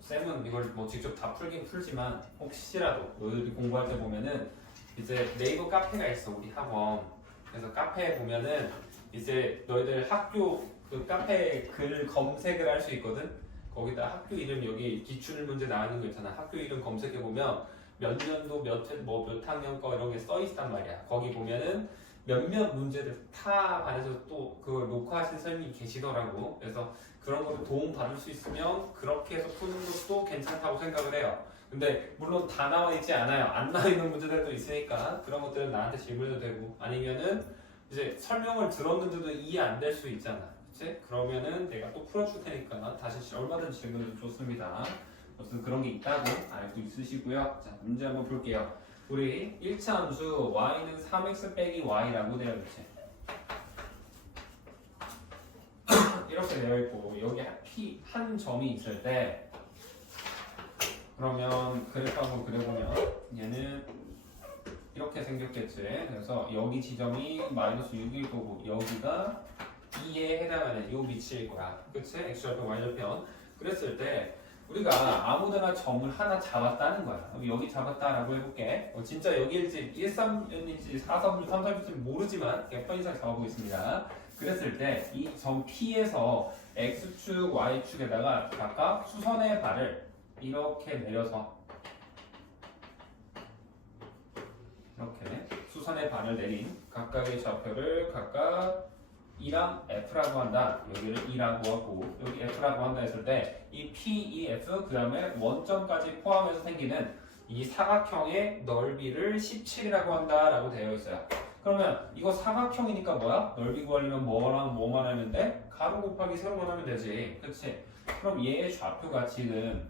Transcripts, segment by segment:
쌤은 이걸 뭐 직접 다 풀긴 풀지만 혹시라도 너희들이 공부할 때 보면은 이제 네이버 카페가 있어 우리 학원. 그래서 카페에 보면은 이제 너희들 학교 그 카페 글 검색을 할 수 있거든. 거기다 학교 이름 여기 기출 문제 나오는 거 있잖아. 학교 이름 검색해 보면 몇 년도 몇 학년 거 이런 게 써 있단 말이야. 거기 보면은 몇몇 문제들 타 반에서 또 그걸 녹화하신 선생님이 계시더라고. 그래서 그런 것도 도움 받을 수 있으면 그렇게 해서 푸는 것도 괜찮다고 생각을 해요. 근데 물론 다 나와 있지 않아요. 안 나와 있는 문제들도 있으니까 그런 것들은 나한테 질문해도 되고 아니면은 이제 설명을 들었는데도 이해 안 될 수 있잖아. 그치? 그러면은 내가 또 풀어줄 테니까 다시 얼마든지 질문해도 좋습니다. 무슨 그런 게 있다고 알고 있으시고요. 자, 문제 한번 볼게요. 우리 1차 함수 y는 3x 빼기 y라고 되어 있지. 이렇게 되어 있고 여기 p 한 점이 있을 때 그러면 그래프 한번 그려보면 얘는 이렇게 생겼겠지. 그래서 여기 지점이 마이너스 6일 거고 여기가 2에 해당하는 이 위치일 거야. 그치? x좌표 y좌편. 그랬을 때 우리가 아무데나 점을 하나 잡았다는 거야. 여기 잡았다라고 해볼게. 진짜 여기일지 1, 3년인지 4, 3년, 3, 4년인지 모르지만 그냥 편의상 잡아보겠습니다. 그랬을 때 이 점 P에서 x축, y축에다가 각각 수선의 발을 이렇게 내려서 이렇게 수선의 발을 내린 각각의 좌표를 각각 E랑 F라고 한다. 여기를 E라고 하고 여기 F라고 한다 했을 때 이 P, E, F 그 다음에 원점까지 포함해서 생기는 이 사각형의 넓이를 17이라고 한다라고 되어 있어요. 그러면 이거 사각형이니까 뭐야? 넓이 구하려면 뭐랑 뭐만 하면 돼? 가로 곱하기 세로만 하면 되지. 그치? 그럼 얘의 좌표가 지금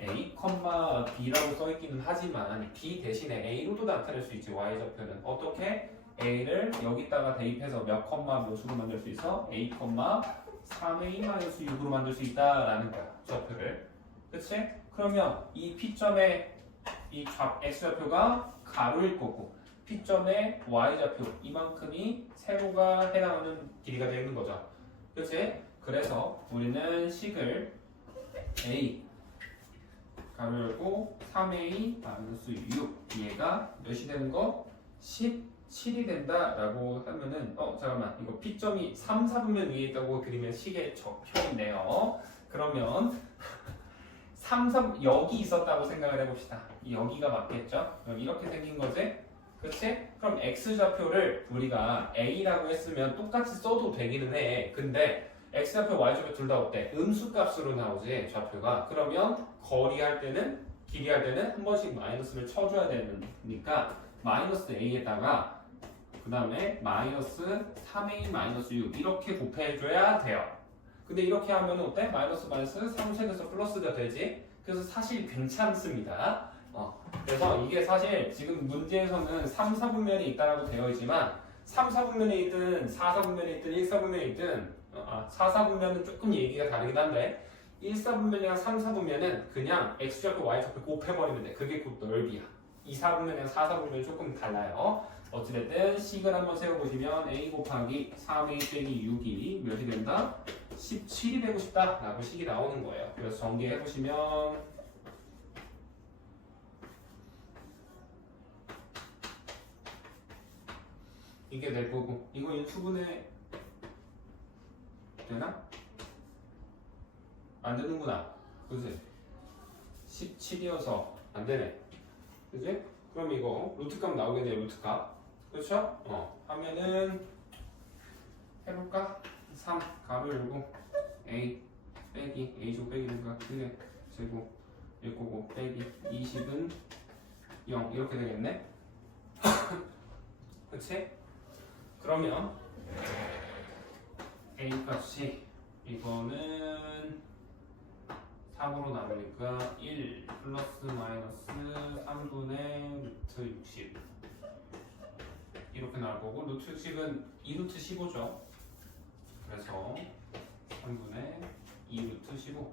A, B라고 써있기는 하지만 B 대신에 A로도 나타낼 수 있지. Y좌표는 어떻게? A를 여기다가 대입해서 몇 몇으로 만들 수 있어? A, 3A-6으로 만들 수 있다라는 거야. 좌표를. 그치? 그러면 이 P점의 이 X좌표가 가로일 거고 P점의 Y좌표 이만큼이 세로가 해당하는 길이가 되는 거죠. 그치? 그래서 우리는 식을 A 가로 열고 3A-6 얘가 몇이 되는 거? 17이 된다라고 하면은 잠깐만 이거 P점이 3, 4분면 위에 있다고 그리면 식의 적혀있네요. 그러면 3, 3 여기 있었다고 생각을 해봅시다. 여기가 맞겠죠? 이렇게 생긴 거지? 그치? 그럼 X좌표를 우리가 A라고 했으면 똑같이 써도 되기는 해. 근데 X좌표, Y좌표 둘 다 어때? 음수값으로 나오지 좌표가. 그러면 거리 할 때는 길이 할 때는 한 번씩 마이너스를 쳐줘야 되니까 마이너스 A에다가 그 다음에 마이너스 3A-6 이렇게 곱해줘야 돼요. 근데 이렇게 하면 어때? 마이너스 3세에서 플러스가 되지. 그래서 사실 괜찮습니다. 그래서 이게 사실 지금 문제에서는 3, 4분면이 있다라고 되어 있지만 3, 4분면에 있든 4, 4분면에 있든 1, 4분면에 있든 4, 4분면은 조금 얘기가 다르긴 한데 1, 4분면이랑 3, 4분면은 그냥 X좌표, Y좌표 곱해버리면 돼. 그게 곧 넓이야. 2, 4분면이랑 4, 4분면이 조금 달라요. 어찌됐든 식을 한번 세워보시면 A 곱하기 3A 빼기 6이 몇이 된다? 17이 되고 싶다 라고 식이 나오는 거예요. 그래서 전개해보시면 이게 될 거고 이거 인수분해 되나? 안 되는구나. 그치? 17이어서 안 되네. 그치? 그럼 이거 루트값 나오겠네. 루트값. 그쵸? 하면은 해볼까? 3 가로 열고 A 빼기 A조 빼기 뭔가 1의 제곱 1고고 빼기 20은 0 이렇게 되겠네. 그치? 그러면 A 값이 이거는 3으로 나누니까 1 플러스 마이너스 3분의 루트 60 이렇게 나올 거고 루트 60은 2루트 15죠. 그래서 3분의 2루트 15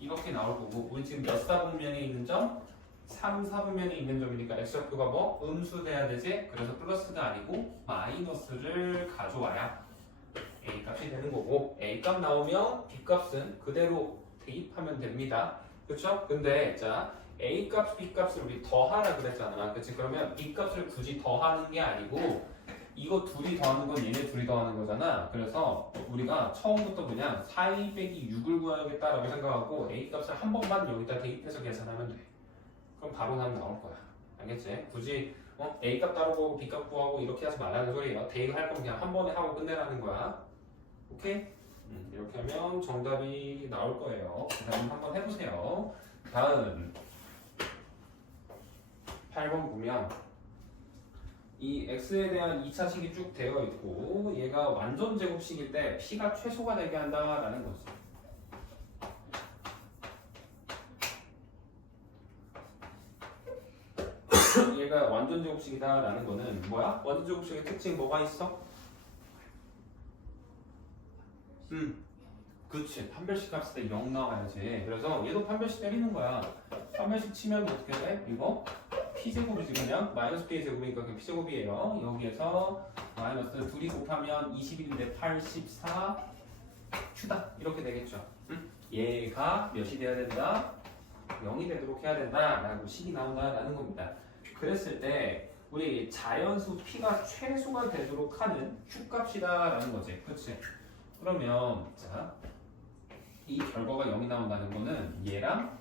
이렇게 나올 거고 우리 지금 몇 사분면에 있는 점? 3, 4분면에 있는 점이니까 x좌표가 뭐? 음수돼야 되지? 그래서 플러스가 아니고 마이너스를 가져와야 A 값이 되는 거고 A 값 나오면 B 값은 그대로 대입하면 됩니다. 그쵸? 근데 자 A 값, B 값을 우리 더하라 그랬잖아. 그치? 그러면 B 값을 굳이 더하는 게 아니고 이거 둘이 더하는 건 얘네 둘이 더하는 거잖아. 그래서 우리가 처음부터 그냥 4a 빼기 6을 구하겠다라고 생각하고 A 값을 한 번만 여기다 대입해서 계산하면 돼. 그럼 바로 답 나올 거야. 알겠지? 굳이 A 값 따로 구하고 B 값 구하고 이렇게 하지 말라는 소리예요. 대입할 거면 그냥 한 번에 하고 끝내라는 거야. 오케이? 이렇게 하면 정답이 나올 거예요. 그 다음 한번 해보세요. 다음 8번 보면 이 x에 대한 2차식이 쭉 되어 있고 얘가 완전 제곱식일 때 p가 최소가 되게 한다라는 거지. 얘가 완전 제곱식이다라는 거는 뭐야? 완전 제곱식의 특징 뭐가 있어? 그치. 판별식 값을 때 0 나와야지. 그래서 얘도 판별식 때리는 거야. 판별식 치면 어떻게 돼? 이거 p제곱이지 그냥. 마이너스 p의 제곱이니까 그냥 p제곱이에요. 여기에서 마이너스 2이 곱하면 21인데 84 q다. 이렇게 되겠죠. 얘가 몇이 돼야 된다? 0이 되도록 해야 된다 라고 식이 나온다라는 겁니다. 그랬을 때 우리 자연수 p가 최소가 되도록 하는 q값이다 라는 거지. 그치? 그러면 자, 이 결과가 0이 나온다는 거는 얘랑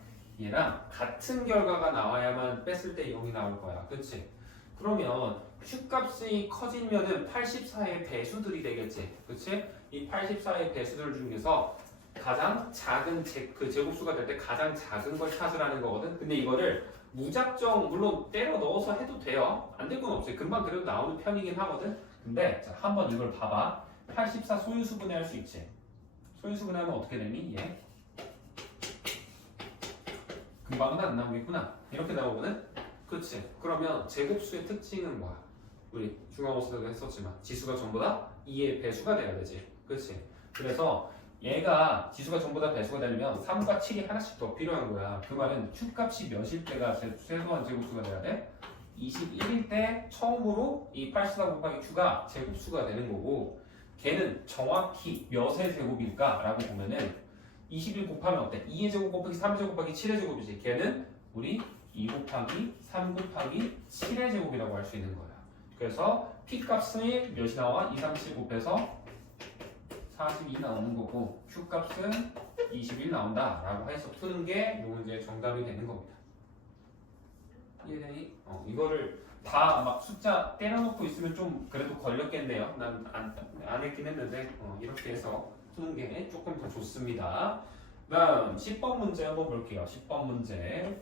같은 결과가 나와야만 뺐을 때 0이 나올 거야. 그치? 그러면 q값이 커지면은 84의 배수들이 되겠지. 그치? 이 84의 배수들 중에서 가장 작은 그 제곱수가 될 때 가장 작은 걸 찾으라는 거거든. 근데 이거를 무작정 물론 때려 넣어서 해도 돼요. 안 될 건 없어요. 금방 그래도 나오는 편이긴 하거든. 근데 자, 한번 이걸 봐봐. 84 소유수분해 할 수 있지. 소유수분해 하면 어떻게 되니? 얘 금방은 안 나오겠구나. 이렇게 나오거든. 그치? 그러면 제곱수의 특징은 뭐야? 우리 중간고사에도 했었지만 지수가 전부 다 2의 배수가 돼야 되지. 그치? 그래서 얘가 지수가 전부 다 배수가 되려면 3과 7이 하나씩 더 필요한 거야. 그 말은 q값이 몇일 때가 최소한 제곱수가 돼야 돼? 21일 때 처음으로 이 84 곱하기 q가 제곱수가 되는 거고 걔는 정확히 몇의 제곱일까? 라고 보면은 21 곱하면 어때? 2의 제곱 곱하기 3의 제곱 곱하기 7의 제곱이지. 걔는 우리 2 곱하기 3 곱하기 7의 제곱이라고 할 수 있는 거야. 그래서 p값이 몇이 나와? 2, 3, 7 곱해서 42 나오는 거고 q값은 21 나온다 라고 해서 푸는 게 요 문제의 정답이 되는 겁니다. 이해되니? 이거를 다 막 숫자 때려놓고 있으면 좀 그래도 걸렸겠네요. 난 안 했긴 했는데 이렇게 해서 푸는 게 조금 더 좋습니다. 다음 10번 문제 한번 볼게요. 10번 문제.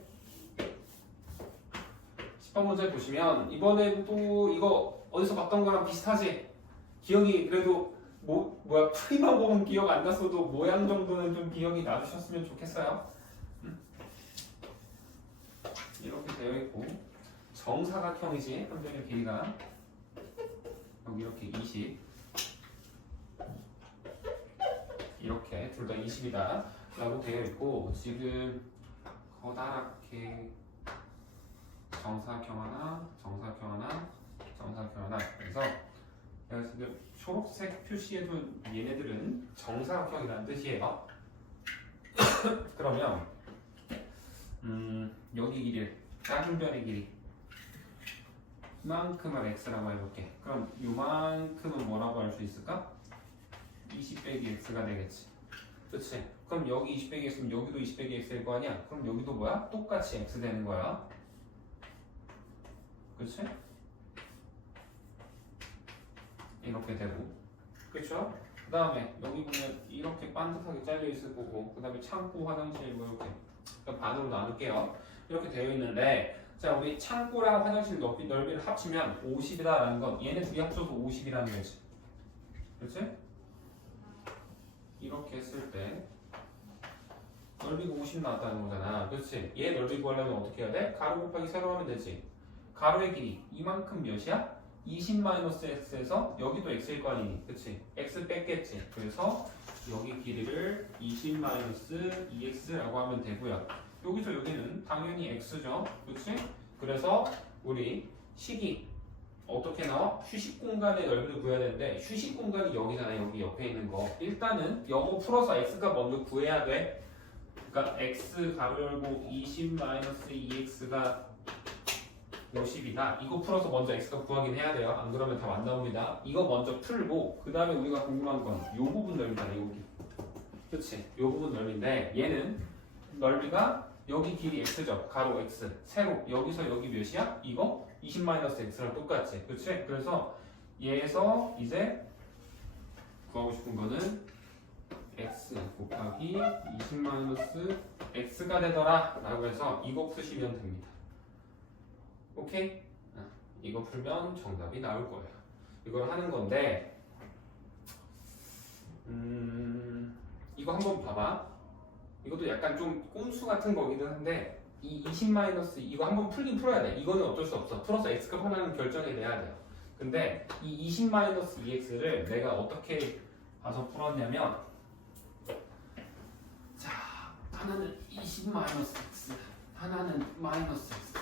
10번 문제 보시면 이번에도 이거 어디서 봤던 거랑 비슷하지? 기억이 그래도 뭐야 풀이만 보면 기억 안 났어도 모양 정도는 좀 기억이 나주셨으면 좋겠어요. 이렇게 되어 있고 정사각형이지. 한 변의 길이가 여기 이렇게 20 이렇게 둘 다 20이다 라고 되어 있고 지금 커다랗게 정사각형 하나 정사각형 하나 정사각형 하나 그래서 내가 지금 초록색 표시해둔 얘네들은 정사각형이라는 뜻이에요. 그러면 여기 길이 작은 변의 길이 이만큼을 x라고 해볼게. 그럼 이만큼은 뭐라고 할 수 있을까? 20 빼기 x가 되겠지. 그치? 그럼 여기 20 빼기 x면 여기도 20 빼기 x일 거 아니야? 그럼 여기도 뭐야? 똑같이 x 되는 거야. 그치? 이렇게 되고 그쵸? 그 다음에 여기 보면 이렇게 반듯하게 잘려 있을 거고 그 다음에 창고 화장실 뭐 이렇게 반으로 나눌게요. 이렇게 되어 있는데 자 우리 창고랑 화장실 넓이를 합치면 50이다 라는 건 얘네 둘이 합쳐서 50이라는 거지. 그렇지? 이렇게 했을 때 넓이가 50 나왔다는 거잖아. 그렇지? 얘 넓이 구하려면 어떻게 해야 돼? 가로 곱하기 세로 하면 되지. 가로의 길이 이만큼 몇이야? 20-x에서 여기도 x일 거 아니니? 그치? x 뺐겠지. 그래서 여기 길이를 20-2x라고 하면 되고요. 여기서 여기는 당연히 x죠. 그치? 그래서 우리 식이 어떻게 나와? 휴식 공간의 넓이를 구해야 되는데 휴식 공간이 여기잖아. 여기 옆에 있는 거. 일단은 영어 풀어서 x가 먼저 구해야 돼. 그러니까 x 가로 열고 20 마이너스 2x가 50이다. 이거 풀어서 먼저 x가 구하긴 해야 돼요. 안 그러면 답 안 나옵니다. 이거 먼저 풀고 그 다음에 우리가 궁금한 건 이 부분 넓이다. 여기. 그렇지? 이 부분 넓이인데 얘는 넓이가 여기 길이 x죠. 가로 x. 세로 여기서 여기 몇이야? 이거 20 마이너스 x랑 똑같지. 그렇지? 그래서 얘에서 이제 구하고 싶은 거는 x 곱하기 20 마이너스 x가 되더라 라고 해서 이거 푸시면 됩니다. 오케이? 이거 풀면 정답이 나올 거예요. 이걸 하는 건데 이거 한번 봐봐. 이것도 약간 좀 꼼수 같은 거기는 한데 이 20 마이너스 이거 한번 풀긴 풀어야 돼. 이거는 어쩔 수 없어. 풀어서 x값 하나는 결정이 돼야 돼요. 근데 이 20 마이너스 2x를 내가 어떻게 봐서 풀었냐면 자 하나는 20 마이너스 x 하나는 마이너스 x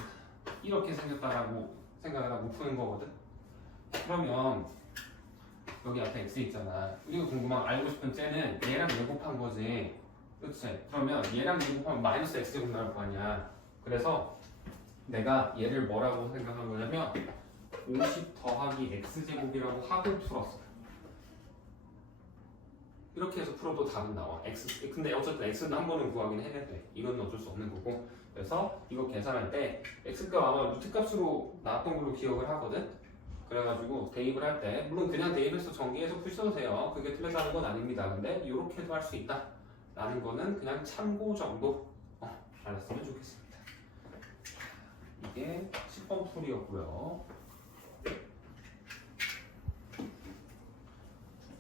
이렇게 생겼다라고 생각을 하고 푸는 거거든. 그러면 여기 앞에 x 있잖아. 우리가 궁금한 알고 싶은 쟤는 얘랑 예곱한 거지. 그치? 그러면 얘랑 예곱하면 마이너스 x제곱 나올 거 아니야. 그래서 내가 얘를 뭐라고 생각한 거냐면 50 더하기 x제곱이라고 하고 풀었어. 이렇게 해서 풀어도 답은 나와. x 근데 어쨌든 x는 한 번은 구하긴 해야 돼. 이건 어쩔 수 없는 거고. 그래서 이거 계산할 때 x값 아마 루트 값으로 나왔던 걸로 기억을 하거든. 그래가지고 대입을 할 때 물론 그냥 대입해서 전개해서 푸셔도 돼요. 그게 틀렸다는 건 아닙니다. 근데 이렇게도 할 수 있다 라는 거는 그냥 참고 정도 알았으면 좋겠습니다. 이게 10번 풀이였고요.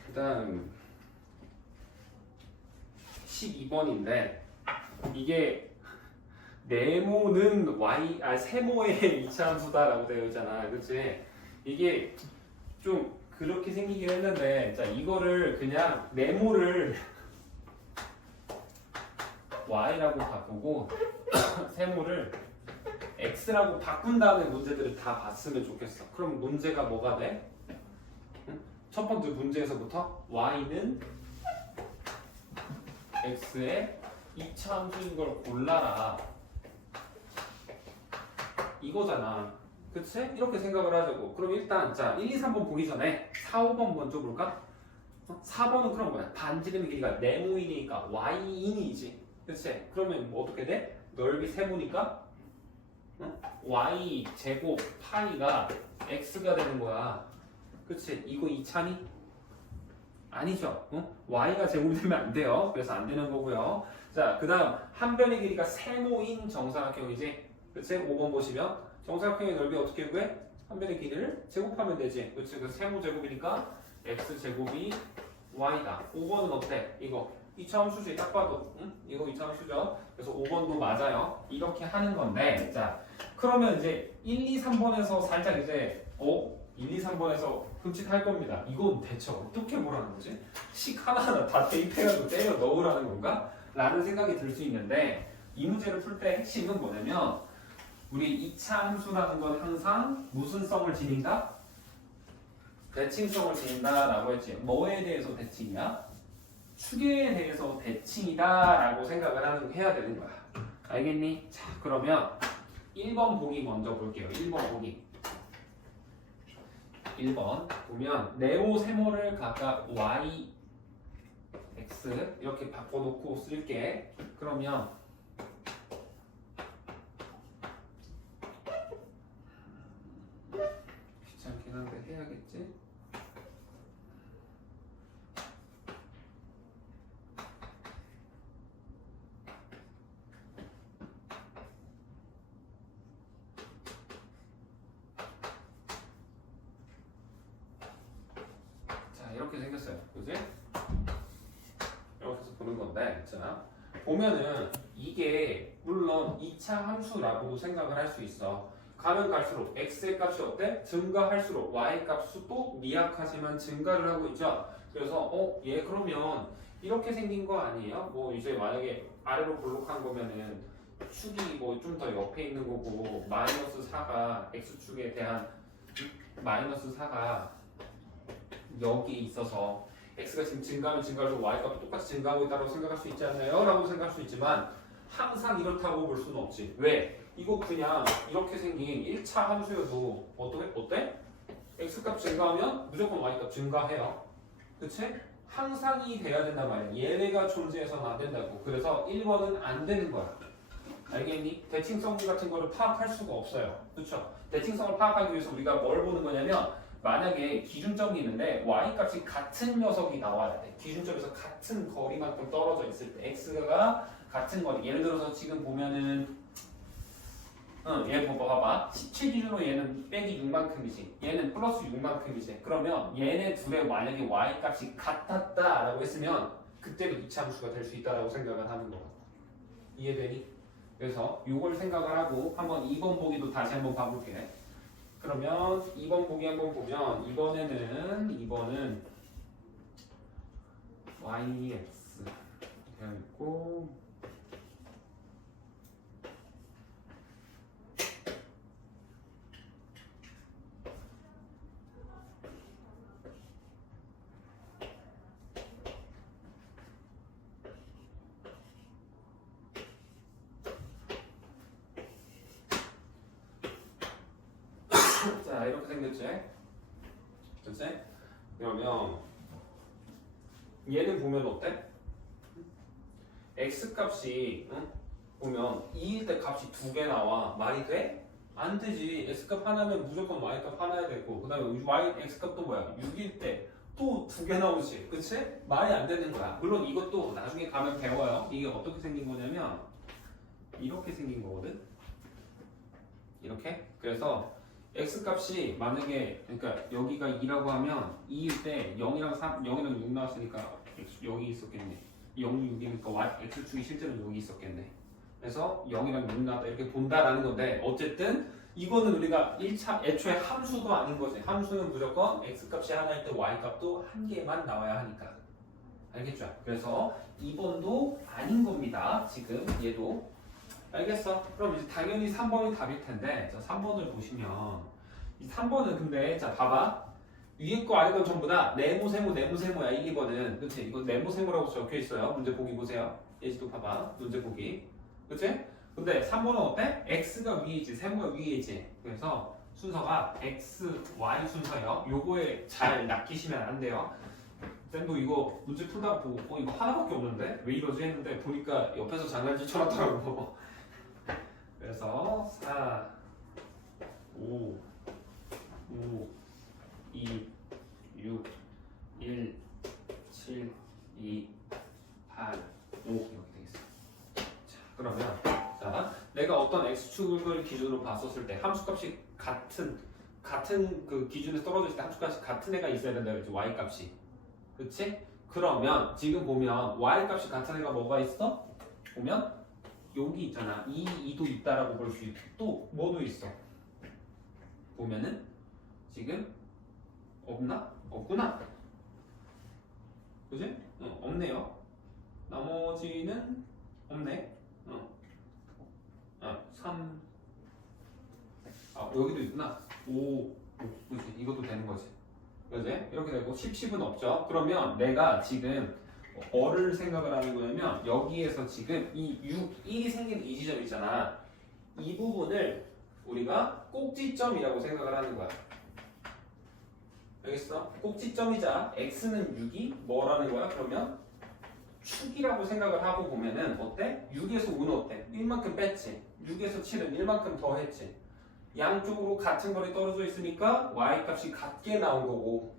그 다음 12번인데 이게 네모는 세모의 이차함수다라고 되어 있잖아. 그치? 이게 좀 그렇게 생기긴 했는데 자 이거를 그냥 네모를 y라고 바꾸고 세모를 x라고 바꾼 다음에 문제들을 다 봤으면 좋겠어. 그럼 문제가 뭐가 돼? 첫 번째 문제에서부터 y는 x의 이차함수인 걸 골라라 이거잖아. 그치? 이렇게 생각을 하자고. 그럼 일단 자 1, 2, 3번 보기 전에 4, 5번 먼저 볼까? 4번은 그런 거야. 반지름 길이가 네모이니까 y인이지. 그치? 그러면 뭐 어떻게 돼? 넓이 세모니까 y 제곱 파이가 x가 되는 거야. 그치? 이거 2차니? 아니죠. y가 제곱이 되면 안 돼요. 그래서 안 되는 거고요. 자, 그 다음 한 변의 길이가 세모인 정사각형이지. 그치? 5번 보시면 정사각형의 넓이 어떻게 구해? 한 변의 길이를 제곱하면 되지. 그치? 그래서 세모 제곱이니까 x 제곱이 y다. 5번은 어때? 이거 2차함수지. 딱 봐도 이거 2차함수죠. 그래서 5번도 맞아요. 이렇게 하는 건데 자 그러면 이제 1, 2, 3번에서 살짝 이제 1, 2, 3번에서 흠칫할 겁니다. 이건 대체 어떻게 보라는 거지? 식 하나하나 다 대입해가지고 때려 넣으라는 건가? 라는 생각이 들 수 있는데 이 문제를 풀 때 핵심은 뭐냐면 우리 2차 함수라는 건 항상 무슨 성을 지닌다? 대칭성을 지닌다 라고 했지. 뭐에 대해서 대칭이야? 축에 대해서 대칭이다 라고 생각을 해야 되는 거야. 알겠니? 자 그러면 1번 보기 먼저 볼게요. 1번 보기 1번 보면 네모 세모를 각각 y, x 이렇게 바꿔놓고 쓸게. 그러면 귀찮긴 한데 해야겠지? 이렇게 생겼어요. 그지? 이렇게 해서 보는 건데, 자, 보면은 이게 물론 2차 함수라고도 생각을 할 수 있어. 가면 갈수록 x의 값이 어때? 증가할수록 y 값도 미약하지만 증가를 하고 있죠. 그래서 얘 그러면 이렇게 생긴 거 아니에요? 뭐 이제 만약에 아래로 볼록한 거면은 축이 뭐 좀 더 옆에 있는 거고 마이너스 4가 x축에 대한 마이너스 4가 여기 있어서 x가 지금 증가하면 증가할수록 y값도 똑같이 증가하고 있다고 생각할 수 있지 않나요? 라고 생각할 수 있지만 항상 이렇다고 볼 수는 없지. 왜? 이거 그냥 이렇게 생긴 1차 함수여도 어때? x값 증가하면 무조건 y값 증가해요. 그치? 항상이 돼야 된단 말이야. 예외가 존재해서는 안 된다고. 그래서 1번은 안 되는 거야. 알겠니? 대칭성 같은 거를 파악할 수가 없어요. 그렇죠? 대칭성을 파악하기 위해서 우리가 뭘 보는 거냐면 만약에 기준점이 있는데 y값이 같은 녀석이 나와야 돼. 기준점에서 같은 거리만큼 떨어져 있을 때 x가 같은 거리. 예를 들어서 지금 보면은 얘 봐봐. 17 기준으로 얘는 빼기 6만큼이지. 얘는 플러스 6만큼이지. 그러면 얘네 둘의 만약에 y값이 같았다라고 했으면 그때도 이차함수가 될 수 있다라고 생각을 하는 거야. 이해되니? 그래서 이걸 생각을 하고 한번 2번 보기도 다시 한번 봐볼게. 그러면 2번 보기 한번 보면 이번은 yx 되어 있고 자 이렇게 생겼지? 그치? 그러면 얘는 보면 어때? x값이 보면 2일 때 값이 2개 나와. 말이 돼? 안 되지. x값 하나면 무조건 y값 하나야 되고 그 다음에 x값도 뭐야? 6일 때 또 2개 나오지. 그치? 말이 안 되는 거야. 물론 이것도 나중에 가면 배워요. 이게 어떻게 생긴 거냐면 이렇게 생긴 거거든. 이렇게. 그래서 x값이 만약에 그러니까 여기가 2라고 하면 2일 때 0이랑 6 나왔으니까 여기 있었겠네. 0, 6이니까 x축이 실제로 여기 있었겠네. 그래서 0이랑 6 나왔다 이렇게 본다라는 건데 어쨌든 이거는 우리가 1차 애초에 함수도 아닌 거지. 함수는 무조건 x값이 하나일 때 y값도 한 개만 나와야 하니까. 알겠죠? 그래서 2번도 아닌 겁니다. 지금 얘도. 알겠어. 그럼 이제 당연히 3번이 답일 텐데 자 3번을 보시면 이 3번은 근데 자 봐봐. 위에 거 아래 거 전부 다 네모세모야 1, 2번은. 그치? 이거 네모세모라고 적혀 있어요. 문제 보기 보세요. 예지도 봐봐. 문제 보기. 그치? 근데 3번은 어때? x가 위이지 세모가 위이지. 그래서 순서가 x, y 순서예요. 요거에 잘 낚이시면 안 돼요. 쌤도 이거 문제 풀다가 보고 이거 하나밖에 없는데? 왜 이러지 했는데 보니까 옆에서 장난질 쳐놨더라고. 그래서 4, 5, 2, 6, 1, 7, 2, 8, 5 이렇게 되겠어. 자, 그러면 자, 내가 어떤 x축을 기준으로 봤었을 때 함수값이 같은 그 기준에서 떨어져 있을 때 함수값이 같은 애가 있어야 된다 그랬지. y값이. 그치? 그러면 지금 보면 y값이 같은 애가 뭐가 있어? 보면 여기 있잖아. 2도 있다라고 볼 수 있고 또 뭐도 있어. 보면은 지금 없나? 없구나. 그지? 없네요. 나머지는 없네. 3 여기도 있구나. 5 그지? 이것도 되는 거지. 그지? 이렇게 되고 10은 없죠. 그러면 내가 지금 뭐를 생각을 하는 거냐면 여기에서 지금 이 6, 1이 생긴 이 지점 있잖아. 이 부분을 우리가 꼭지점이라고 생각을 하는 거야. 알겠어? 꼭지점이자 x는 6이 뭐라는 거야? 그러면 축이라고 생각을 하고 보면은 어때? 6에서 5는 어때? 1만큼 뺐지. 6에서 7은 1만큼 더 했지. 양쪽으로 같은 거리 떨어져 있으니까 y값이 같게 나온 거고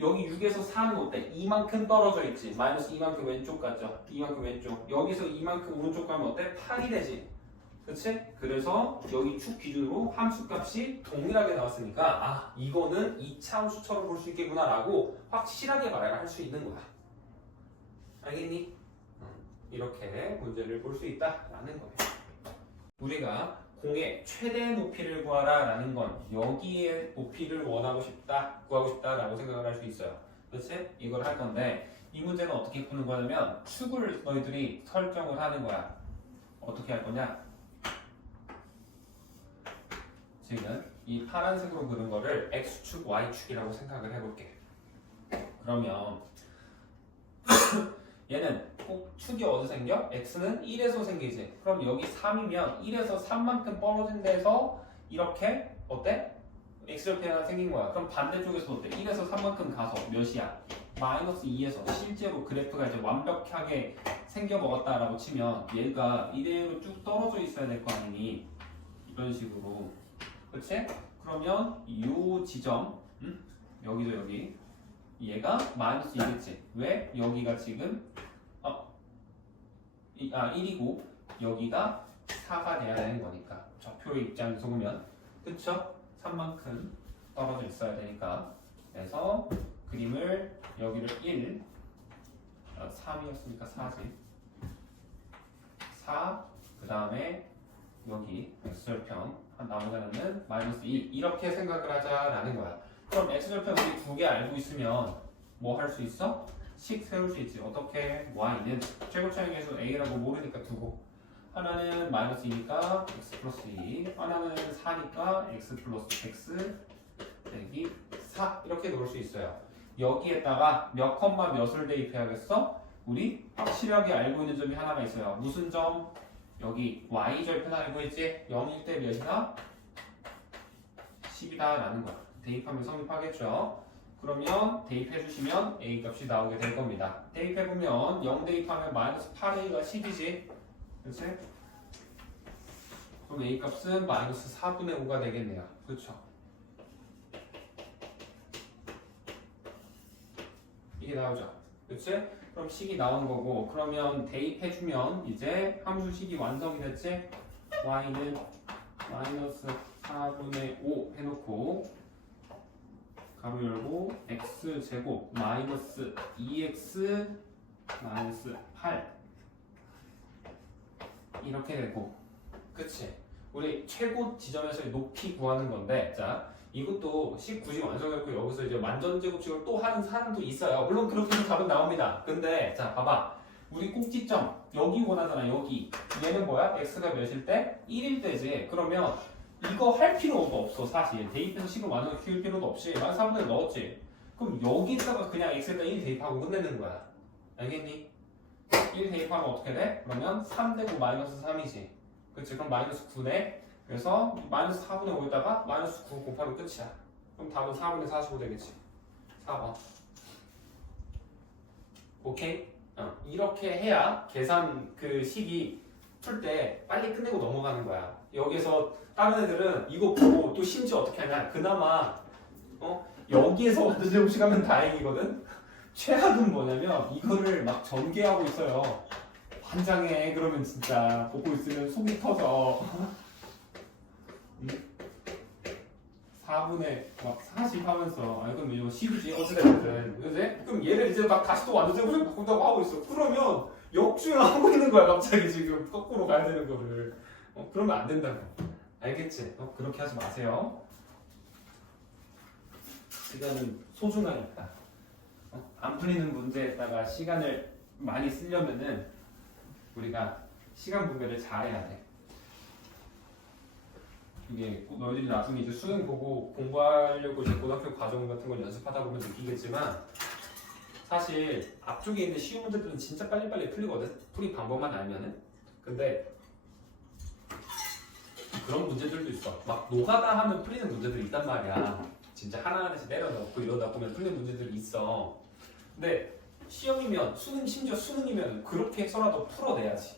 여기 6에서 4는 어때? 2만큼 떨어져 있지. 마이너스 2만큼 왼쪽 같죠? 2만큼 왼쪽. 여기서 2만큼 오른쪽 가면 어때? 8이 되지. 그치? 그래서 여기 축 기준으로 함수값이 동일하게 나왔으니까 이거는 2차 함수처럼 볼 수 있겠구나 라고 확실하게 말할 수 있는 거야. 알겠니? 이렇게 문제를 볼 수 있다라는 거예요. 우리가 공의 최대 높이를 구하라 라는 건 여기에 높이를 구하고 싶다 라고 생각을 할 수 있어요. 그치? 이걸 할 건데 이 문제는 어떻게 푸는 거냐면 축을 너희들이 설정을 하는 거야. 어떻게 할 거냐? 지금 이 파란색으로 그린 거를 x축, y축이라고 생각을 해볼게. 그러면 얘는 꼭 축이 어디서 생겨? x는 1에서 생기지. 그럼 여기 3이면 1에서 3만큼 벌어진 데서 이렇게 어때? x절편이 하나 생긴 거야. 그럼 반대쪽에서 어때? 1에서 3만큼 가서 몇이야? 마이너스 2에서 실제로 그래프가 이제 완벽하게 생겨 먹었다라고 치면 얘가 이대로 쭉 떨어져 있어야 될 거 아니니? 이런 식으로. 그치? 그러면 이 지점, 여기도 여기. 얘가 마이너스 2겠지. 왜? 여기가 지금 1이고 여기가 4가 돼야 되는 거니까. 좌표의 입장에서 보면. 그쵸? 3만큼 떨어져 있어야 되니까. 그래서 그림을 여기를 1, 3이었으니까 4지. 4, 그 다음에 여기 x절편 나머지 하나는 마이너스 1 이렇게 생각을 하자라는 거야. 그럼 x절편 우리 두 개 알고 있으면 뭐 할 수 있어? 식 세울 수 있지. 어떻게? y는 최고차의 계수 a라고 모르니까 두고 하나는 마이너스 2니까 x 플러스 2 하나는 4니까 x 플러스 x 빼기 4 이렇게 놓을 수 있어요. 여기에다가 몇 컴마 몇을 대입해야겠어? 우리 확실하게 알고 있는 점이 하나가 있어요. 무슨 점? 여기 y절편 알고 있지? 0일 때 몇이다? 10이다 라는 거야. 대입하면 성립하겠죠? 그러면 대입해주시면 a 값이 나오게 될 겁니다. 대입해보면 0 대입하면 마이너스 8a가 10이지? 그치? 그럼 a 값은 마이너스 4분의 5가 되겠네요. 그쵸? 이게 나오죠? 그치? 그럼 식이 나온 거고 그러면 대입해주면 이제 함수식이 완성이 됐지? y는 마이너스 4분의 5 해놓고 가로 열고 x제곱 마이너스 2x 마이너스 8 이렇게 되고 그치? 우리 최고 지점에서의 높이 구하는 건데 자 이것도 식 굳이 완성했고 여기서 이제 만전제곱식을 또 하는 사람도 있어요. 물론 그렇게 해서 답은 나옵니다. 근데 자 봐봐 우리 꼭지점 여기 원하잖아. 여기 얘는 뭐야? x가 몇일 때? 1일 때지. 그러면 이거 할 필요가 없어. 사실 대입해서 식을 완전히 키울 필요도 없이 만 3분의 넣었지. 그럼 여기다가 그냥 x에다 1 대입하고 끝내는 거야. 알겠니? 1 대입하면 어떻게 돼? 그러면 3되고 마이너스 3이지. 그치? 그럼 마이너스 9네. 그래서 마이너스 4분의 5에다가 마이너스 9 곱하면 끝이야. 그럼 답은 4분의 45 되겠지. 4번. 오케이? 이렇게 해야 계산 그 식이 풀 때 빨리 끝내고 넘어가는 거야. 여기서 다른 애들은 이거 보고 또 심지어 어떻게 하냐. 그나마 여기에서 완전 제곱식 하면 다행이거든. 최악은 뭐냐면 이거를 막 전개하고 있어요. 환장해. 그러면 진짜 보고 있으면 속이 터져. 4분의 막 40 하면서 그럼 이거 10이지 어찌됐든 그지? 그럼 얘를 이제 막 다시 또 완전 제곱식 바꾼다고 하고 있어. 그러면 역주행하고 있는 거야 갑자기 지금 거꾸로 가야 되는 거를. 그러면 안 된다고. 알겠지? 그렇게 하지 마세요. 시간은 소중하니까. 안 풀리는 문제에다가 시간을 많이 쓰려면은 우리가 시간 분배를 잘해야 돼. 이게 너희들이 나중에 이제 수능 보고 공부하려고 이제 고등학교 과정 같은 걸 연습하다 보면 느끼겠지만 사실 앞쪽에 있는 쉬운 문제들은 진짜 빨리빨리 풀리거든. 풀이 방법만 알면은. 근데 그런 문제들도 있어. 막 노가다 하면 풀리는 문제들이 있단 말이야. 진짜 하나하나씩 내려놓고 이러다 보면 풀리는 문제들이 있어. 근데 시험이면 심지어 수능이면 그렇게 해서라도 풀어내야지.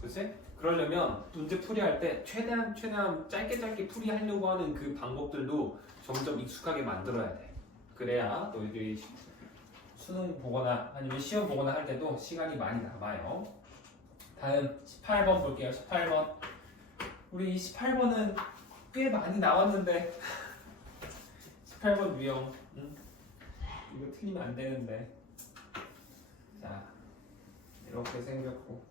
그치? 그러려면 문제 풀이할 때 최대한 짧게 풀이하려고 하는 그 방법들도 점점 익숙하게 만들어야 돼. 그래야 너희들이 수능 보거나 아니면 시험 보거나 할 때도 시간이 많이 남아요. 다음 18번 볼게요. 18번. 우리 18번은 꽤 많이 나왔는데 18번 유형 이거 틀리면 안 되는데 자 이렇게 생겼고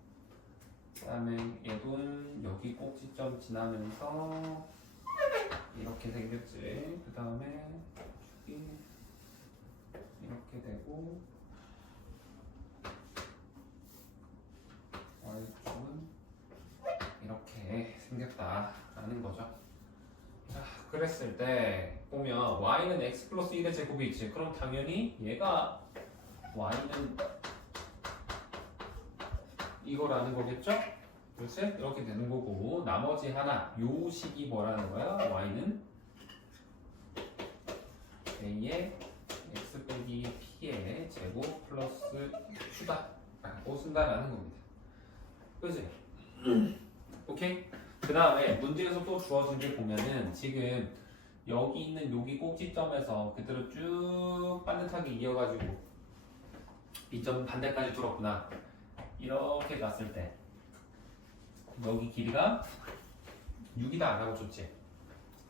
그 다음에 얘도 여기 꼭지점 지나면서 이렇게 생겼지. 그 다음에 축이 이렇게 되고 Y축은 이렇게 생겼다라는 거죠. 자, 그랬을 때 보면 Y는 X 플러스 1의 제곱이 있지. 그럼 당연히 얘가 Y는 이거라는 거겠죠? 그렇지? 이렇게 되는 거고 나머지 하나 요 식이 뭐라는 거야? y는 a의 x 빼기 p의 제곱 플러스 q다 라고 쓴다라는 겁니다. 그치? 오케이? 그 다음에 문제에서 또 주어진 게 보면은 지금 여기 있는 여기 꼭지점에서 그대로 쭉 반듯하게 이어가지고 B점 반대까지 들었구나. 이렇게 갔을 때 여기 길이가 6이다 안 하고 줬지?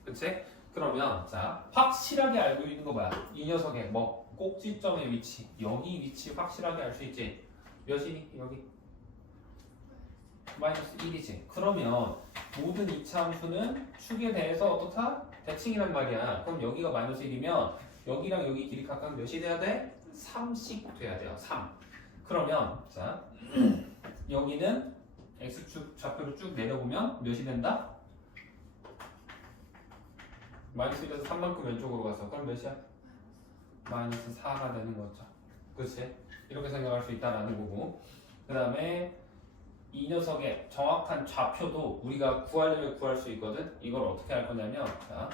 그치? 그러면 자 확실하게 알고 있는 거 뭐야? 이 녀석의 뭐 꼭지점의 위치 여기 위치 확실하게 알 수 있지? 몇이니? 여기 마이너스 1이지. 그러면 모든 이차 함수는 축에 대해서 어떻다? 대칭이란 말이야. 그럼 여기가 마이너스 1이면 여기랑 여기 길이 각각 몇이 돼야 돼? 3씩 돼야 돼요. 3. 그러면 자 여기는 x축 좌표로 쭉 내려보면 몇이 된다? 마이너스 1에서 3만큼 왼쪽으로 가서 그럼 몇이야? 마이너스 4가 되는 거죠. 그치? 이렇게 생각할 수 있다라는 거고 그 다음에 이 녀석의 정확한 좌표도 우리가 구하려면 구할 수 있거든? 이걸 어떻게 할 거냐면 자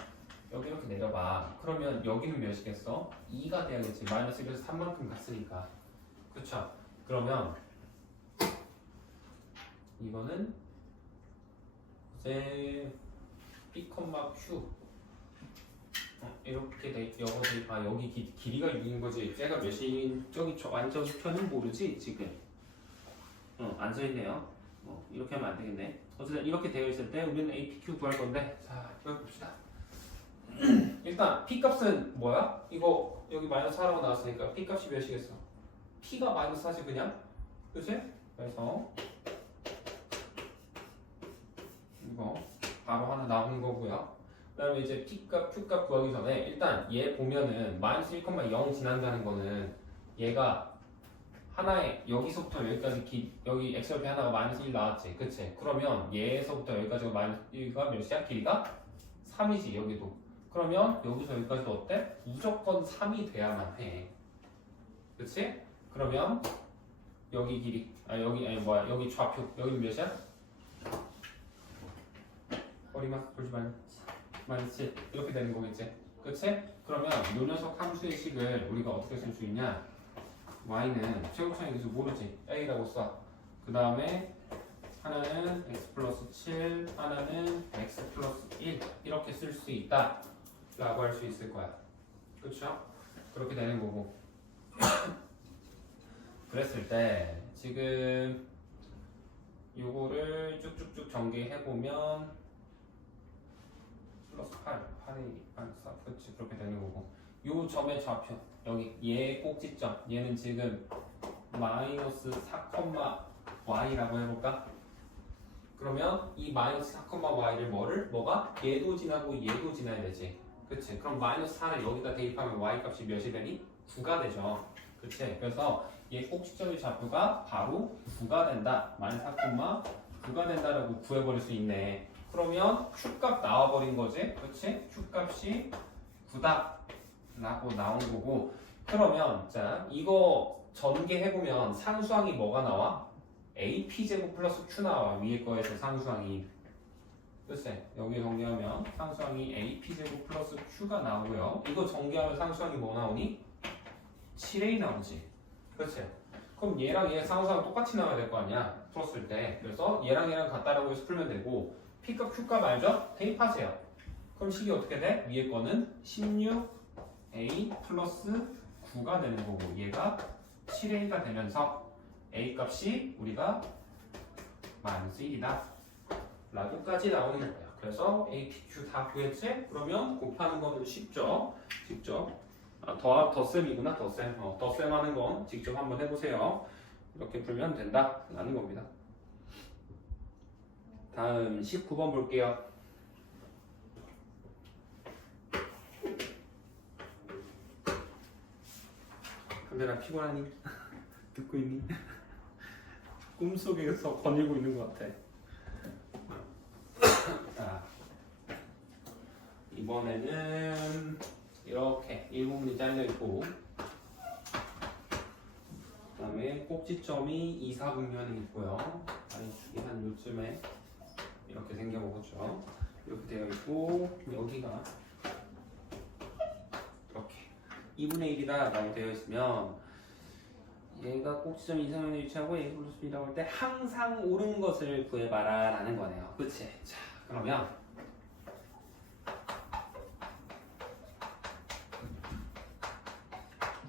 여기 이렇게 내려봐. 그러면 여기는 몇이겠어? 2가 돼야겠지. 마이너스 1에서 3만큼 갔으니까. 그쵸? 그러면 이거는 이제 B, Q 이렇게 돼 여기 여기 길이가 6인 거지. 쟤가 몇인 저기 완전표는 모르지 지금. 안 써있네요. 이렇게 하면 안 되겠네. 어쨌든 이렇게 되어 있을 때 우리는 A, P, Q 구할 건데 자 이걸 봅시다. 일단 P 값은 뭐야? 이거 여기 마이너스 4라고 나왔으니까 P 값이 몇이겠어? P가 마이너스 4지 그냥? 그치? 그래서 이거 바로 하나 나오는 거고요. 그 다음에 이제 P값, Q값 구하기 전에 일단 얘 보면은 마이너스 1,0 지난다는 거는 얘가 하나에 여기서부터 여기까지 여기 x좌표 하나가 마이너스 1 나왔지 그치? 그러면 얘에서부터 여기까지가 마이너스 1가 몇이야? 길이가 3이지 여기도. 그러면 여기서 여기까지도 어때? 무조건 3이 돼야만 해. 그치? 그러면 여기 길이 여기 좌표 여기는 몇이야? 머리만 돌지 말고 마이너스 7 이렇게 되는 거겠지? 그치? 그러면 요 녀석 함수의 식을 우리가 어떻게 쓸 수 있냐? y는 최고차이 계수 모르지? a라고 써. 그 다음에 하나는 x 플러스 7 하나는 x 플러스 1 이렇게 쓸 수 있다 라고 할 수 있을 거야. 그쵸? 그렇게 되는 거고 그랬을 때 지금 요거를 쭉쭉쭉 전개해보면 플러스 8이 마이너스 4 그치? 그렇게 되는 거고 요 점의 좌표 여기 얘 꼭지점 얘는 지금 마이너스 4,y라고 해볼까? 그러면 이 마이너스 4,y를 뭐가? 얘도 지나고 얘도 지나야 되지 그치? 그럼 마이너스 4를 여기다 대입하면 y 값이 몇이 되니? 9가 되죠 그치? 그래서 얘 꼭지점의 좌표가 바로 9가 된다 마이너스 4,9가 된다라고 구해버릴 수 있네. 그러면 Q값 나와버린 거지 그치? Q값이 9다 라고 나온 거고 그러면 자 이거 전개해보면 상수항이 뭐가 나와? AP제곱 플러스 Q 나와. 위에 거에서 상수항이 글쎄 여기 전개하면 상수항이 AP제곱 플러스 Q가 나오고요. 이거 전개하면 상수항이 뭐 나오니? 7A 나오지 그치? 그럼 얘랑 얘 상수항 똑같이 나와야 될 거 아니야 풀었을 때. 그래서 얘랑 같다라고 해서 풀면 되고 P값 Q값 알죠? 대입하세요. 그럼 식이 어떻게 돼? 위에 거는 16A 플러스 9가 되는 거고 얘가 7A가 되면서 A 값이 우리가 마이너스 1이다 라고까지 나오는 거야. 그래서 A, P, Q 다 구했지? 그러면 곱하는 거는 쉽죠? 직접 덧셈이구나 덧셈 덧셈 하는 건 직접 한번 해보세요. 이렇게 풀면 된다 라는 겁니다. 다음 19번 볼게요. 카메라 피곤하니? 듣고 있니? 꿈속에서 거닐고 있는 것 같아. 자, 이번에는 이렇게 일부분이 잘려있고 그 다음에 꼭 꼭지점이 2, 4분면이 있고요. y축이 한 요쯤에 이렇게 생겨보겠죠. 이렇게 되어 있고 여기가 이렇게 2분의 1이다 라고 되어 있으면 얘가 꼭지점 이상면에 위치하고 a 플러스 b라고 할 때 항상 옳은 것을 구해봐라 라는 거네요. 그치? 자, 그러면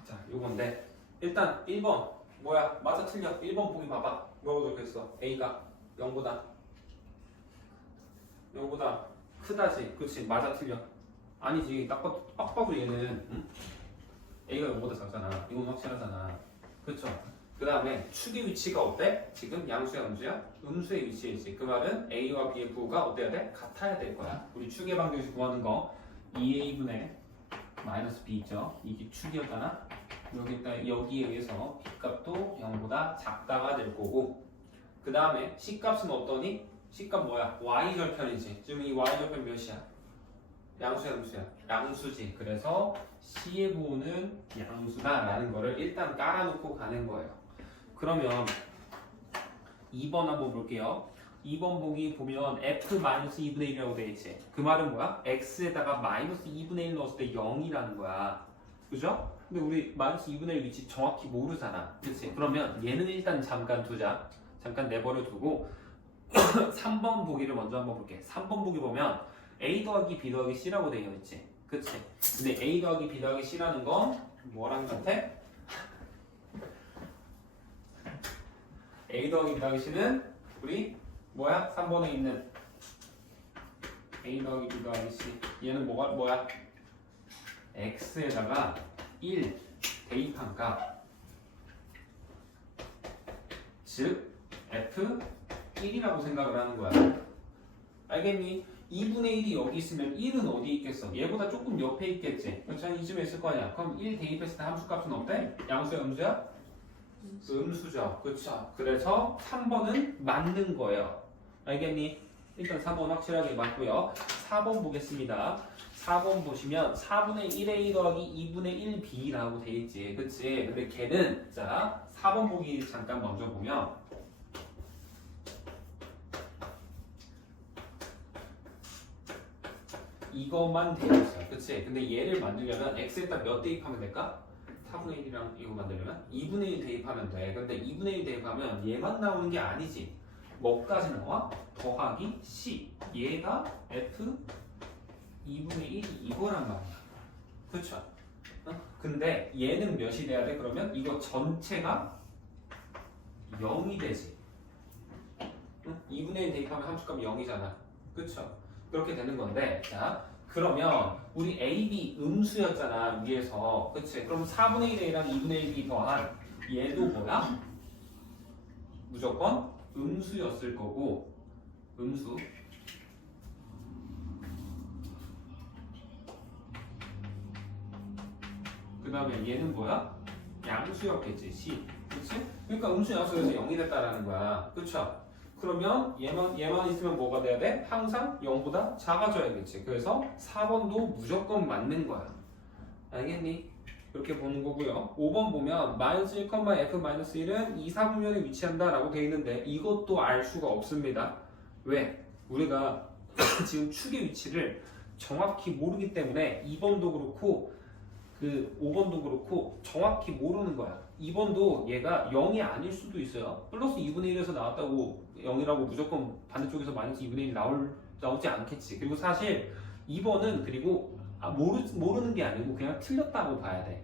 자, 요건데 일단 1번 뭐야? 맞아 틀려? 1번 보기 봐봐. 뭐라고 적혀있어? a가 0보다 크다지. 그치? 맞아 틀려? 아니지. 딱 봐도 얘는 응? a가 0보다 작잖아. 이건 확실하잖아. 그쵸? 그 다음에 축의 위치가 어때? 지금 양수야 음수야? 음수의 위치에 있지. 그 말은 a와 b의 부호가 어때야 돼? 같아야 될 거야. 우리 축의 방정식 구하는 거 2a분의 마이너스 b 있죠? 이게 축이었잖아? 여기에 의해서 b 값도 0보다 작다가 될 거고 그 다음에 c 값은 어떠니? c 값 뭐야? y절편이지. 지금 이 y절편 몇이야? 양수야 음수야? 양수지. 그래서 c의 부호는 양수다라는 거를 일단 깔아놓고 가는 거예요. 그러면 2번 한번 볼게요. 2번 보기 보면 f-2분의 1이라고 되어 있지. 그 말은 뭐야? x에다가 마이너스 2분의 1 넣었을 때 0이라는 거야. 그죠? 근데 우리 마이너스 2분의 1 위치 정확히 모르잖아. 그치? 그러면 얘는 일단 잠깐 두자. 잠깐 내버려 두고 3번 보기를 먼저 한번 볼게. 3번 보기 보면 a 더하기 b 더하기 c라고 되어 있지. 그치? 근데 a 더하기 b 더하기 c라는 건 뭐랑 같아? a 더하기 b 더하기 c는 우리 뭐야? 3번에 있는 a 더하기 b 더하기 c 얘는 뭐야? x에다가 1 대입한 값 즉 f1이라고 생각을 하는 거야. 알겠니? 2분의 1이 여기 있으면 1은 어디 있겠어? 얘보다 조금 옆에 있겠지. 그렇죠? 이쯤에 있을 거 아니야. 그럼 1 대입했을 때 함수값은 어때? 양수야 음수야? 음수죠. 그렇죠. 그래서 3번은 맞는 거예요. 알겠니? 일단 3번 확실하게 맞고요. 4번 보겠습니다. 4번 보시면 4분의 1a 더하기 2분의 1b라고 돼 있지. 그치? 근데 걔는 자 4번 보기 잠깐 먼저 보면 이것만 되어 있어요. 그치? 근데 얘를 만들려면 x에다 몇 대입하면 될까? 4분의 1이랑 이거 만들려면 2분의 1 대입하면 돼. 근데 2분의 1 대입하면 얘만 나오는 게 아니지. 뭐까지 나와? 더하기 c. 얘가 f 2분의 1이 이거란 말이야. 그쵸? 근데 얘는 몇이 돼야 돼? 그러면 이거 전체가 0이 되지. 2분의 1 대입하면 함수값이 0이잖아. 그쵸? 그렇게 되는 건데, 자, 그러면 우리 a, b 음수였잖아, 위에서. 그치? 그럼 4분의 1a랑 2분의 1b 더한 얘도 뭐야? 무조건 음수였을 거고, 음수. 그 다음에 얘는 뭐야? 양수였겠지, c. 그치? 그러니까 음수 양수에서 0이 됐다라는 거야. 그쵸? 그러면 얘만 있으면 뭐가 돼야 돼? 항상 0보다 작아져야겠지. 그래서 4번도 무조건 맞는 거야. 알겠니? 이렇게 보는 거고요. 5번 보면 마이너스 1, f-1은 2, 4분면에 위치한다 라고 되어 있는데 이것도 알 수가 없습니다. 왜? 우리가 지금 축의 위치를 정확히 모르기 때문에 2번도 그렇고 그 5번도 그렇고 정확히 모르는 거야. 2번도 얘가 0이 아닐 수도 있어요. 플러스 2분의 1에서 나왔다고 0이라고 무조건 반대쪽에서 마이너스 2분의 1 나오지 않겠지. 그리고 사실 2번은 그리고 모르는 게 아니고 그냥 틀렸다고 봐야 돼.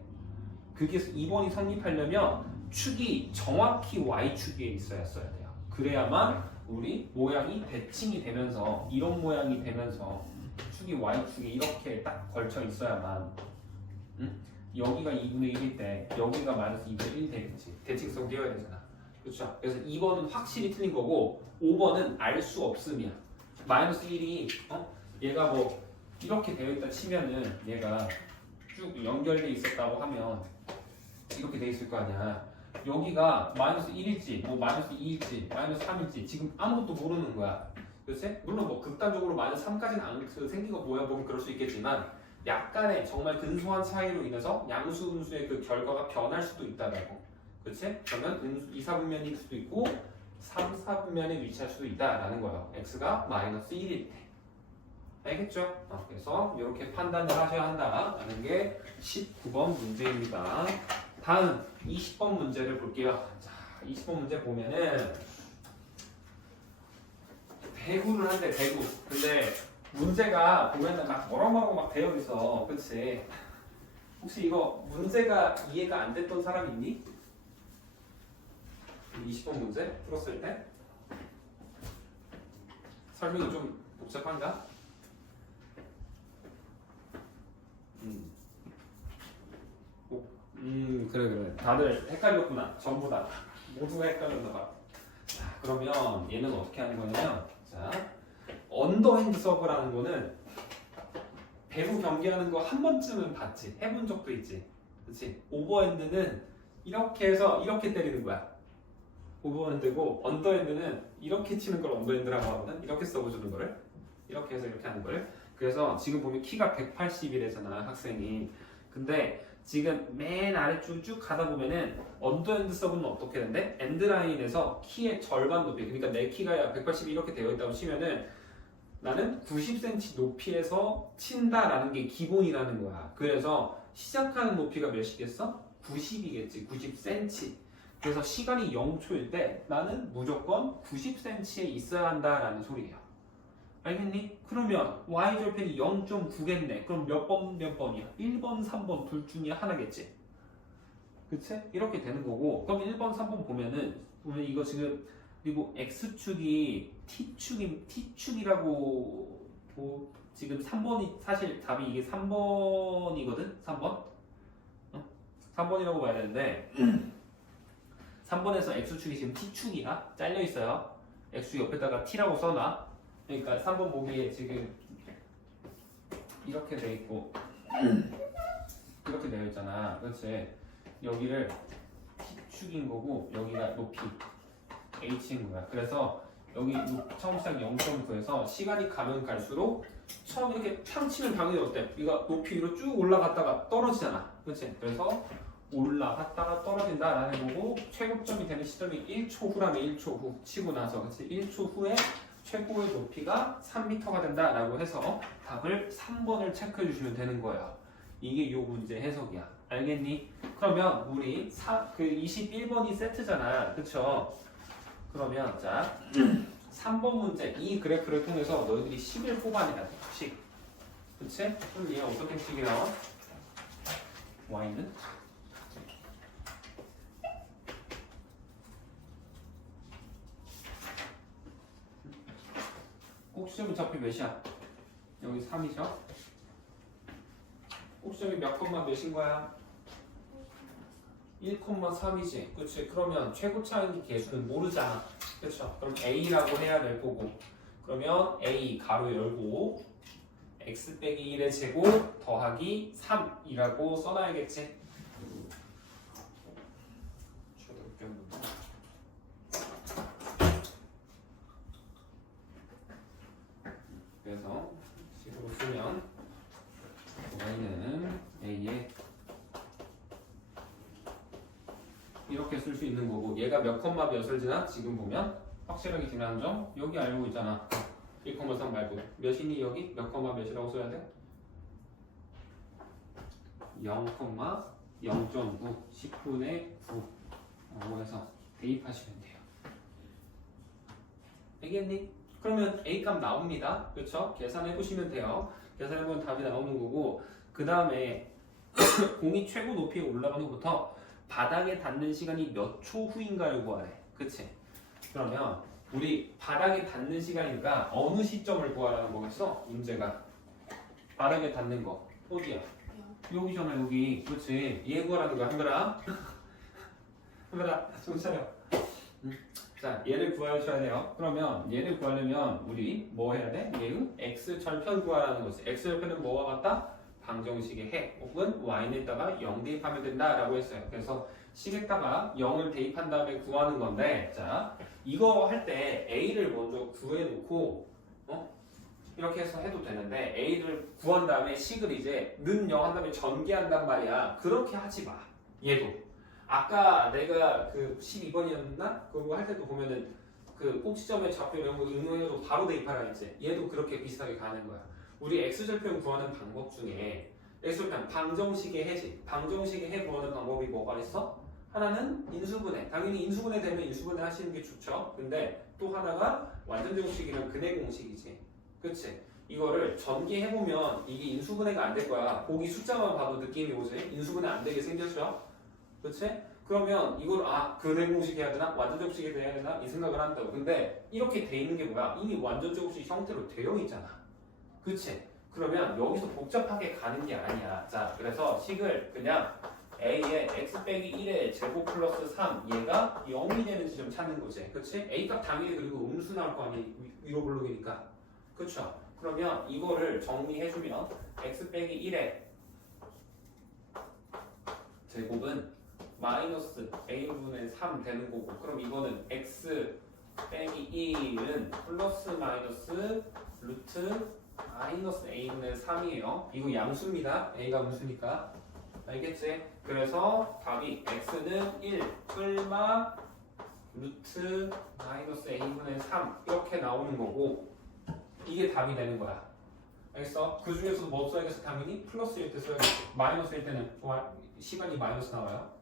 그게 2번이 성립하려면 축이 정확히 Y축에 있어야 돼요. 그래야만 우리 모양이 대칭이 되면서 이런 모양이 되면서 축이 Y축에 이렇게 딱 걸쳐 있어야만 여기가 2분의 1일 때 여기가 마이너스 2분의 1 되겠지. 대칭성 되어야 되잖아. 그렇죠? 그래서 2번은 확실히 틀린 거고 5번은 알 수 없음이야. 마이너스 1이 얘가 뭐 이렇게 되어 있다 치면은 얘가 쭉 연결돼 있었다고 하면 이렇게 돼 있을 거 아니야. 여기가 마이너스 1일지 뭐 마이너스 2일지 마이너스 3일지 지금 아무것도 모르는 거야. 그렇지? 물론 뭐 극단적으로 마이너스 3까지는 안 생긴 거 보면 그럴 수 있겠지만 약간의 정말 근소한 차이로 인해서 양수 음수의 그 결과가 변할 수도 있다라고. 그치? 그러면 2, 4분면일 수도 있고 3, 4분면에 위치할 수도 있다라는 거예요. x가 마이너스 1일 때. 알겠죠? 그래서 이렇게 판단을 하셔야 한다라는 게 19번 문제입니다. 다음 20번 문제를 볼게요. 자, 20번 문제 보면은 배구를 한대, 배구. 근데 문제가 보면은 막 뭐라고 막 되어 있어. 그치? 혹시 이거 문제가 이해가 안 됐던 사람 있니? 20번 문제 풀었을 때? 설명이 좀 복잡한가? 그래. 다들 헷갈렸구나. 전부 다. 모두가 헷갈렸나 봐. 자, 그러면 얘는 어떻게 하는 거냐면, 자, 언더핸드 서브라는 거는 배구 경기하는 거 한 번쯤은 봤지. 해본 적도 있지. 그치? 오버핸드는 이렇게 해서 이렇게 때리는 거야. 오버핸드고, 언더핸드는 이렇게 치는 걸 언더핸드라고 하거든. 이렇게 서브 주는 거를. 이렇게 해서 이렇게 하는 거를. 그래서 지금 보면 키가 180이래잖아, 학생이. 근데 지금 맨 아래쪽 쭉 가다 보면은 언더핸드 서브는 어떻게 되는데? 엔드라인에서 키의 절반 높이, 그러니까 내 키가 180이 이렇게 되어 있다고 치면은 나는 90cm 높이에서 친다라는 게 기본이라는 거야. 그래서 시작하는 높이가 몇이겠어? 90이겠지. 90cm. 그래서 시간이 0초일 때 나는 무조건 90cm에 있어야 한다라는 소리예요. 알겠니? 그러면 y절편이 0.9겠네. 그럼 몇 번이야? 1번, 3번 둘 중에 하나겠지. 그치? 이렇게 되는 거고, 그럼 1번, 3번 보면 이거 지금, 그리고 x축이 t축이라고 지금 3번이 사실 답이 이게 3번이거든? 3번? 3번이라고 봐야 되는데 3번에서 x축이 지금 t축이야. 잘려 있어요. x축 옆에다가 t라고 써놔. 그러니까 3번 보기에 지금 이렇게 돼 있고 이렇게 되어 있잖아. 그렇지? 여기를 t축인 거고 여기가 높이 h인 거야. 그래서 여기 처음 시작 0.9에서 시간이 가면 갈수록 처음 이렇게 탕 치는 방향이 어때? 이거 높이 위로 쭉 올라갔다가 떨어지잖아. 그렇지? 그래서 올라갔다가 떨어진다라는 거고 최고점이 되는 시점이 1초 후라면 1초 후 치고 나서 그렇지? 1초 후에 최고의 높이가 3m가 된다라고 해서 답을 3번을 체크해 주시면 되는 거예요. 이게 요 문제 해석이야. 알겠니? 그러면 우리 21번이 세트잖아. 그쵸? 그러면 자 3번 문제 이 그래프를 통해서 너희들이 식을 뽑아내야 돼. 식. 그치? 그럼 얘가 어떻게 식이 나와? y는? 꼭지점이 좌표 몇이야? 여기 3이죠? 꼭지점이 몇 콤마 몇인 거야? 1,3이지. 그치? 그러면 최고차이 계수는 모르잖아. 그쵸? 그럼 A라고 해야 될 거고. 그러면 A 가로 열고 x 빼기 1의 제곱 더하기 3이라고 써놔야겠지. 그래서 식으로 쓰면 y는 a에 이렇게 쓸 수 있는 거고 얘가 몇 컴마 몇을 지나 지금 보면 확실하게 지나는 점 여기 알고 있잖아. 1,3 말고 몇이니 여기 몇 컴마 몇이라고 써야 돼? 0,0.9 10분의 9라고 해서 대입하시면 돼요. 알겠니? 그러면 A값 나옵니다. 그렇죠? 계산해 보시면 돼요. 계산해 보면 답이 나오는 거고 그 다음에 공이 최고 높이에 올라간 후부터 바닥에 닿는 시간이 몇 초 후인가를 구하래. 그치? 그러면 우리 바닥에 닿는 시간이니까 어느 시점을 구하라는 거겠어? 문제가 바닥에 닿는 거 어디야? 여기잖아 여기. 그렇지? 얘 구하라는 거야. 한별아 한별아 좀 차려. 자, 얘를 구하셔야 돼요. 그러면 얘를 구하려면 우리 뭐 해야 돼? 얘의 x절편 구하라는 거지. x절편은 뭐와 같다? 방정식의 해 혹은 y에다가 0 대입하면 된다라고 했어요. 그래서 식에다가 0을 대입한 다음에 구하는 건데 자, 이거 할 때 a를 먼저 구해놓고 이렇게 해서 해도 되는데 a를 구한 다음에 식을 이제 는 0 한 다음에 전개한단 말이야. 그렇게 하지 마. 얘도. 아까 내가 그 12번이었나? 그거 할 때도 보면은 그 꼭지점의 좌표 이런 거 응용해서 바로 대입하라 했지. 얘도 그렇게 비슷하게 가는 거야. 우리 x절편 구하는 방법 중에 x절편 방정식의 해지, 방정식의 해 구하는 방법이 뭐가 있어? 하나는 인수분해. 당연히 인수분해 되면 인수분해 하시는 게 좋죠. 근데 또 하나가 완전제곱식이랑 근해공식이지. 그치? 이거를 전개해보면 이게 인수분해가 안 될 거야. 보기 숫자만 봐도 느낌이 오지? 인수분해 안 되게 생겼죠? 그치? 그러면 이걸 근해공식 해야 되나? 완전제곱식이 돼야 되나? 이 생각을 한다고. 근데 이렇게 돼 있는 게 뭐야? 이미 완전제곱식 형태로 되어 있잖아. 그치? 그러면 여기서 복잡하게 가는 게 아니야. 자, 그래서 식을 그냥 a의 x 빼기 1의 제곱 플러스 3 얘가 0이 되는 지점 찾는 거지. 그치? a 값 당연히 그리고 음수 나올 거 아니 위로 블록이니까. 그쵸? 그러면 이거를 정리해주면 x 빼기 1의 제곱은 마이너스 a분의 3 되는 거고, 그럼 이거는 x 빼기 1은 플러스 마이너스 루트 마이너스 a분의 3이에요. 이거 양수입니다. a가 음수니까. 알겠지? 그래서 답이 x는 1 플마 루트 마이너스 a분의 3 이렇게 나오는 거고, 이게 답이 되는 거야. 알겠어? 그 중에서도 뭐 써야겠어? 당연히 플러스일 때 써야겠지. 마이너스일 때는 시간이 마이너스 나와요.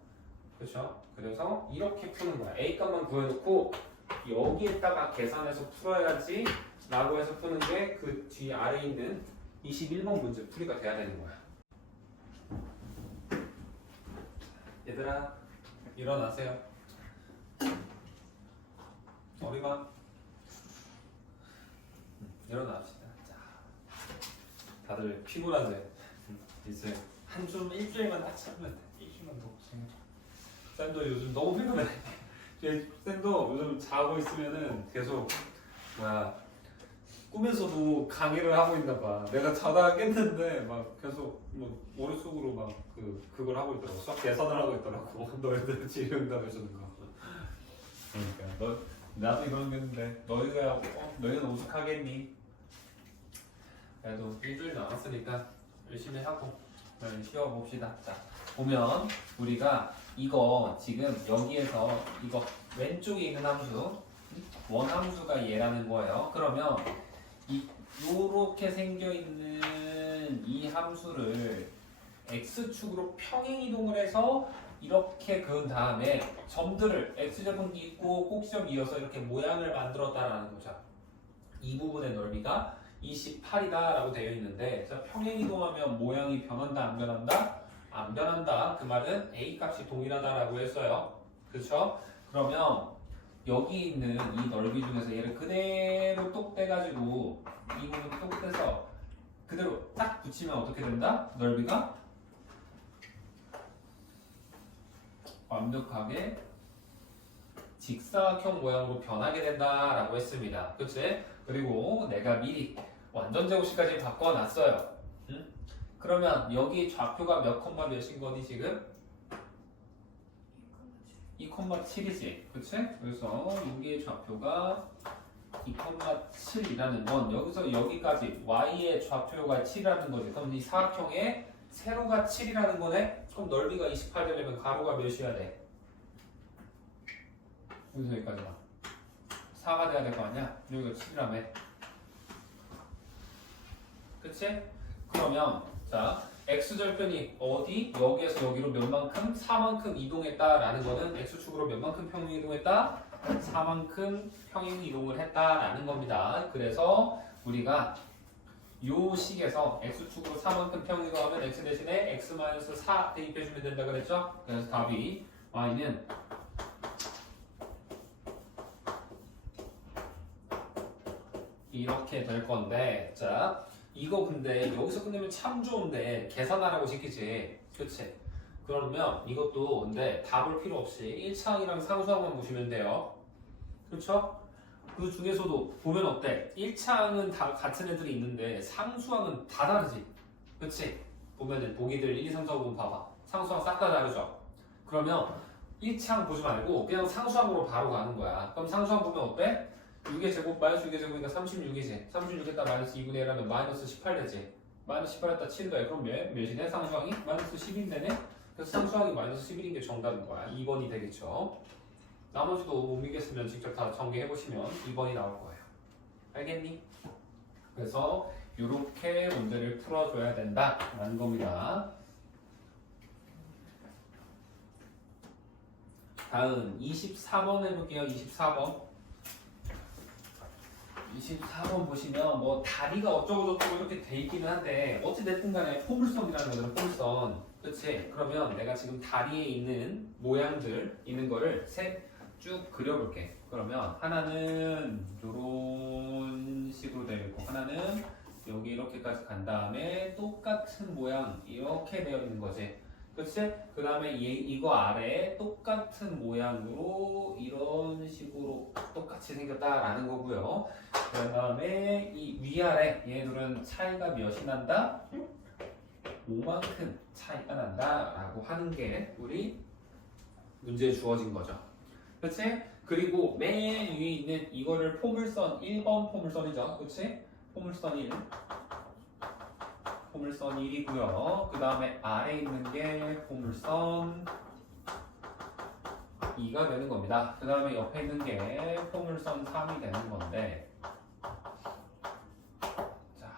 그렇죠? 그래서 이렇게 푸는 거야. a 값만 구해놓고 여기에다가 계산해서 풀어야지 라고 해서 푸는 게 그 뒤 아래에 있는 21번 문제 풀이가 돼야 되는 거야. 얘들아 일어나세요. 머리만 일어납시다. 자, 다들 피곤하지? 이제 일주일만 딱 참으면 돼. 일주일만 더 고생해. 쌤도 요즘 너무 피곤해. 쌤도 요즘 자고 있으면은 계속 꿈에서도 강의를 하고 있나 봐. 내가 자다가 깼는데 막 계속 뭐 머릿속으로 막 그걸 하고 있더라고. 수학 계산을 하고 있더라고. 너희들 질의응답 해주는 거. 그러니까 나도 이런 게 있는데 너희는 오죽하겠니? 그래도 일주일 남았으니까 열심히 하고 쉬어봅시다. 자, 보면 우리가 이거 지금 여기에서 이거 왼쪽에 있는 함수 원함수가 얘라는 거예요. 그러면 요렇게 생겨있는 이 함수를 x축으로 평행이동을 해서 이렇게 그은 다음에 점들을 x절편 있고 꼭지점 이어서 이렇게 모양을 만들었다라는 거죠. 이 부분의 넓이가 28이다 라고 되어 있는데, 자, 평행이동하면 모양이 변한다 안 변한다? 안 변한다. 그 말은 a 값이 동일하다라고 했어요. 그렇죠? 그러면 여기 있는 이 넓이 중에서 얘를 그대로 똑 떼가지고 이 부분 똑 떼서 그대로 딱 붙이면 어떻게 된다? 넓이가 완벽하게 직사각형 모양으로 변하게 된다라고 했습니다. 그치? 그리고 내가 미리 완전제곱식까지 바꿔놨어요. 응? 그러면 여기 좌표가 몇 콤마 몇인 거니 지금? 2,7이지. 그치? 그래서 여기의 좌표가 2,7이라는 건 여기서 여기까지 y의 좌표가 7이라는 거지. 그럼 이 사각형의 세로가 7이라는 거네? 그럼 넓이가 28 되려면 가로가 몇이어야 돼? 여기서 여기까지만 4가 돼야 될 거 아니야? 여기가 7이라며. 그치? 그러면 자 x절편이 어디? 여기에서 여기로 몇만큼? 4만큼 이동했다라는 거는 x축으로 몇만큼 평행 이동했다? 4만큼 평행 이동을 했다라는 겁니다. 그래서 우리가 요 식에서 x축으로 4만큼 평행 이동하면 x 대신에 x-4 대입해주면 된다 그랬죠? 그래서 답이 y는 이렇게 될 건데, 자 이거 근데 여기서 끝내면 참 좋은데 계산하라고 시키지. 그치? 그러면 이것도 근데 다 볼 필요 없이 1차항이랑 상수항만 보시면 돼요. 그렇죠? 그 중에서도 보면 어때? 1차항은 다 같은 애들이 있는데 상수항은 다 다르지. 그치? 보면은 보기들 1, 2, 3, 4, 5번 봐봐. 상수항 싹 다 다르죠? 그러면 1차항 보지 말고 그냥 상수항으로 바로 가는 거야. 그럼 상수항 보면 어때? 6의 제곱 마이너스 6의 제곱이니까 36이지. 36에다 마이너스 2분의 1하면 마이너스 18 되지. 마이너스 18에다 7 더해. 그럼 몇이네? 상수항이? 마이너스 10인 되네? 그래서 상수항이 마이너스 11인 게 정답인 거야. 2번이 되겠죠. 나머지도 못 믿겠으면 직접 다 정리해 보시면 2번이 나올 거예요. 알겠니? 그래서 이렇게 문제를 풀어줘야 된다라는 겁니다. 다음 24번 해볼게요. 24번 보시면 뭐 다리가 어쩌고저쩌고 이렇게 돼 있기는 한데 어찌됐든 간에 포물선이라는 거잖아. 포물선. 그치? 그러면 내가 지금 다리에 있는 모양들 있는 거를 셋 쭉 그려볼게. 그러면 하나는 이런 식으로 되어 있고 하나는 여기 이렇게까지 간 다음에 똑같은 모양 이렇게 되어 있는 거지. 그치? 그 다음에 이거 아래에 똑같은 모양으로 이런 식으로 똑같이 생겼다라는 거고요. 그 다음에 이 위아래 얘들은 차이가 몇이 난다? 5만큼 차이가 난다라고 하는 게 우리 문제에 주어진 거죠. 그치? 그리고 맨 위에 있는 이거를 포물선 1번 포물선이죠. 그치? 포물선 1. 포물선 1이고요. 그 다음에 아래에 있는 게 포물선 2가 되는 겁니다. 그 다음에 옆에 있는 게 포물선 3이 되는 건데 자,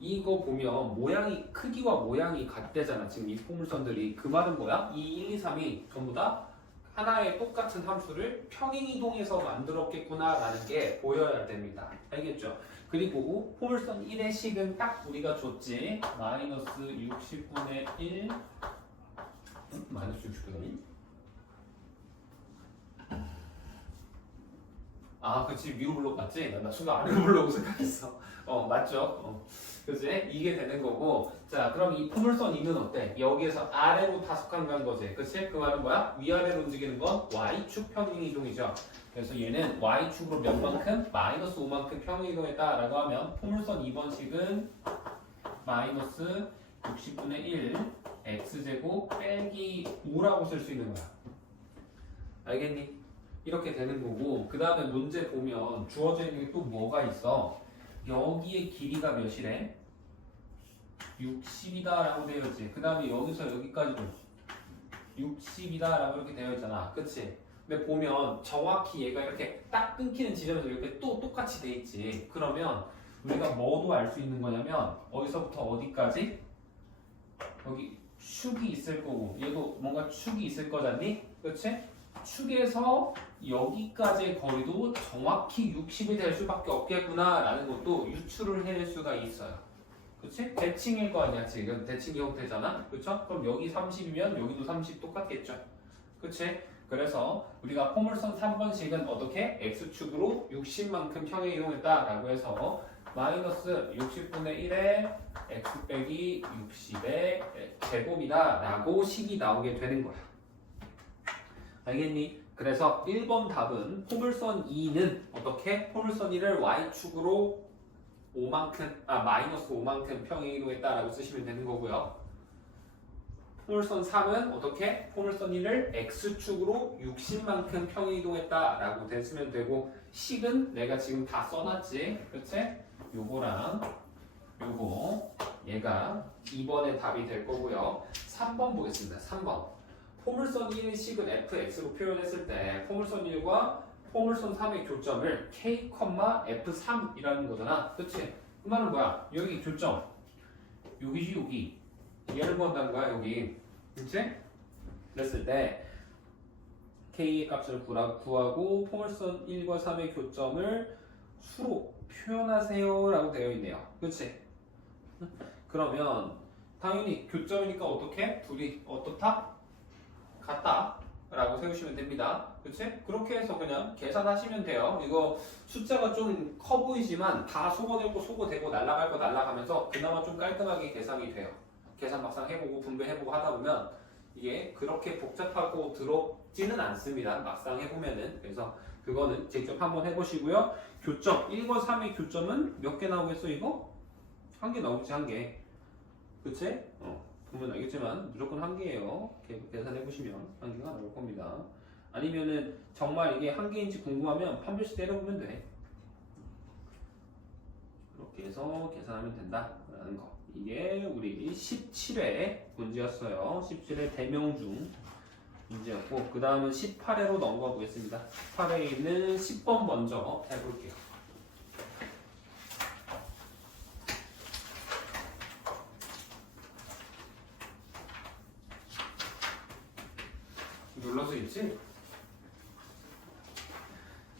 이거 보면 모양이 크기와 모양이 같대잖아. 지금 이 포물선들이. 그 말은 뭐야? 이 1, 2, 3이 전부 다 하나의 똑같은 함수를 평행이동해서 만들었겠구나 라는 게 보여야 됩니다. 알겠죠? 그리고 포물선 1의 식은 딱 우리가 줬지. 마이너스 60분의 1 마이너스 60분의 1? 아 그치 위로 블록 맞지? 나 순간 아래로 블록 생각했어. 맞죠? 그치? 이게 되는 거고. 자 그럼 이 포물선 2는 어때? 여기에서 아래로 다속한 간 거지. 그치? 그 말은 뭐야? 위아래로 움직이는 건 y축 평행이동이죠. 그래서 얘는 y축으로 몇 만큼? 마이너스 5만큼 평행이동했다 라고 하면 포물선 2번식은 마이너스 60분의 1 x제곱 빼기 5라고 쓸 수 있는 거야. 알겠니? 이렇게 되는 거고. 그 다음에 문제 보면 주어져 있는 게 또 뭐가 있어? 여기의 길이가 몇이래? 60이다 라고 되어 있지. 그 다음에 여기서 여기까지도 60이다 라고 이렇게 되어 있잖아. 그치? 근데 보면 정확히 얘가 이렇게 딱 끊기는 지점에서 이렇게 또 똑같이 돼 있지. 그러면 우리가 뭐도 알 수 있는 거냐면 어디서부터 어디까지? 여기 축이 있을 거고 얘도 뭔가 축이 있을 거잖니? 그치? 축에서 여기까지의 거리도 정확히 60이 될 수밖에 없겠구나 라는 것도 유추를 해낼 수가 있어요. 그치? 대칭일 거 아니야 지금. 대칭 형태잖아. 그쵸? 그럼 여기 30이면 여기도 30 똑같겠죠. 그치? 그래서 우리가 포물선 3번식은 어떻게? x축으로 60만큼 평행이동했다 라고 해서 마이너스 60분의 1에 x 빼기 60의 제곱이다 라고 식이 나오게 되는 거야. 알겠니? 그래서 1번 답은 포물선 2는 어떻게? 포물선 2를 y축으로 5만큼, 마이너스 5만큼 평행이동했다라고 쓰시면 되는 거고요. 포물선 3은 어떻게? 포물선 2를 x축으로 60만큼 평행이동했다라고 쓰면 되고 식은 내가 지금 다 써놨지? 그치? 요거랑 요거 얘가 2번의 답이 될 거고요. 3번 보겠습니다. 3번. 포물선 1의 식은 fx로 표현했을 때 포물선 1과 포물선 3의 교점을 k, f3이라는 거잖아. 그치? 그 말은 뭐야? 여기 교점 여기지 여기 얘를 구한다는 거야 여기. 그치? 그랬을 때 k의 값을 구하고 포물선 1과 3의 교점을 수로 표현하세요 라고 되어 있네요. 그치? 그러면 당연히 교점이니까 어떻게? 둘이 어떻다? 같다 라고 세우시면 됩니다. 그치? 그렇게 해서 그냥 계산하시면 돼요. 이거 숫자가 좀 커 보이지만 다 소거되고 소거되고 날아갈 거 날아가면서 그나마 좀 깔끔하게 계산이 돼요. 계산 막상 해보고 분배해보고 하다 보면 이게 그렇게 복잡하고 더럽지는 않습니다. 막상 해보면은. 그래서 그거는 직접 한번 해보시고요. 교점 1과 3의 교점은 몇 개 나오겠어 이거? 한 개 나오겠지 한 개. 그치? 보면 알겠지만 무조건 한 개예요. 계산해 보시면 한 개가 나올 겁니다. 아니면은 정말 이게 한 개인지 궁금하면 판별식 때려보면 돼. 그렇게 해서 계산하면 된다라는 거. 이게 우리 17회 문제였어요. 17회 대명중 문제였고 그 다음은 18회로 넘어가 보겠습니다. 18회에 있는 10번 먼저 해볼게요. 눌러서 있지?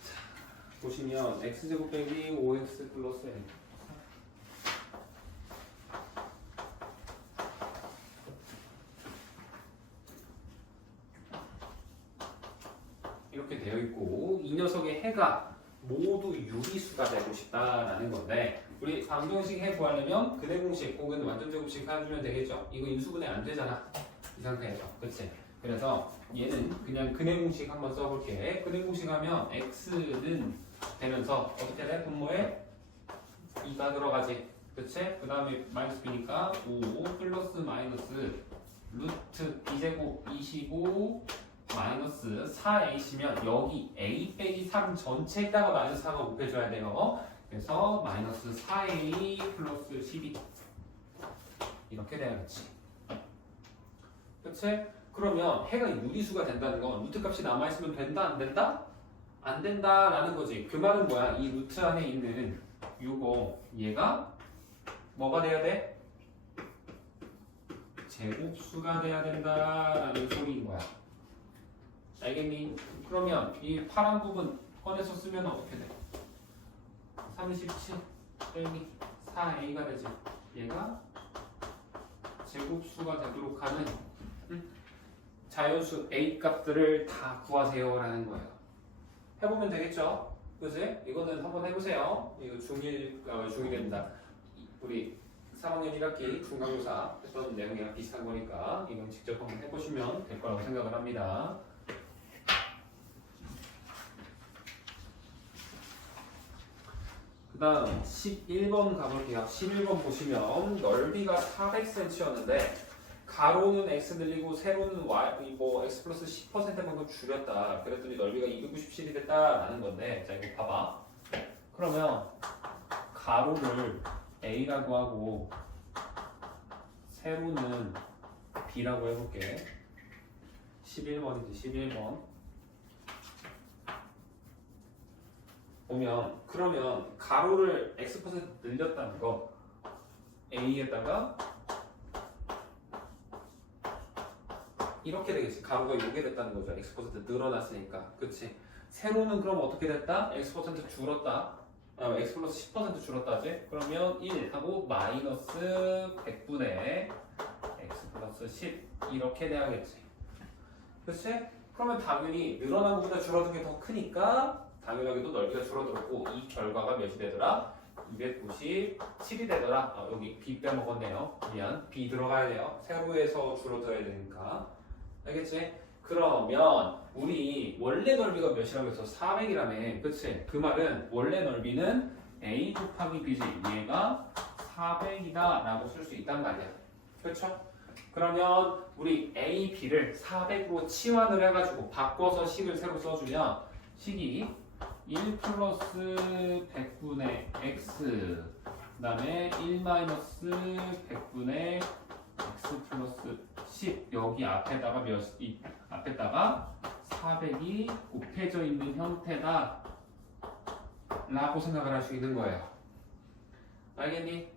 자, 보시면 x제곱 빼기 5x 플러스 n 이렇게 되어 있고 이 녀석의 해가 모두 유리수가 되고 싶다라는 건데 우리 방정식 해 구하려면 근해 공식 혹은 완전 제곱식 해주면 되겠죠? 이거 인수분해 안 되잖아 이 상태에서 그치? 그래서 얘는 그냥 근해 공식 한번 써볼게. 근해 공식 하면 x는 되면서 어떻게 돼? 분모에 2가 들어가지. 그치? 그 다음에 마이너스 b니까 5 플러스 마이너스 루트 b제곱 25 마이너스 4a시면 여기 a 빼기 3 전체에다가 마이너스 4가 곱해줘야 돼요. 그래서 마이너스 4a 플러스 12 이렇게 돼야겠지. 그치? 그러면 해가 유리수가 된다는 건 루트 값이 남아있으면 된다? 안 된다? 안 된다라는 거지. 그 말은 뭐야? 이 루트 안에 있는 요거 얘가 뭐가 돼야 돼? 제곱수가 돼야 된다라는 소리인 거야. 알겠니? 그러면 이 파란 부분 꺼내서 쓰면 어떻게 돼? 37 빼기 4a가 되지. 얘가 제곱수가 되도록 하는 자연수 a 값들을 다 구하세요라는 거예요. 해보면 되겠죠? 그지? 이거는 한번 해보세요. 이거 중1된다. 우리 3학년 1학기 중간고사 했던 내용이랑 비슷한 거니까 이건 직접 한번 해보시면 될 거라고 생각을 합니다. 그 다음 11번 가볼게요. 11번 보시면 넓이가 400cm였는데 가로는 x 늘리고 세로는 y 뭐 x 플러스 10%만큼 줄였다. 그랬더니 넓이가 297이 됐다라는 건데 자 이거 봐봐. 그러면 가로를 a라고 하고 세로는 b라고 해볼게. 11번이지 11번. 보면 그러면 가로를 x% 늘렸다는 거 a에다가 이렇게 되겠지. 가로가 요게 됐다는 거죠. x% 늘어났으니까. 그치? 세로는 그럼 어떻게 됐다? x% 줄었다. x 플러스 10% 줄었다지? 그러면 1 하고 마이너스 100분의 x 플러스 10 이렇게 돼야겠지. 그치? 그러면 당연히 늘어난 것보다 줄어든 게 더 크니까 당연하게도 넓이가 줄어들었고 이 결과가 몇이 되더라? 297이 되더라. 여기 b 빼먹었네요. 미안. b 들어가야 돼요. 세로에서 줄어들어야 되니까. 알겠지? 그러면 우리 원래 넓이가 몇이라고 했어? 400이라며. 그치? 그 말은 원래 넓이는 a 곱하기 b지. 얘가 400이다 라고 쓸 수 있단 말이야. 그렇죠? 그러면 우리 a, b를 400으로 치환을 해가지고 바꿔서 식을 새로 써주면 식이 1 플러스 100분의 x 그 다음에 1 마이너스 100분의 x 플러스 10 여기 앞에다가 앞에다가 400이 곱해져 있는 형태다 라고 생각을 할 수 있는 거예요. 알겠니?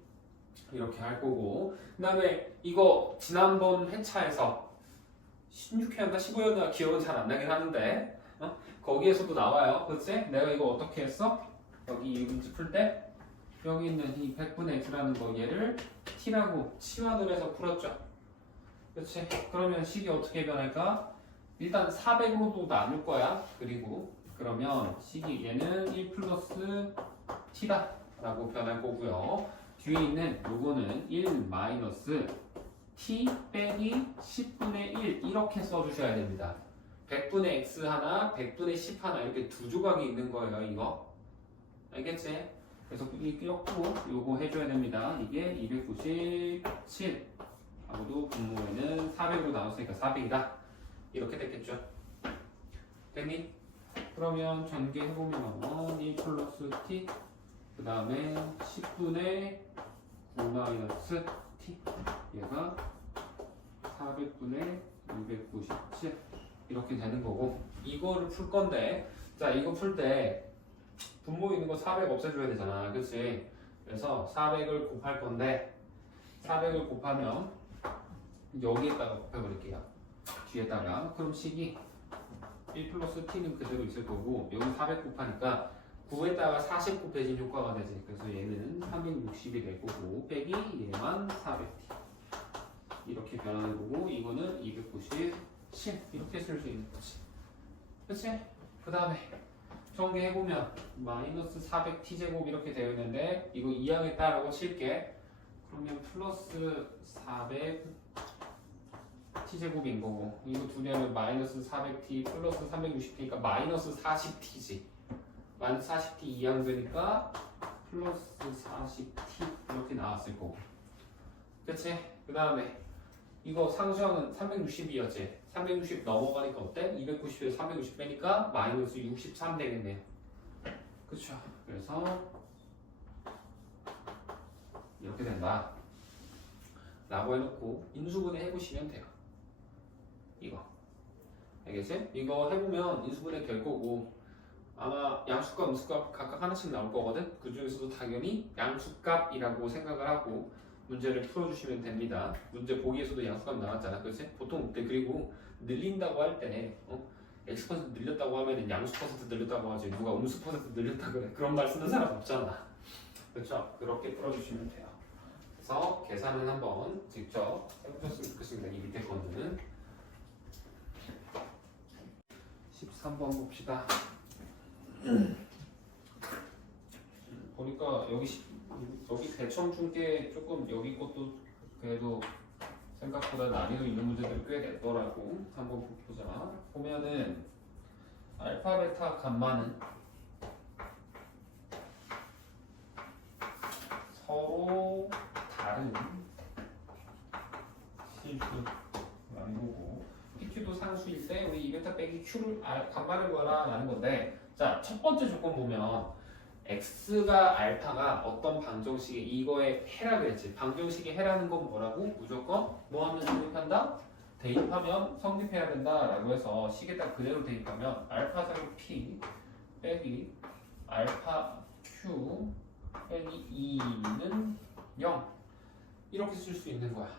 이렇게 할 거고 그 다음에 이거 지난번 회차에서 16회였나 15회였나 기억은 잘 안 나긴 하는데 거기에서도 나와요. 그치? 내가 이거 어떻게 했어? 여기 이 문제 풀 때 여기 있는 이 100분의 x라는 거 얘를 t라고 치환을 해서 풀었죠. 그치? 그러면 식이 어떻게 변할까? 일단 400으로도 나눌 거야. 그리고 그러면 식이 얘는 1 플러스 t다 라고 변할 거고요. 뒤에 있는 요거는 1 마이너스 t 빼기 10분의 1 이렇게 써주셔야 됩니다. 100분의 x 하나, 100분의 10 하나 이렇게 두 조각이 있는 거예요. 이거 알겠지? 그래서 이 꼈고 요거 해줘야 됩니다. 이게 297 하고도 분모에는 400으로 나눴으니까 400이다 이렇게 됐겠죠? 됐니? 그러면 전개해보면 1 플러스 t 그 다음에 10분의 t 얘가 400분의 297 이렇게 되는 거고 이거를 풀 건데 자 이거 풀 때 분모 있는 거 400 없애줘야 되잖아 그치? 그래서 400을 곱할 건데 400을 곱하면 여기에다가 곱해버릴게요 뒤에다가 그럼 식이 1 플러스 t는 그대로 있을 거고 여기 400 곱하니까 9에다가 40 곱해진 효과가 되지 그래서 얘는 360이 될 거고 빼기 얘만 400t 이렇게 변하는 거고 이거는 297 이렇게 쓸 수 있는 거지 그치? 그 다음에 정리해보면 마이너스 400t 제곱 이렇게 되어 있는데 이거 2항에 따라고 칠게 그러면 플러스 400 t제곱인 거고 이거 두 개는 마이너스 400t 플러스 360t니까 마이너스 40t지 마이너스 40t 2항 되니까 플러스 40t 이렇게 나왔을 거고 그치? 그 다음에 이거 상수형은 360이었지 360 넘어가니까 어때? 290에서 360 빼니까 마이너스 63 되겠네요 그쵸? 그래서 이렇게 된다 라고 해놓고 인수분해 해보시면 돼요 이거 알겠지? 이거 해보면 인수분해 될 거고 아마 양수값, 음수값 각각 하나씩 나올 거거든 그 중에서도 당연히 양수값이라고 생각을 하고 문제를 풀어주시면 됩니다 문제 보기에서도 양수값 나왔잖아 그렇지? 보통 그리고 늘린다고 할때 x% 늘렸다고 하면 양수 퍼센트 늘렸다고 하지 누가 음수 퍼센트 늘렸다 그래 그런 말 쓰는 사람 없잖아 그렇죠? 그렇게 풀어주시면 돼요 그래서 계산은 한번 직접 해보셨으면 좋겠습니다 이 밑에 거는 13번 봅시다 보니까 여기 대청 중계 조금 여기 것도 그래도 생각보다 난이도 있는 문제들이 꽤 냈더라고 한번 보자 보면은 알파 베타 감마는 서로 다른 실수라는 거고 PQ도 상수일 때 우리 2베타 빼기 Q를 감마를 구하라라는 건데 자 첫 번째 조건 보면 x가 알파가 어떤 방정식에 이거에 해라 그랬지 방정식에 해라는 건 뭐라고? 무조건 뭐 하면 성립한다? 대입하면 성립해야 된다 라고 해서 식에다 그대로 대입하면 알파 제곱 p 빼기 알파 q 빼기 2는 0 이렇게 쓸 수 있는 거야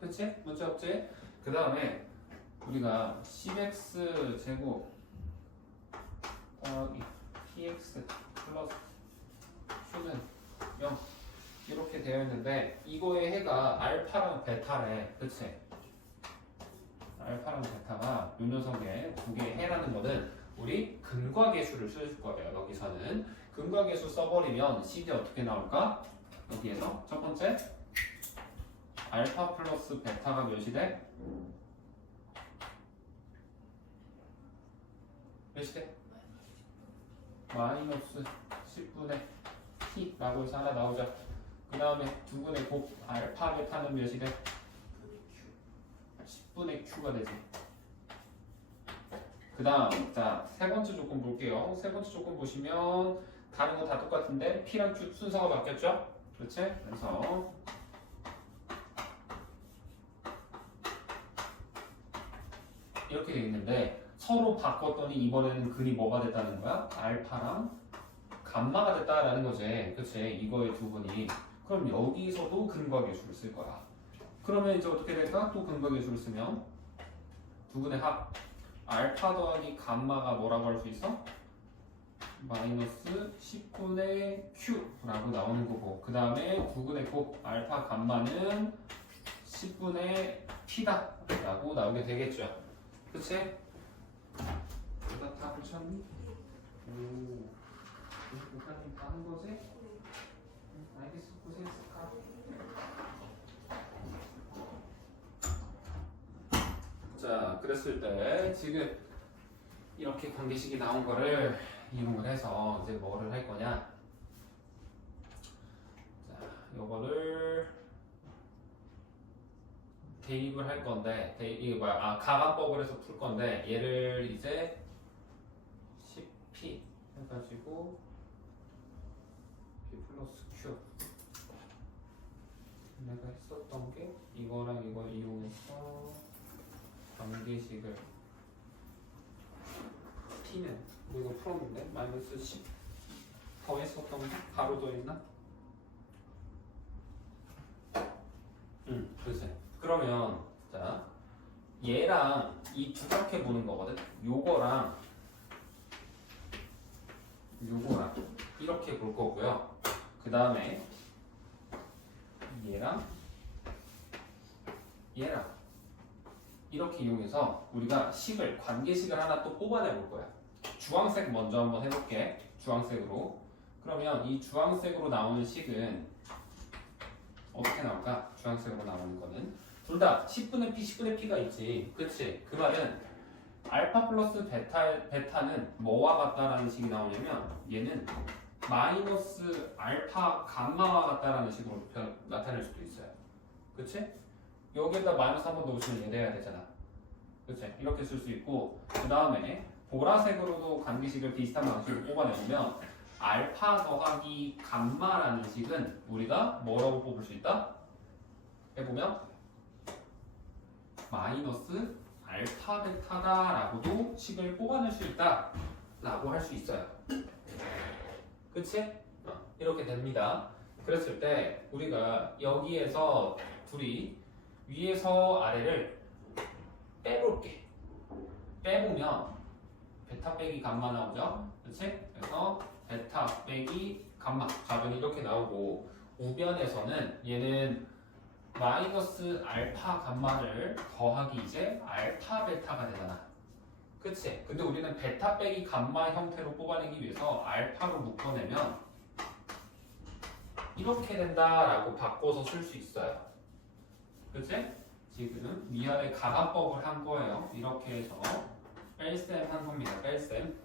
그치? 문제 없지? 그 다음에 우리가 10x 제곱 더하기 px 플러스 q는 0 이렇게 되어 있는데 이거의 해가 알파랑 베타래 그치? 알파랑 베타가 요 녀석의 두 개의 해라는 거는 우리 근과계수를 쓸 거예요 여기서는 근과계수 써버리면 식이 어떻게 나올까? 여기에서 첫 번째 알파 플러스 베타가 몇이 돼? 몇이 돼? 마이너스 10분의 t라고 해서 하나 나오죠. 그 다음에 두분의 곱 알파 베타는 몇이 돼? 10분의 q가 되지. 그 다음 자 세 번째 조건 볼게요. 세 번째 조건 보시면 다른 거 다 똑같은데 p랑 q 순서가 바뀌었죠? 그렇지? 그래서 이렇게 돼 있는데 서로 바꿨더니 이번에는 근이 뭐가 됐다는 거야? 알파랑 감마가 됐다라는 거지. 그치? 이거의 두 분이. 그럼 여기서도 근과 계수를 쓸 거야. 그러면 이제 어떻게 될까? 또 근과 계수를 쓰면 두 분의 합. 알파 더하기 감마가 뭐라고 할 수 있어? 마이너스 10분의 q라고 나오는 거고 그 다음에 9분의 곱 알파 감마는 10분의 p다 라고 나오게 되겠죠. 그치? 다 붙였니? 오, 목사님 다 한 거지? 알겠어, 고생했어. 자, 그랬을 때 지금 이렇게 관계식이 나온 거를 이용을 해서 이제 뭐를 할 거냐? 자, 요거를 대입을 할 건데, 이게 뭐야? 아, 가관법을 해서 풀 건데, 얘를 이제 10p 해가지고 p 플러스 q 내가 했었던 게 이거랑 이걸 이용해서 관계식을 P는 뭐 이거 풀었는데 마이너스 10 더했었던 게 바로 더했나? 그렇지. 그러면 자 얘랑 이 두껍게 보는 거거든. 요거랑 이렇게 볼 거고요. 그 다음에 얘랑 이렇게 이용해서 우리가 식을 관계식을 하나 또 뽑아내 볼 거야. 주황색 먼저 한번 해볼게. 주황색으로. 그러면 이 주황색으로 나오는 식은 어떻게 나올까? 주황색으로 나오는 거는 둘 다 10분의 P, 10분의 P가 있지. 그치? 그 말은 알파 플러스 베타는 뭐와 같다라는 식이 나오냐면 얘는 마이너스 알파 감마와 같다라는 식으로 나타낼 수도 있어요. 그치? 여기에다 마이너스 한 번 넣으시면 얘래야 되잖아. 그치? 이렇게 쓸 수 있고 그 다음에 보라색으로도 관계식을 비슷한 방식으로 뽑아내면 알파 더하기 감마라는 식은 우리가 뭐라고 뽑을 수 있다? 해보면 마이너스 알파 베타다라고도 식을 뽑아낼 수 있다라고 할 수 있어요. 그치? 이렇게 됩니다. 그랬을 때 우리가 여기에서 둘이 위에서 아래를 빼볼게. 빼보면 베타 빼기 감마 나오죠? 그치? 그래서 베타 빼기 감마 답은 이렇게 나오고 우변에서는 얘는 마이너스 알파 감마를 더하기 이제 알파 베타가 되잖아. 그치? 근데 우리는 베타 빼기 감마 형태로 뽑아내기 위해서 알파로 묶어내면 이렇게 된다라고 바꿔서 쓸 수 있어요. 그치? 지금 위아래 가감법을 한 거예요. 이렇게 해서 뺄셈 한 겁니다. 뺄셈.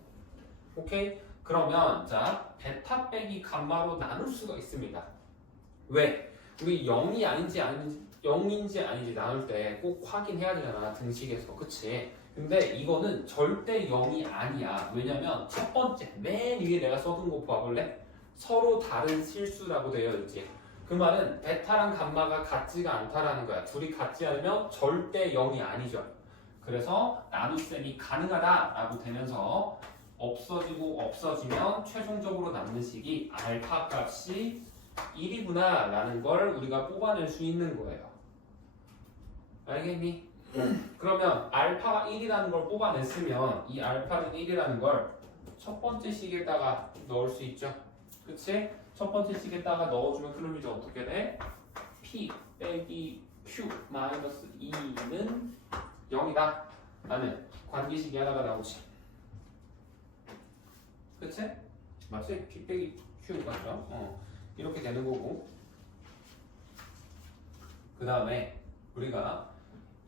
오케이? 그러면 자 베타 빼기 감마로 나눌 수가 있습니다. 왜? 우리 0이 아닌지 0인지 아닌지 나눌 때 꼭 확인해야 되잖아. 등식에서. 그치? 근데 이거는 절대 0이 아니야. 왜냐면 첫 번째 맨 위에 내가 써둔 거 봐볼래? 서로 다른 실수라고 되어 있지. 그 말은 베타랑 감마가 같지가 않다라는 거야. 둘이 같지 않으면 절대 0이 아니죠. 그래서 나눗셈이 가능하다라고 되면서 없어지고 없어지면 최종적으로 남는 식이 알파 값이 1이구나 라는 걸 우리가 뽑아낼 수 있는 거예요. 알겠니? 그러면 알파가 1이라는 걸 뽑아냈으면 이 알파는 1이라는 걸 첫 번째 식에다가 넣을 수 있죠. 그치? 첫 번째 식에다가 넣어주면 그럼 이제 어떻게 돼? P 빼기 Q 마이너스 2는 0이다 라는 관계식이 하나가 나오지. 그치? 맞지? P 빼기 Q 맞죠? 이렇게 되는 거고 그 다음에 우리가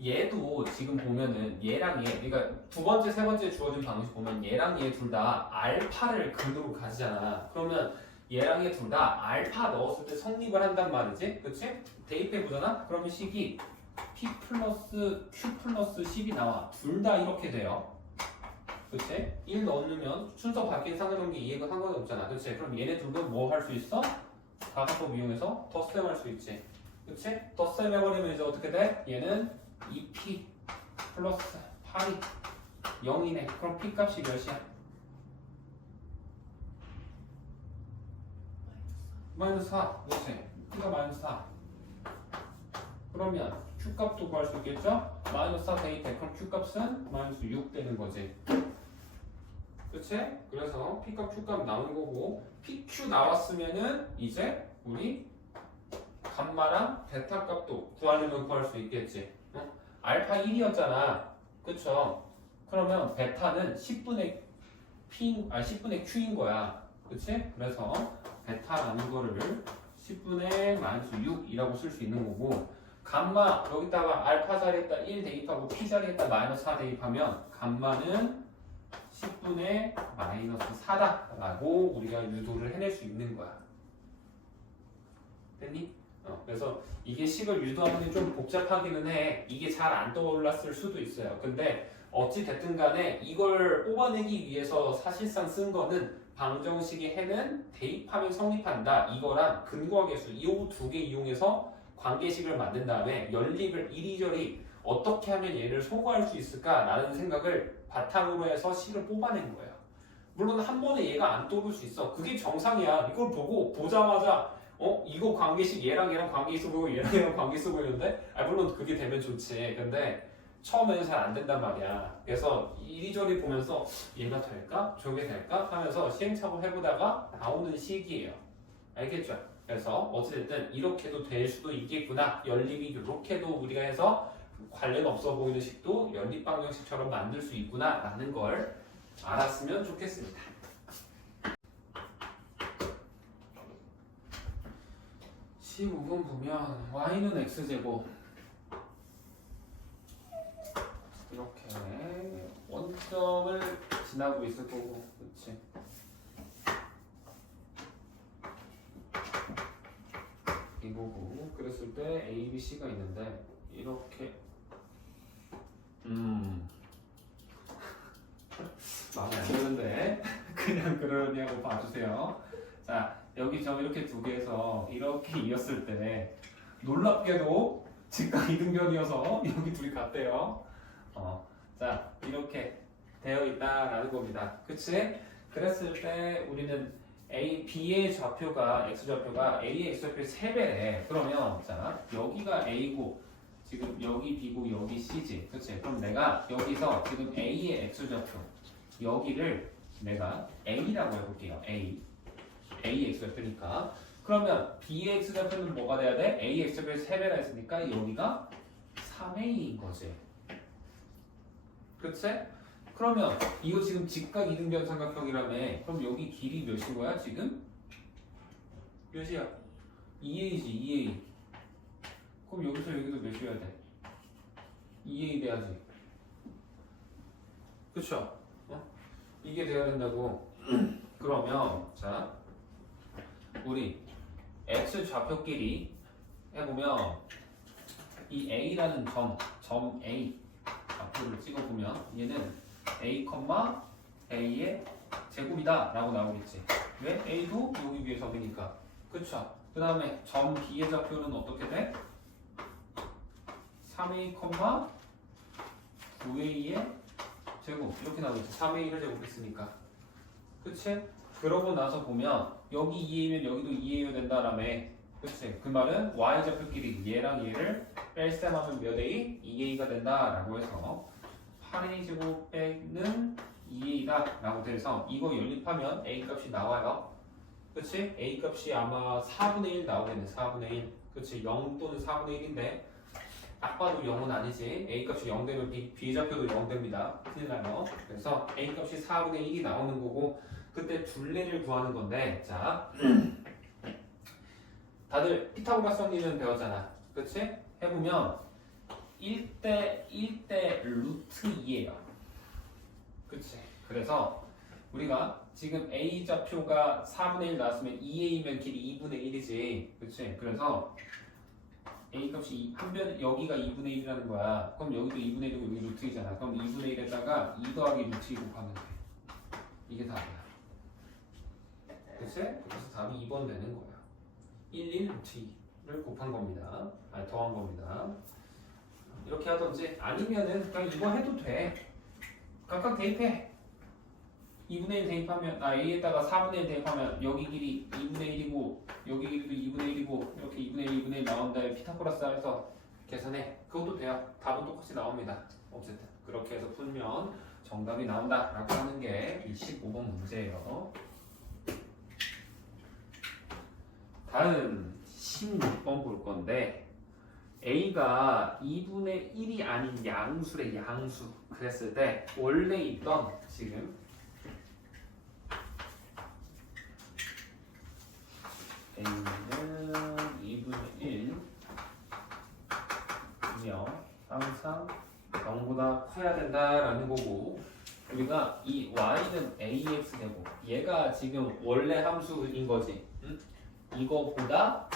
얘도 지금 보면은 얘랑 얘 그러니까 두 번째 세 번째 주어진 방식 보면 얘랑 얘 둘 다 알파를 근으로 가지잖아. 그러면 얘랑 얘 둘 다 알파 넣었을 때 성립을 한단 말이지. 그치? 대입해 보잖아. 그러면 식이 P 플러스 Q 플러스 10이 나와. 둘 다 이렇게 돼요. 그치? 1 넣으면 순서 바뀐 상관관계 이해가 상관이 없잖아. 그치? 그럼 얘네 둘도 뭐 할 수 있어? 가급법 이용해서 덧셈 할 수 있지. 그치? 덧셈 해버리면 이제 어떻게 돼? 얘는 2P 플러스 8이 0이네. 그럼 P 값이 몇이야? 마이너스 4. 그치? P가 마이너스 4. 그러면 Q 값도 구할 수 있겠죠? 마이너스 4 대입해. 그럼 Q 값은 마이너스 6 되는 거지. 그치? 그래서 P값, Q값 나오는 거고 PQ 나왔으면은 이제 우리 감마랑 베타 값도 구하려면 구할 수 있겠지. 알파 1이었잖아. 그쵸? 그러면 베타는 10분의 Q인 거야. 그치? 그래서 베타라는 거를 10분의 마이너스 6이라고 쓸 수 있는 거고 감마 여기다가 알파 자리에다 1 대입하고 P 자리에다 마이너스 4 대입하면 감마는 10분의 마이너스 4다라고 우리가 유도를 해낼 수 있는 거야. 됐니? 그래서 이게 식을 유도하는 게 좀 복잡하기는 해. 이게 잘 안 떠올랐을 수도 있어요. 근데 어찌 됐든 간에 이걸 뽑아내기 위해서 사실상 쓴 거는 방정식의 해는 대입하면 성립한다. 이거랑 근거계수 이 두 개 이용해서 관계식을 만든 다음에 연립을 이리저리 어떻게 하면 얘를 소거할 수 있을까라는 생각을 바탕으로 해서 식을 뽑아낸 거예요. 물론 한 번에 얘가 안 떠오를 수 있어. 그게 정상이야. 이걸 보자마자 이거 관계식 얘랑 얘랑 관계 있어 보이고 얘랑 얘랑 관계 있어 보이는데 물론 그게 되면 좋지. 근데 처음에는 잘 안 된단 말이야. 그래서 이리저리 보면서 얘가 될까? 저게 될까? 하면서 시행착오 해보다가 나오는 식이에요. 알겠죠? 그래서 어찌됐든 이렇게도 될 수도 있겠구나. 연립이 이렇게도 우리가 해서 관련 없어 보이는 식도 연립 방정식처럼 만들 수 있구나 라는 걸 알았으면 좋겠습니다. 15번 보면 y는 x제곱 이렇게 원점을 지나고 있을 거고, 그렇지? 이거고, 그랬을 때 a, b, c가 있는데 이렇게 마음에 안 드는데 그냥 그러냐고 봐주세요. 자, 여기 점 이렇게 두 개에서 이렇게 이었을 때 놀랍게도 직각 이등변이어서 여기 둘이 같대요. 자, 이렇게 되어 있다라는 겁니다. 그치? 그랬을 때 우리는 A, B의 좌표가 X좌표가 A의 X좌표의 3배래. 그러면 자, 여기가 A고 지금 여기 B고 여기 C지. 그치? 그럼 내가 여기서 지금 A의 X좌표 여기를 내가 A라고 해볼게요. A X좌표니까. 그러면 B의 X좌표는 뭐가 돼야 돼? A X좌표의 3배라 했으니까 여기가 3A인 거지. 그치? 그러면 이거 지금 직각 이등변 삼각형이라며. 그럼 여기 길이 몇인 거야 지금? 몇이야? 2A지 2A. 그럼 여기서 여기도 몇이어야 돼? 2A 돼야지. 그쵸? 이게 돼야 된다고. 그러면 자 우리 x 좌표끼리 해보면 이 A라는 점 A 좌표를 찍어보면 얘는 A, A의 제곱이다 라고 나오겠지. 왜? A도 여기 위에 점이니까. 그쵸? 그 다음에 점 B의 좌표는 어떻게 돼? 3A, 9A의 제곱 이렇게 나오겠지. 3A를 제곱했으니까. 그치? 그러고 나서 보면 여기 2A면 여기도 2A가 된다라며. 그치? 그 말은 Y좌표끼리 얘랑 얘를 뺄셈하면 몇 A? 2A가 된다라고 해서 8A 제곱 빼는 2A다 라고 돼서 이거 연립하면 A 값이 나와요. 그치? A 값이 아마 4분의 1 나오겠네. 4분의 1. 그치? 0 또는 4분의 1인데 딱 봐도 0은 아니지. A 값이 0 되면 B 좌표도 0 됩니다. 큰일 나요. 그래서 A 값이 4분의 1이 나오는 거고 그때 둘레를 구하는 건데 자 다들 피타고라스 원리는 배웠잖아. 그치? 해보면 1대 루트 2예요. 그치? 그래서 우리가 지금 A 좌표가 4분의 1 나왔으면 2A면 길이 2분의 1이지. 그치? 그래서 A 값이 여기가 2분의 1이라는 거야. 그럼 여기도 2분의 1이고 여기 루트 2잖아. 그럼 2분의 1에다가 2 더하기 루트 2 곱하면 돼. 이게 답이야. 그치? 그래서 답이 2번 되는 거야. 1 루트 2를 곱한 겁니다. 아니 더한 겁니다. 이렇게 하든지 아니면은 그냥 이거 해도 돼. 각각 대입해. 2분의 1 대입하면 A에다가 4분의 1 대입하면 여기 길이 2분의 1이고 여기 길이도 2분의 1이고 이렇게 2분의 1, 2분의 1 나온 다음에 피타고라스 해서 계산해. 그것도 돼요. 답은 똑같이 나옵니다. 어쨌든 그렇게 해서 풀면 정답이 나온다 라고 하는 게 이 15번 문제예요. 다음 16번 볼 건데 A가 2분의 1이 아닌 양수래. 양수. 그랬을 때 원래 있던 지금 A는 2분의 1이며 항상 0보다 커야 된다라는 거고 우리가 이 y는 ax 되고 얘가 지금 원래 함수인 거지. 응? 이거보다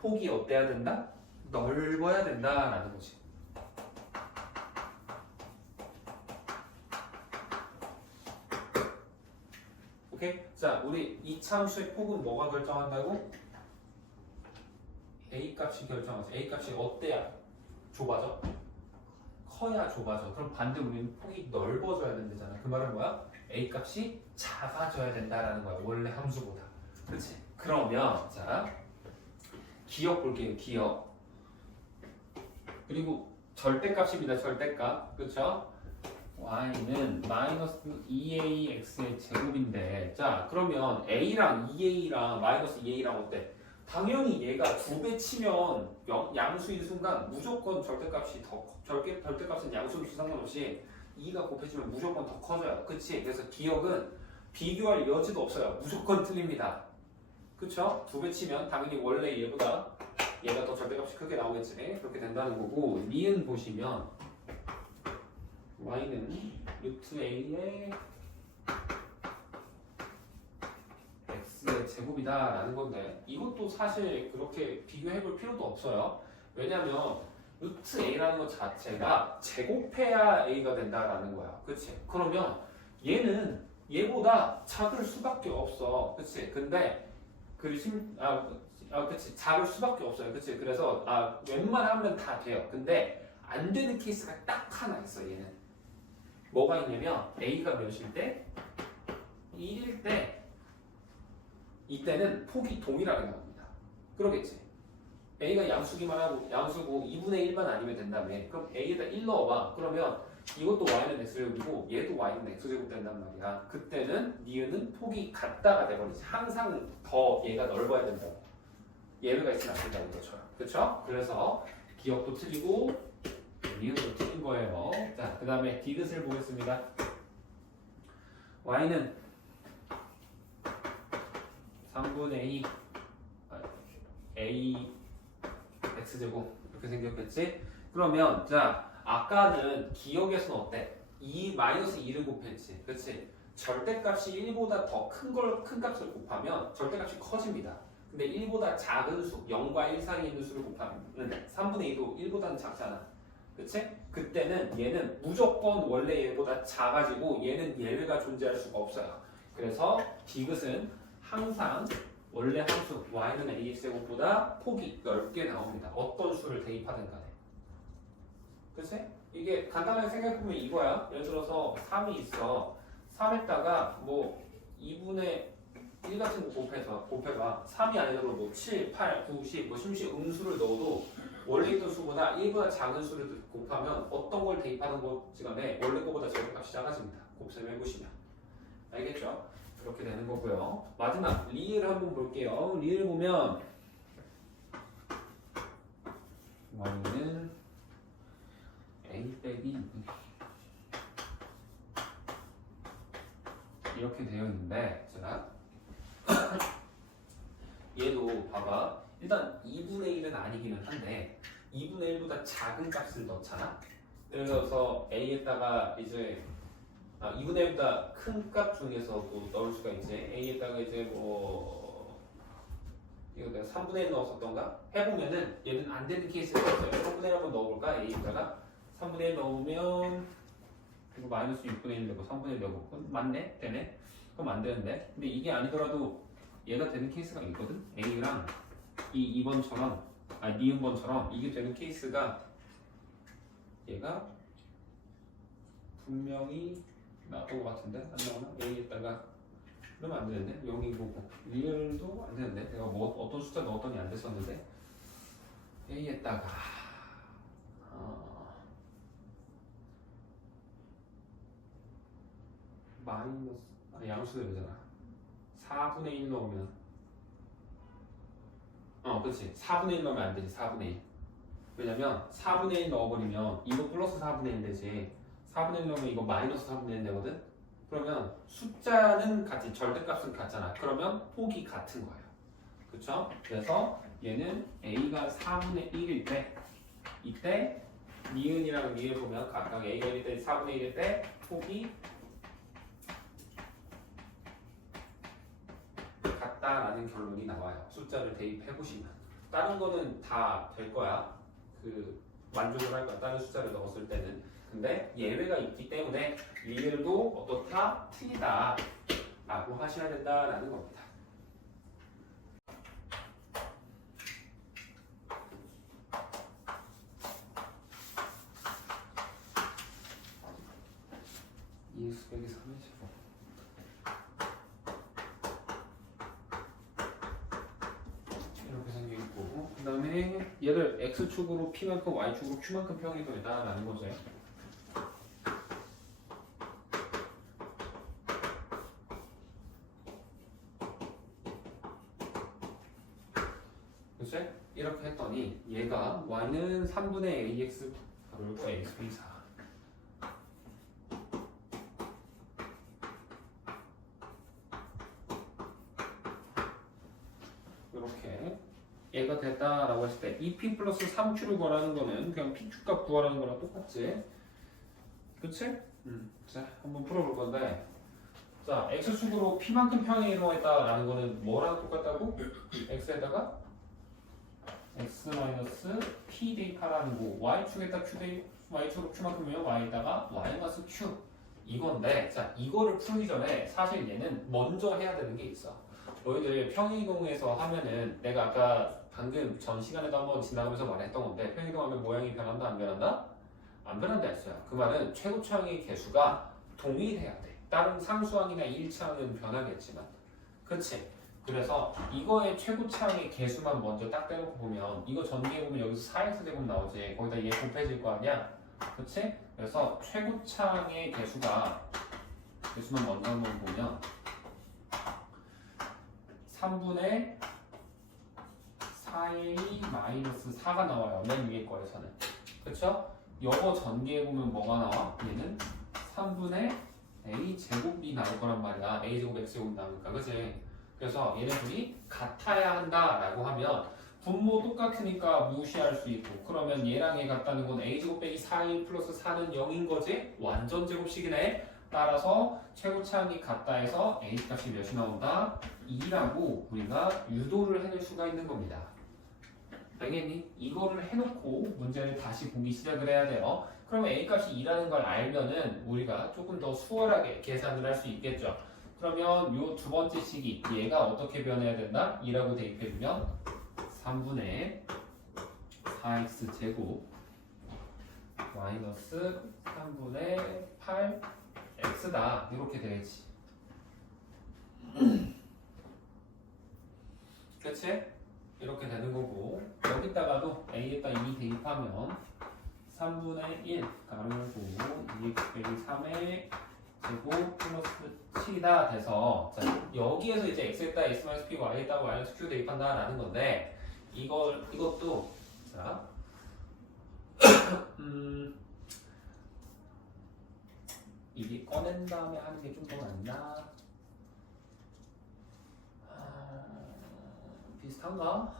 폭이 어때야 된다? 넓어야 된다라는 거지. 오케이? 자, 우리 이 참수의 폭은 뭐가 결정한다고? A 값이 결정하죠. A 값이 어때야 좁아져? 커야 좁아져. 그럼 반대 우리는 폭이 넓어져야 된다잖아. 그 말은 뭐야? A 값이 작아져야 된다라는 거야. 원래 함수보다. 그렇지? 그러면 자 기억 볼게요. 기억. 그리고 절대값입니다. 절대값. 그렇죠? y는 마이너스 2ax의 제곱인데 자 그러면 a랑 2a랑 마이너스 2a랑 어때? 당연히 얘가 2배 치면 양수인 순간 무조건 절대값이 절대값은 양수인수 상관없이 2가 곱해지면 무조건 더 커져요. 그치? 그래서 기억은 비교할 여지도 없어요. 무조건 틀립니다. 그쵸? 2배 치면 당연히 원래 얘보다 얘가 더 절대값이 크게 나오겠지. 그렇게 된다는 거고 니은 보시면 y는 루트 a의 x의 제곱이다 라는 건데 이것도 사실 그렇게 비교해 볼 필요도 없어요. 왜냐면 루트 a라는 것 자체가 제곱해야 a가 된다라는 거야. 그치? 그러면 얘는 얘보다 작을 수밖에 없어. 그치? 근데 그치? 작을 수밖에 없어요. 그치? 그래서 웬만하면 다 돼요. 근데 안 되는 케이스가 딱 하나 있어. 얘는 뭐가 있냐면 a가 몇일 때? 1일 때 이때는 폭이 동일하게 나옵니다. 그러겠지? a가 양수기만 하고 양수고 2분의 1만 아니면 된다며. 그럼 a에다 1 넣어봐. 그러면 이것도 y는 x제곱이고 얘도 y는 x제곱 된단 말이야. 그때는 니은은 폭이 같다가 돼버리지. 항상 더 얘가 넓어야 된다고. 예외가 있으면 안 된다는 거죠. 그쵸? 그래서 기억도 틀리고 니은도 틀린 거예요. 자, 그 다음에 디귿을 보겠습니다. y는 3분의 2 x제곱 이렇게 생겼겠지? 그러면 자 아까는 기억에서는 어때? 2 마이너스 2를 곱했지. 그치? 절대값이 1보다 더 큰 값을 곱하면 절대값이 커집니다. 근데 1보다 작은 수, 0과 1 사이에 있는 수를 곱하면 3분의 2도 1보다는 작잖아. 그치? 그때는 얘는 무조건 원래 얘보다 작아지고 얘는 예외가 존재할 수가 없어요. 그래서 디귿은 항상 원래 함수 y는 ax제곱보다 폭이 넓게 나옵니다. 어떤 수를 대입하든 간에. 그치? 이게 간단하게 생각해보면 이거야. 예를 들어서 3이 있어. 3에다가 뭐 2분의 1 같은 거 곱해봐. 3이 아니더라도 뭐 7, 8, 9, 10, 뭐 심시 음수를 넣어도 원래 있던 수보다 1보다 작은 수를 곱하면 어떤 걸 대입하는 거지 간에 원래 거보다 절대값이 작아집니다. 곱셈 해보시면. 알겠죠? 그렇게 되는 거고요. 마지막 리을 한번 볼게요. 리을 보면 y는 a 빼기 이렇게 되어 있는데 자 얘도 봐봐. 일단 2분의 1은 아니기는 한데 2분의 1보다 작은 값을 넣잖아. 예를 들어서 a에다가 이제 2분의 1보다 큰 값 중에서 또 넣을 수가 있지. a에다가 이제 뭐 이거 내가 3분의 1 넣었었던가? 해보면은 얘는 안 되는 케이스가 있어요. 3분의 1 한번 넣어볼까? a에다가 3분의 1 넣으면 이거 마이너스 6분의 1 되고 3분의 1 넣어볼까? 맞네? 되네? 그럼 안 되는데. 근데 이게 아니더라도 얘가 되는 케이스가 있거든? a랑 이 2번처럼 니은번처럼 이게 되는 케이스가 얘가 분명히 나왔던 것 같은데 안 나오나? A에다가 그러면 안 되는데 0이고 리얼도 안 되는데 내가 뭐 어떤 숫자 넣었더니 안 됐었는데 A에다가 마이너스 양수되잖아. 4분의 1 넣으면 그렇지. 4분의 1 넣으면 안 되지. 4분의 1 왜냐면 4분의 1 넣어버리면 이거 플러스 4분의 1 되지. 4분의 1 넣으면 이거 마이너스 4분의 1 되거든. 그러면 숫자는 같이 절대값은 같잖아. 그러면 폭이 같은 거예요. 그쵸? 그래서 얘는 a가 4분의 1일 때 이때 니은이랑 리을 보면 각각 a가 1일 때 4분의 1일 때 폭이 같다라는 결론이 나와요. 숫자를 대입해보시면 다른 거는 다 될 거야. 만족을 할 거야. 다른 숫자를 넣었을 때는. 근데 예외가 있기 때문에 리을도 어떻다? 틀리다 라고 하셔야 된다라는 겁니다. 빼기 3의 제곱. 이렇게 생기고, 그 다음에 얘를 x축으로 p만큼 y축으로 q만큼 평이동이다 라는 거죠. 그치? 이렇게 했더니 얘가 y는 3분의 ax 그리고 x 4. 이렇게 얘가 됐다라고 했을 때 2p 플러스 3q를 구하라는 거는 그냥 p축값 구하라는 거랑 똑같지? 그치? 자, 한번 풀어볼 건데, 자, x축으로 p만큼 평행 이동했다라는 거는 뭐랑 똑같다고? x에다가 x-p 대입하라는 거, y축에다 q 대입, y축으로 q만큼이면 y에다가 y-q 이건데, 자, 이거를 풀기 전에 사실 얘는 먼저 해야 되는 게 있어. 너희들 평행이동에서 하면은 내가 아까 방금 전 시간에도 한번 지나가면서 말했던 건데, 평행이동하면 모양이 변한다 안 변한다? 안 변한다 했어요. 그 말은 최고차항의 개수가 동일해야 돼. 다른 상수항이나 일차항은 변하겠지만, 그치? 그래서 이거의 최고차항의 개수만 먼저 딱 떼놓고 보면, 이거 전개해보면 여기서 4x 제곱 나오지. 거기다 얘 곱해질 거 아니야? 그치? 그래서 최고차항의 개수만 먼저 한번 보면 3분의 4a 마이너스 4가 나와요. 맨 위에 거에서는. 그쵸? 요거 전개해보면 뭐가 나와? 얘는 3분의 a 제곱이 나올 거란 말이야. a 제곱 x 제곱 나오니까. 그치? 그래서 얘네들이 같아야 한다라고 하면 분모 똑같으니까 무시할 수 있고, 그러면 얘랑 얘 같다는 건 a 제곱 빼기 4a 플러스 4는 0인 거지? 완전 제곱식이네. 따라서 최고차항이 같다 해서 a 값이 몇이 나온다? 2라고 우리가 유도를 해낼 수가 있는 겁니다. 알겠니? 이거를 해놓고 문제를 다시 보기 시작을 해야 돼요. 그러면 a 값이 2라는 걸 알면은 우리가 조금 더 수월하게 계산을 할 수 있겠죠. 그러면 요 두 번째 식이 얘가 어떻게 변해야 된다? 2라고 대입해주면 3분의 4x 제곱 마이너스 3분의 8x다 이렇게 되겠지. 그치? 이렇게 되는 거고, 여기다가도 a에다 2 대입하면 3분의 1 가로고 2x 빼기 3의 제곱 플러스 7이다 돼서, 자, 여기에서 이제 x에다 x-p, y에다 y-q 대입한다라는 건데, 이것도 자 이게 꺼낸 다음에 하는 게 좀 더 낫나? 비슷한가?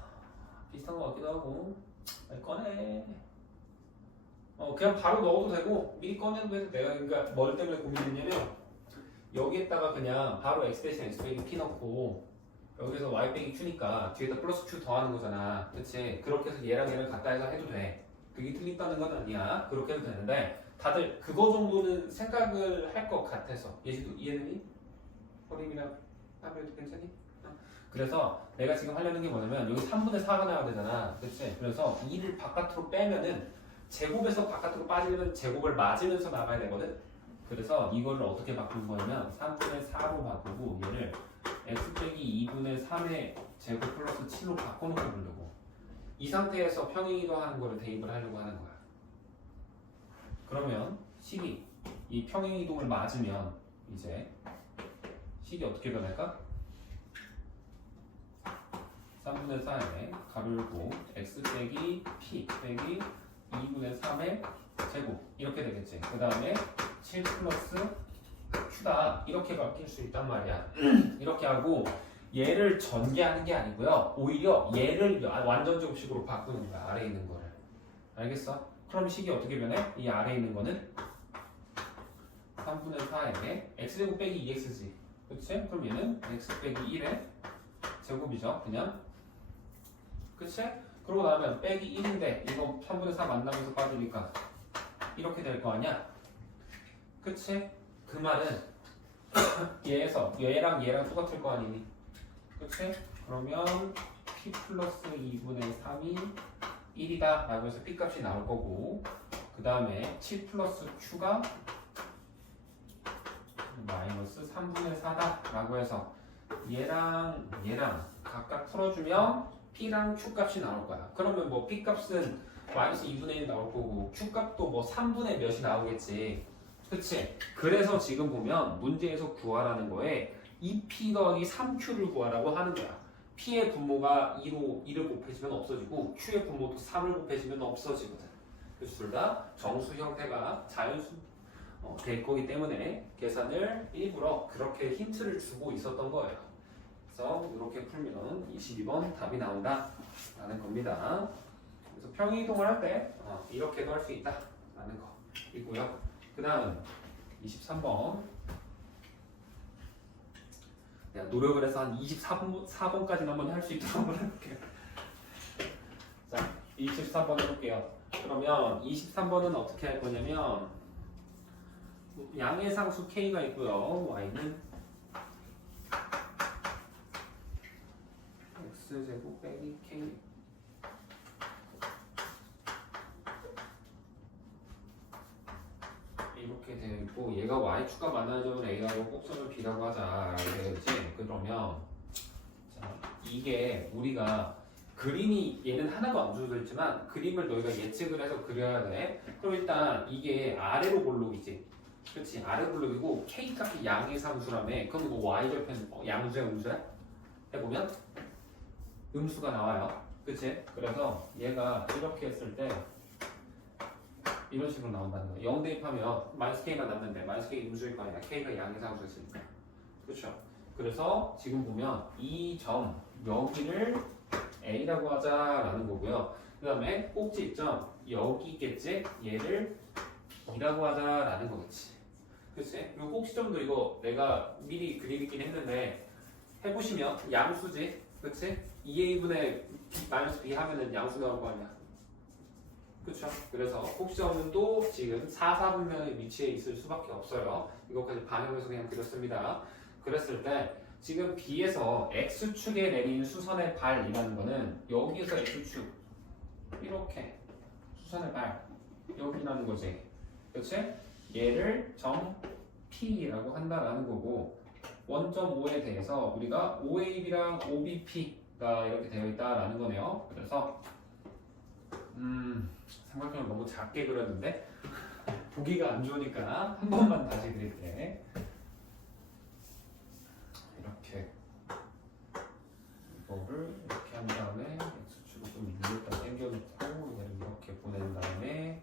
비슷한 것 같기도 하고. 아니, 꺼내. 그냥 바로 넣어도 되고 미리 꺼내도 해도 내가 그러니까 뭘 때문에 고민했냐면, 여기에다가 그냥 바로 x 대신 x 빼기 p 넣고 여기서 y 빼기 q니까 뒤에다 플러스 q 더하는 거잖아. 그치? 그렇게 해서 얘랑 갖다 해서 해도 돼. 그게 틀린다는 건 아니야. 그렇게 해도 되는데 다들 그거 정도는 생각을 할 것 같아서. 예지도 이해되니? 허림이랑 하루에도 괜찮니? 그래서 내가 지금 하려는 게 뭐냐면, 여기 3분의 4가 나와야 되잖아. 그치? 그래서 2를 바깥으로 빼면은 제곱에서 바깥으로 빠지면 제곱을 맞으면서 나가야 되거든? 그래서 이거를 어떻게 바꾼 거냐면 3분의 4로 바꾸고 얘를 x 빼기 2분의 3의 제곱 플러스 7로 바꿔놓고 보려고. 이 상태에서 평행이동하는 거를 대입을 하려고 하는 거야. 그러면 식이 이 평행이동을 맞으면 이제 식이 어떻게 변할까? 3분의 4에 가로 열고 x 빼기 p 빼기 2분의 3의 제곱 이렇게 되겠지. 그 다음에 7 플러스 q다 이렇게 바뀔 수 있단 말이야. 이렇게 하고 얘를 전개하는 게 아니고요, 오히려 얘를 완전 제곱식으로 바꾸는 거야. 아래에 있는 거를. 알겠어? 그럼 식이 어떻게 변해? 이 아래에 있는 거는 3분의 4에 x제곱 빼기 2x지. 그치? 그럼 얘는 x 빼기 1의 제곱이죠. 그냥. 그치? 그러고 나면 빼기 1인데 이거 3분의 4 만나면서 빠지니까 이렇게 될 거 아니야? 그치? 그 말은 얘랑 똑같을 거 아니니? 그치? 그러면 p 플러스 2분의 3이 1이다 라고 해서 p 값이 나올 거고, 그 다음에 7 플러스 q가 마이너스 3분의 4다라고 해서 얘랑 각각 풀어주면 P랑 Q 값이 나올 거야. 그러면 뭐 P 값은 마이너스 2분의 1 나올 거고 Q 값도 뭐 3분의 몇이 나오겠지. 그치? 그래서 지금 보면 문제에서 구하라는 거에 2P 더하기 3Q를 구하라고 하는 거야. P의 분모가 2를 곱해지면 없어지고 Q의 분모도 3을 곱해지면 없어지거든. 그래서 둘 다 정수 형태가 자연수 될 거기 때문에 계산을 일부러 그렇게 힌트를 주고 있었던 거예요. 그래서 이렇게 풀면 22번 답이 나온다 라는 겁니다. 그래서 평이동을 할 때 이렇게도 할 수 있다 라는 거 있고요. 그 다음 23번 내가 노력을 해서 한 24번까지는 한번 할 수 있도록 한번 해볼게요. 자, 24번 해볼게요. 그러면 23번은 어떻게 할 거냐면 양의 상수 k가 있고요. y는 x제곱 빼기 k 이렇게 되어 있고 얘가 y축과 만나는 a라고 꼭선을 b라고 하자라고 되어 있지. 그러면 자, 이게 우리가 그림이 얘는 하나도 안 주어져 있지만 그림을 너희가 예측을 해서 그려야 돼. 그럼 일단 이게 아래로 볼록이지. 그렇지, 아래 볼록이고 k 값이 양의 상수라며. 그럼 뭐 y절편 양수야 음수야? 해보면 음수가 나와요. 그치? 그래서 얘가 이렇게 했을 때 이런 식으로 나온다는 거야. 0 대입하면 마이너스 k가 남는데 마이너스 k 음수일 거 아니야. k가 양의 상수였으니까. 그렇죠? 그래서 지금 보면 이 점 여기를 a라고 하자라는 거고요. 그 다음에 꼭지점 여기 있겠지? 얘를 b라고 하자라는 거겠지. 그치? 이 꼭지점도 이거 내가 미리 그리긴 했는데 해보시면 양수지. 그치? 2a분의 마이너스 b 하면은 양수 나올 거 아니야. 그쵸? 그래서 꼭지점은 또 지금 4사분면의 위치에 있을 수밖에 없어요. 이것까지 반영해서 그냥 그렸습니다. 그랬을 때 지금 B에서 X축에 내린 수선의 발이라는 거는 여기에서 X축 이렇게 수선의 발 여기라는 거지. 그치? 얘를 점 P라고 한다라는 거고 원점 O에 대해서 우리가 OAB랑 OBP가 이렇게 되어 있다라는 거네요. 그래서 삼각형을 너무 작게 그렸는데 보기가 안 좋으니까 한 번만 다시 그릴게. 이렇게 이거를 이렇게 한 다음에 X축을 좀 위에다 당겨놓고 얘를 이렇게 보낸 다음에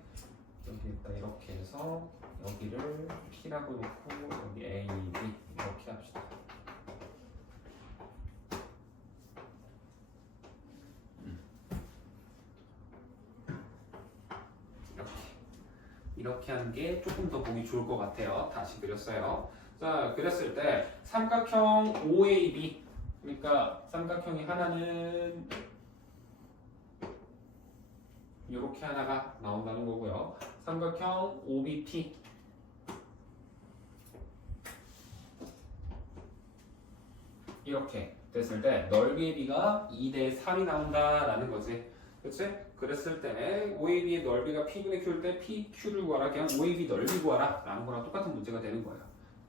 여기에다 이렇게 해서 여기를 P라고 놓고 여기 A, B 이렇게 합시다. 이렇게 하는 게 조금 더 보기 좋을 것 같아요. 다시 그렸어요. 자, 그렸을 때 삼각형 OAB, 그러니까 삼각형이 하나는 이렇게 하나가 나온다는 거고요. 삼각형 OBP 이렇게 됐을 때 넓이의 B가 2대 3이 나온다라는 거지. 그치? 그랬을 때 OAB의 넓이가 P분의 Q일 때 PQ를 구하라. 그냥 OAB 넓이 구하라 라는 거랑 똑같은 문제가 되는 거예요.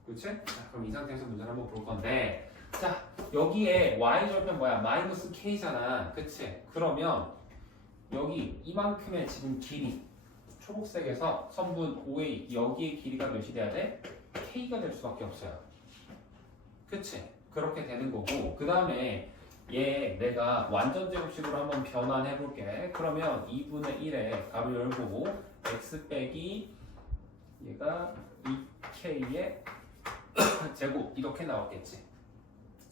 그치? 자, 그럼 이 상태에서 문제를 한번 볼 건데 자, 여기에 Y절편 뭐야? 마이너스 K잖아. 그치? 그러면 여기 이만큼의 지금 길이 초록색에서 선분 OA 여기의 길이가 몇이 돼야 돼? K가 될 수밖에 없어요. 그치? 그렇게 되는 거고 그 다음에 얘 내가 완전 제곱식으로 한번 변환해 볼게. 그러면 2분의 1에 가로 열고 x 빼기 얘가 2k의 제곱 이렇게 나왔겠지.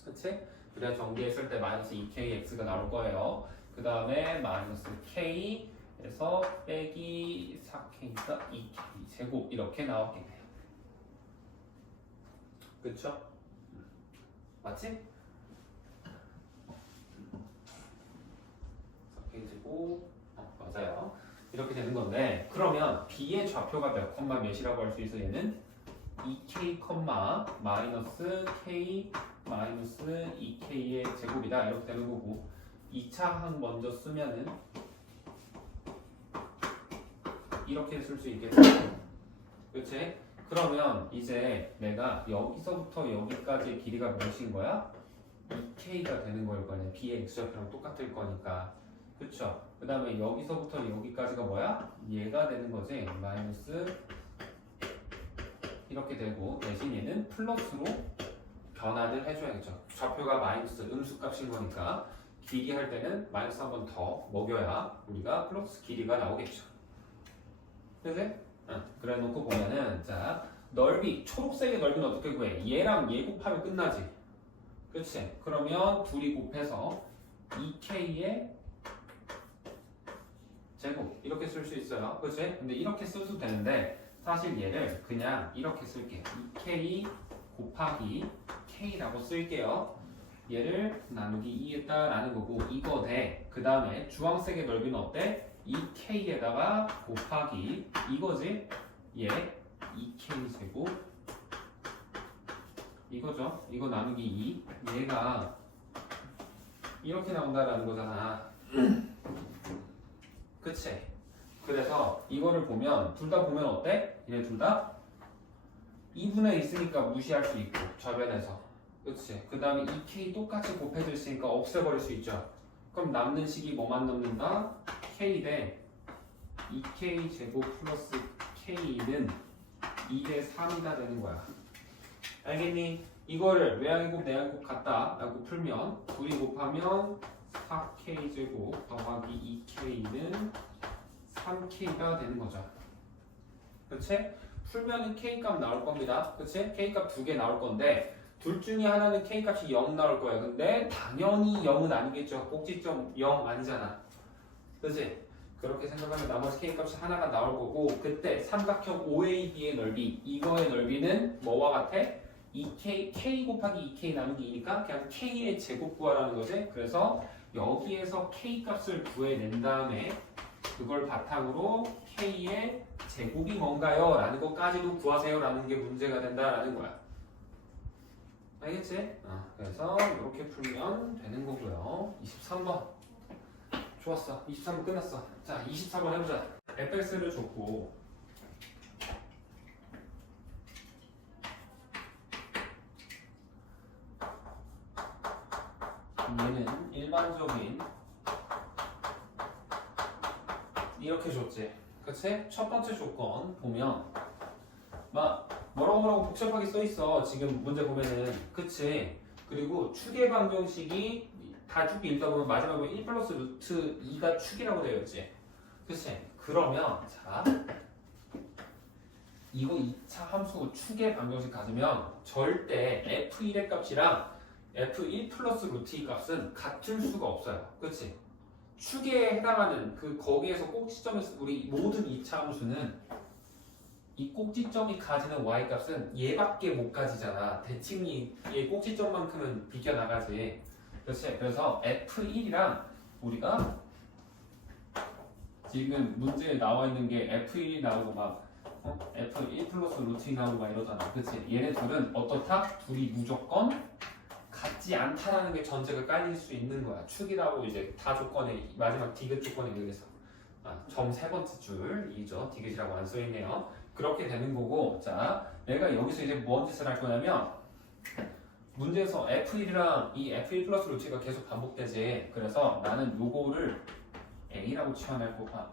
그치? 그래야 정리했을 때 마이너스 2kx가 나올 거예요. 그 다음에 마이너스 k에서 빼기 4k니까 2k 제곱 이렇게 나왔겠네요. 그쵸? 맞지? 맞아요. 이렇게 되는 건데 그러면 B의 좌표가 몇 콤마 몇이라고 할 수 있어? 얘는 2k 마이너스 k 마이너스 2k의 제곱이다 이렇게 되는 거고 2차 항 먼저 쓰면은 이렇게 쓸 수 있겠죠. 그치? 그러면 이제 내가 여기서부터 여기까지의 길이가 몇인 거야? 2k가 되는 거일 거 아니야. b의 x좌표랑 똑같을 거니까. 그쵸? 그 다음에 여기서부터 여기까지가 뭐야? 얘가 되는 거지. 마이너스 이렇게 되고 대신 얘는 플러스로 변환을 해줘야겠죠. 좌표가 마이너스 음수값인 거니까 길이 할 때는 마이너스 한 번 더 먹여야 우리가 플러스 길이가 나오겠죠. 그치? 그래 놓고 보면은 자 넓이 초록색의 넓이는 어떻게 구해? 얘랑 얘 곱하면 끝나지. 그치? 그러면 둘이 곱해서 2k의 제곱 이렇게 쓸 수 있어요. 그치? 근데 이렇게 써도 되는데 사실 얘를 그냥 이렇게 쓸게요. 2k 곱하기 k라고 쓸게요. 얘를 나누기 2했다 라는 거고 이거 대 그 다음에 주황색의 넓이는 어때? 2k에다가 곱하기 이거지? 얘 2k 제곱 이거죠? 이거 나누기 2 얘가 이렇게 나온다라는 거잖아. 그치? 그래서 이거를 보면 둘 다 보면 어때? 얘네 둘 다 2분의 있으니까 무시할 수 있고 저변에서 그치? 그 다음에 2k 똑같이 곱해져 있으니까 없애버릴 수 있죠. 그럼 남는 식이 뭐만 남는다? k 대 2k 제곱 플러스 k는 2대 3이다 되는 거야. 알겠니? 이거를 외항의 곱 내항의 곱 같다 라고 풀면 둘이 곱하면 4k 제곱 더하기 2k는 3k가 되는 거죠. 그치? 풀면은 k값 나올 겁니다. 그치? k값 두 개 나올 건데 둘 중에 하나는 k값이 0 나올 거야. 근데 당연히 0은 아니겠죠. 꼭지점 0 아니잖아. 그치? 그렇게 생각하면 나머지 k값이 하나가 나올 거고 그때 삼각형 OAB의 넓이 이거의 넓이는 뭐와 같아? 2k, k 곱하기 2k 나누기 2니까 그냥 k의 제곱 구하라는 거지. 그래서 여기에서 k 값을 구해낸 다음에 그걸 바탕으로 k의 제곱이 뭔가요? 라는 것까지도 구하세요 라는 게 문제가 된다라는 거야. 알겠지? 그래서 이렇게 풀면 되는 거고요. 23번 좋았어. 23번 끝났어. 자 24번 해보자. fx를 줬고 얘는 일반적인 이렇게 줬지. 그치? 첫 번째 조건 보면 막 뭐라고 복잡하게 써있어. 지금 문제 보면은 그치? 그리고 축의 방정식이 다 쭉 읽다 보면 마지막에 보면 1 플러스 루트 2가 축이라고 되어 있지. 그치? 그러면 자 이거 2차 함수 축의 방정식 가지면 절대 f1의 값이랑 f1 플러스 루트 2 값은 같을 수가 없어요. 그치? 축에 해당하는 그 거기에서 꼭지점에서 우리 모든 2차 함수는 이 꼭지점이 가지는 y 값은 얘밖에 못 가지잖아. 대칭이 얘 꼭지점만큼은 비껴나가지. 그렇지? 그래서 f1이랑 우리가 지금 문제에 나와 있는 게 f1이 나오고 막 f1 플러스 루트 2 나오고 막 이러잖아. 그렇지? 얘네 둘은 어떻다? 둘이 무조건 같지 않다라는 게 전제가 깔릴 수 있는 거야. 축이라고 이제 다 조건에 마지막 디귿 조건에 의해서 점 세 번째 줄이죠. 디귿이라고 안 써있네요. 그렇게 되는 거고 자 내가 여기서 이제 뭔 짓을 할 거냐면 문제에서 f1이랑 이 f1 플러스 루트가 계속 반복되지. 그래서 나는 요거를 a라고 치환할 거야.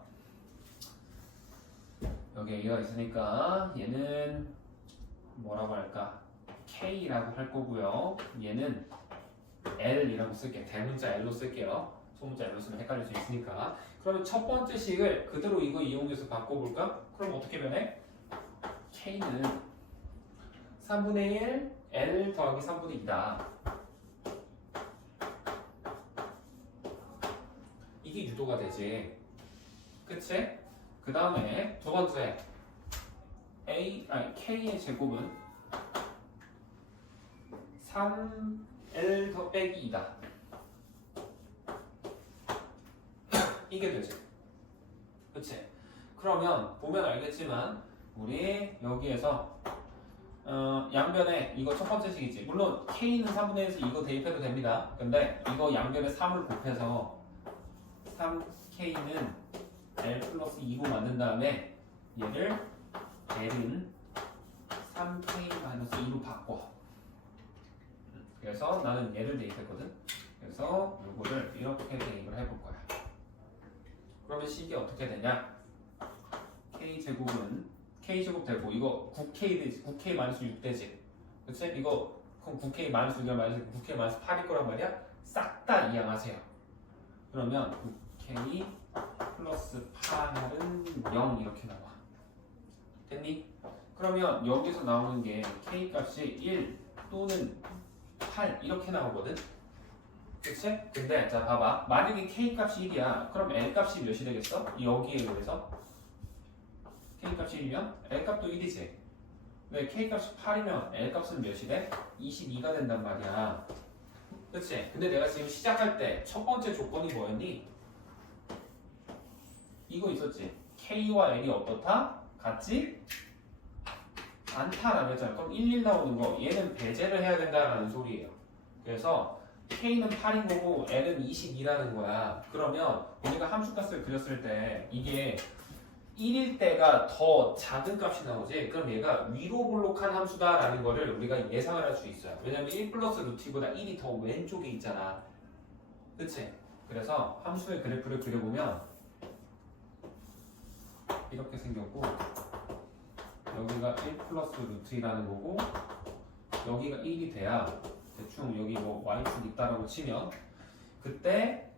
여기 a가 있으니까 얘는 뭐라고 할까? k라고 할 거고요. 얘는 l이라고 쓸게요. 대문자 l로 쓸게요. 소문자 l로 쓰면 헷갈릴 수 있으니까. 그러면 첫 번째 식을 그대로 이거 이용해서 바꿔볼까? 그럼 어떻게 변해? k는 3분의 1 l 더하기 3분의 2다. 이게 유도가 되지. 그치? 그 다음에 두 번째 k의 제곱은 3l 더 빼기 2다. 이게 되지. 그치? 그러면 보면 알겠지만 우리 여기에서 양변에 이거 첫 번째 식이지. 물론 k는 3분의 1에서 이거 대입해도 됩니다. 근데 이거 양변에 3을 곱해서 3k는 l 플러스 2로 만든 다음에 얘를 l은 3k-2로 바꿔. 그래서 나는 얘를 대입했거든. 그래서 요거를 이렇게 대입을 해볼 거야. 그러면 식이 어떻게 되냐? k제곱은 k제곱 되고 이거 9k 되지. 9k-6 되지. 그치? 이거 그럼 9k-6이랑 9k-8일 거란 말이야? 싹 다 이항하세요. 그러면 9k 플러스 8은 0 이렇게 나와. 됐니? 그러면 여기서 나오는 게 k 값이 1 또는 8 이렇게 나오거든? 그치? 근데 자 봐봐. 만약에 k 값이 1이야. 그럼 l 값이 몇이 되겠어? 여기에 그래서 k 값이 1이면 l 값도 1이지. 근데 k 값이 8이면 l 값은 몇이 돼? 22가 된단 말이야. 그치? 근데 내가 지금 시작할 때 첫 번째 조건이 뭐였니? 이거 있었지? k와 l이 어떻다? 같지? 않다라고 했잖아. 그럼 1, 1 나오는 거 얘는 배제를 해야 된다라는 소리예요. 그래서 k는 8인 거고 l은 22라는 거야. 그러면 우리가 함수값을 그렸을 때 이게 1일 때가 더 작은 값이 나오지. 그럼 얘가 위로 볼록한 함수다라는 거를 우리가 예상을 할 수 있어요. 왜냐면 1 플러스 루트보다 1이 더 왼쪽에 있잖아. 그치? 그래서 함수의 그래프를 그려보면 이렇게 생겼고 여기가 1 플러스 루트라는 거고 여기가 1이 돼야 대충 여기 뭐 y축 있다라고 치면 그때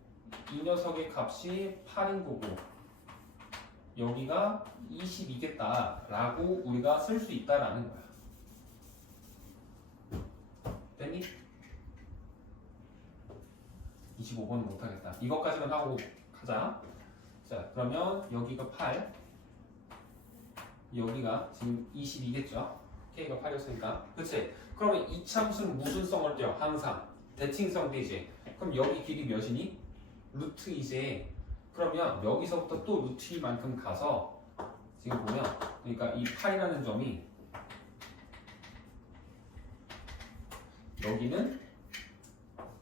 이 녀석의 값이 8인 거고 여기가 22겠다라고 우리가 쓸 수 있다라는 거야. 됐니? 25번은 못하겠다. 이것까지만 하고 가자. 자, 그러면 여기가 8 여기가 지금 22겠죠? k가 8이었으니까 그치? 그러면 이참수는 무슨 성을 띄어? 항상 대칭성 띄지. 그럼 여기 길이 몇이니? 루트이지. 그러면 여기서부터 또 루트만큼 가서 지금 보면 그러니까 이 8이라는 점이 여기는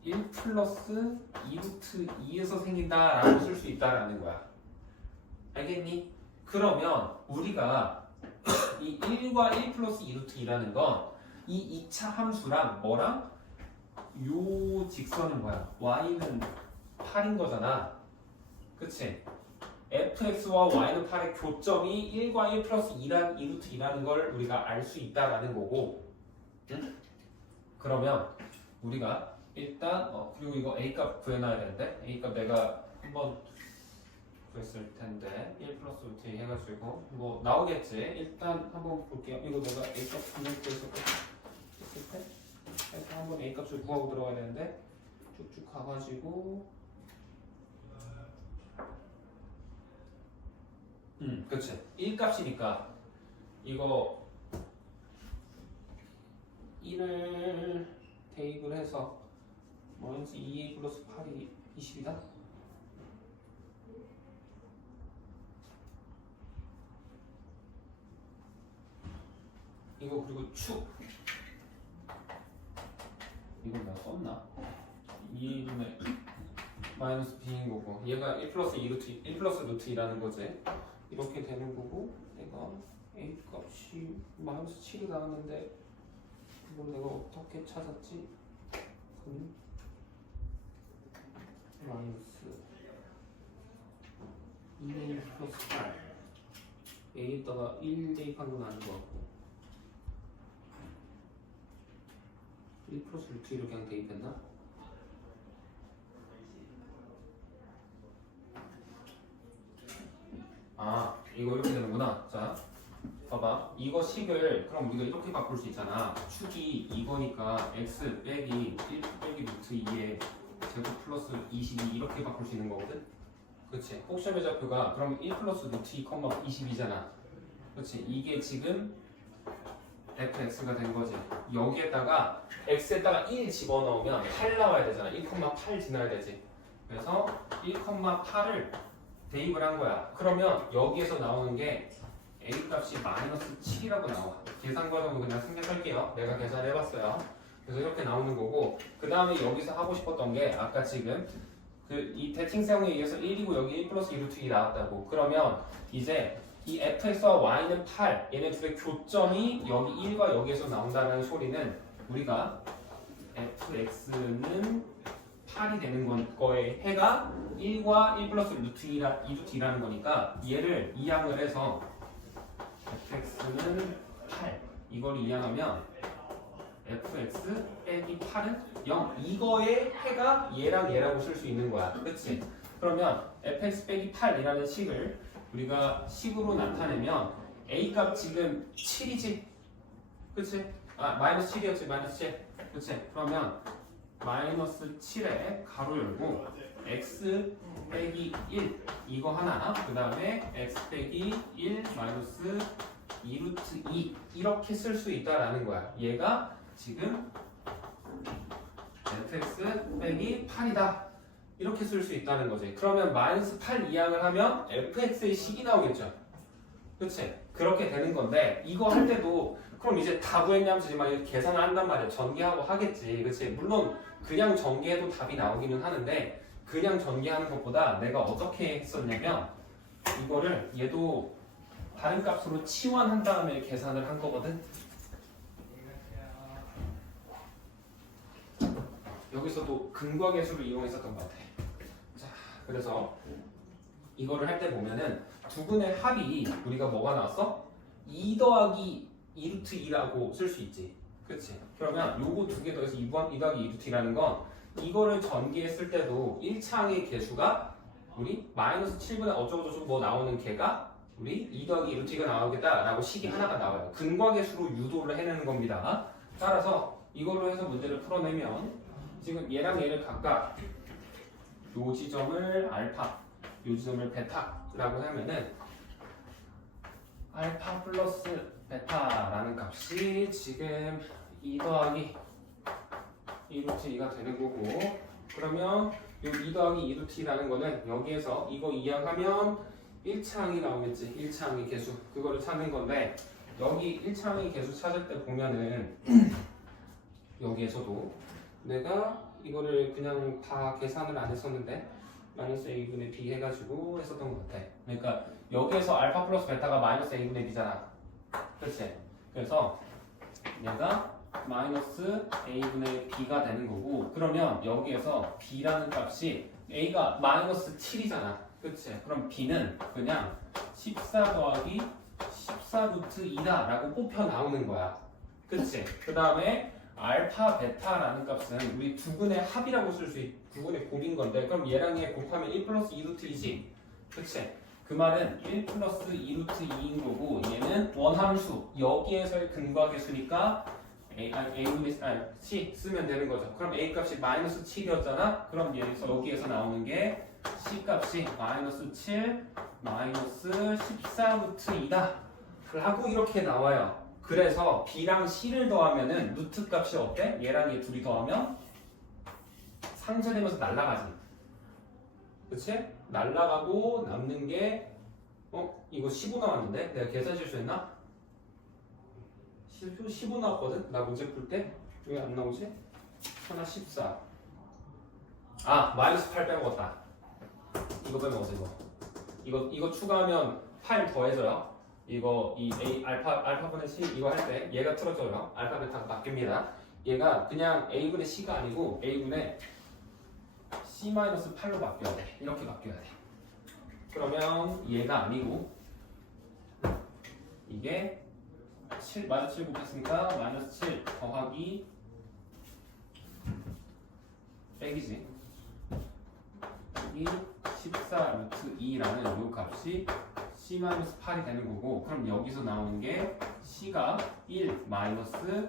1 플러스 2루트 2에서 생긴다라고 쓸 수 있다라는 거야. 알겠니? 그러면 우리가 이 1과 1 플러스 2루트 2라는 건 이 2차 함수랑 뭐랑 요 직선은 뭐야? y는 8인 거잖아. 그치? fx와 y는 8의 교점이 1과 1 플러스 2루트 2라는 걸 우리가 알 수 있다라는 거고. 응? 그러면 우리가 일단 그리고 이거 a값 구해놔야 되는데 a값 내가 한번 구했을 텐데 1 플러스 루트 2 해가지고 뭐 나오겠지. 일단 한번 볼게요. 이거 내가 a값 분명 구했었거든. 그래서 한번 a값을 구하고 들어가야 되는데 쭉쭉 가가지고 그치. 1값이니까 이거 1을 대입을 해서 마이너스 2a 플러스 8이 20이다? 이거 그리고 축 이건 내가 썼나? 2분의 마이너스 b인 거고 얘가 1 플러스 2루트 1 플러스 루트 2라는 거지. 이렇게 되는 거고 내가 a 값이 마이너스 7이 나왔는데 이걸 내가 어떻게 찾았지? 마이너스 2a 플러스 8 a에다가 1 대입한 건 아닌 것 같고 1 플러스 루트 2로 그냥 대입했나? 아 이거 이렇게 되는구나. 자 봐봐 이거 식을 그럼 우리가 이렇게 바꿀 수 있잖아. 축이 이거니까 x 빼기 1 빼기 루트 2에 제곱 플러스 22 이렇게 바꿀 수 있는 거거든. 그치? 폭시험의 좌표가 그럼 1 플러스 루트 2, 22잖아. 그치? 이게 지금 fx가 된 거지. 여기에다가 x에다가 1 집어넣으면 8 나와야 되잖아. 1,8 지나야 되지. 그래서 1,8을 대입을 한 거야. 그러면 여기에서 나오는 게 a 값이 마이너스 7이라고 나와. 계산 과정은 그냥 생략할게요. 내가 계산해봤어요. 그래서 이렇게 나오는 거고 그 다음에 여기서 하고 싶었던 게 아까 지금 이 대칭성에 의해서 1이고 여기 1 플러스 2루트 2 나왔다고. 그러면 이제 이 fx와 y는 8, 얘네 둘의 교점이 여기 1과 여기에서 나온다는 소리는 우리가 fx는 8이 되는 거의 해가 1과 1 플러스 루트 2루트라는 거니까 얘를 이항을 해서 fx는 8 이걸 이항하면 fx 빼기 8은 0 이거의 해가 얘랑 얘라고 쓸 수 있는 거야. 그치? 그러면 fx 빼기 8이라는 식을 우리가 식으로 나타내면 a 값 지금 7이지? 그치? 아 마이너스 7이었지 마이너스 7 그치? 그러면 마이너스 7에 가로 열고 x 빼기 1 이거 하나 그 다음에 x 빼기 1 마이너스 2루트 2 이렇게 쓸 수 있다라는 거야. 얘가 지금 fx 빼기 8이다 이렇게 쓸 수 있다는 거지. 그러면 마이너스 8 이항을 하면 fx의 식이 나오겠죠. 그치? 그렇게 되는 건데 이거 할 때도 그럼 이제 다 구했냐면 계산을 한단 말이야. 전개하고 하겠지. 그치? 물론 그냥 전개해도 답이 나오기는 하는데 그냥 전개하는 것보다 내가 어떻게 했었냐면 이거를 얘도 다른 값으로 치환한 다음에 계산을 한 거거든. 여기서도 근과계수를 이용했었던 것 같아. 자, 그래서 이거를 할 때 보면은 두근의 합이 우리가 뭐가 나왔어? 2 더하기 2루트 2라고 쓸 수 있지. 그치? 그러면 요거 두 개 더해서 2 더하기 2루트 2라는 건 이거를 전개했을 때도 1차항의 개수가 우리 마이너스 7분의 어쩌고저쩌고 뭐 나오는 개가 우리 2 더하기 2루트 2가 나오겠다라고 식이 하나가 나와요. 근과계수로 유도를 해내는 겁니다. 따라서 이걸로 해서 문제를 풀어내면 지금 얘랑 얘를 각각 요 지점을 알파, 요 지점을 베타라고 하면은 알파 플러스 베타라는 값이 지금 2 더하기 2루트 2가 되는 거고 그러면 요 2 더하기 2루트 2라는 거는 여기에서 이거 이항하면 1차항이 나오겠지. 1차항의 개수 그거를 찾는 건데 여기 1차항의 개수 찾을 때 보면은 여기에서도 내가 이거를 그냥 다 계산을 안 했었는데 마이너스 a분의 b 해가지고 했었던 것 같아. 그러니까 여기에서 알파 플러스 베타가 마이너스 a분의 b잖아. 그렇지? 그래서 얘가 마이너스 a분의 b가 되는 거고 그러면 여기에서 b라는 값이 a가 마이너스 7이잖아. 그렇지? 그럼 b는 그냥 14 더하기 14 루트 2다 라고 뽑혀 나오는 거야. 그렇지? 그 다음에 알파 베타라는 값은 우리 두근의 합이라고 쓸 수 있, 두근의 곱인 건데 그럼 얘랑 얘 곱하면 1 플러스 2루트 2지. 그치? 그 말은 1 플러스 2루트 2인 거고 얘는 원함수 여기에서의 근과계수니까 a분의 c 쓰면 되는 거죠. 그럼 a 값이 마이너스 7이었잖아. 그럼 여기에서 나오는 게 c 값이 마이너스 7 마이너스 14 루트 2다 라고 이렇게 나와요. 그래서 b랑 c를 더하면은 루트 값이 어때? 얘랑 얘 둘이 더하면 상쇄되면서 날아가지. 그치? 날아가고 남는 게 이거 15 나왔는데? 내가 계산 실수했나? 15 나왔거든? 나 문제 풀 때? 왜 안 나오지? 하나 14 아 마이너스 8 빼먹었다. 이거 빼먹었어 이거 추가하면 8 더해져요. 이거 이 a 알파분의 c 이거 할 때 얘가 틀어져요. 알파 베타가 바뀝니다. 얘가 그냥 a분의 c가 아니고 a분의 c-8로 바뀌어야 돼. 이렇게 바뀌어야 돼. 그러면 얘가 아니고 이게 7 마이너스 7 곱했으니까 마이너스 7 더하기 빼기지. 이 14 루트 2라는 요 값이 c-8이 되는 거고 그럼 여기서 나오는 게 c가 1 마이너스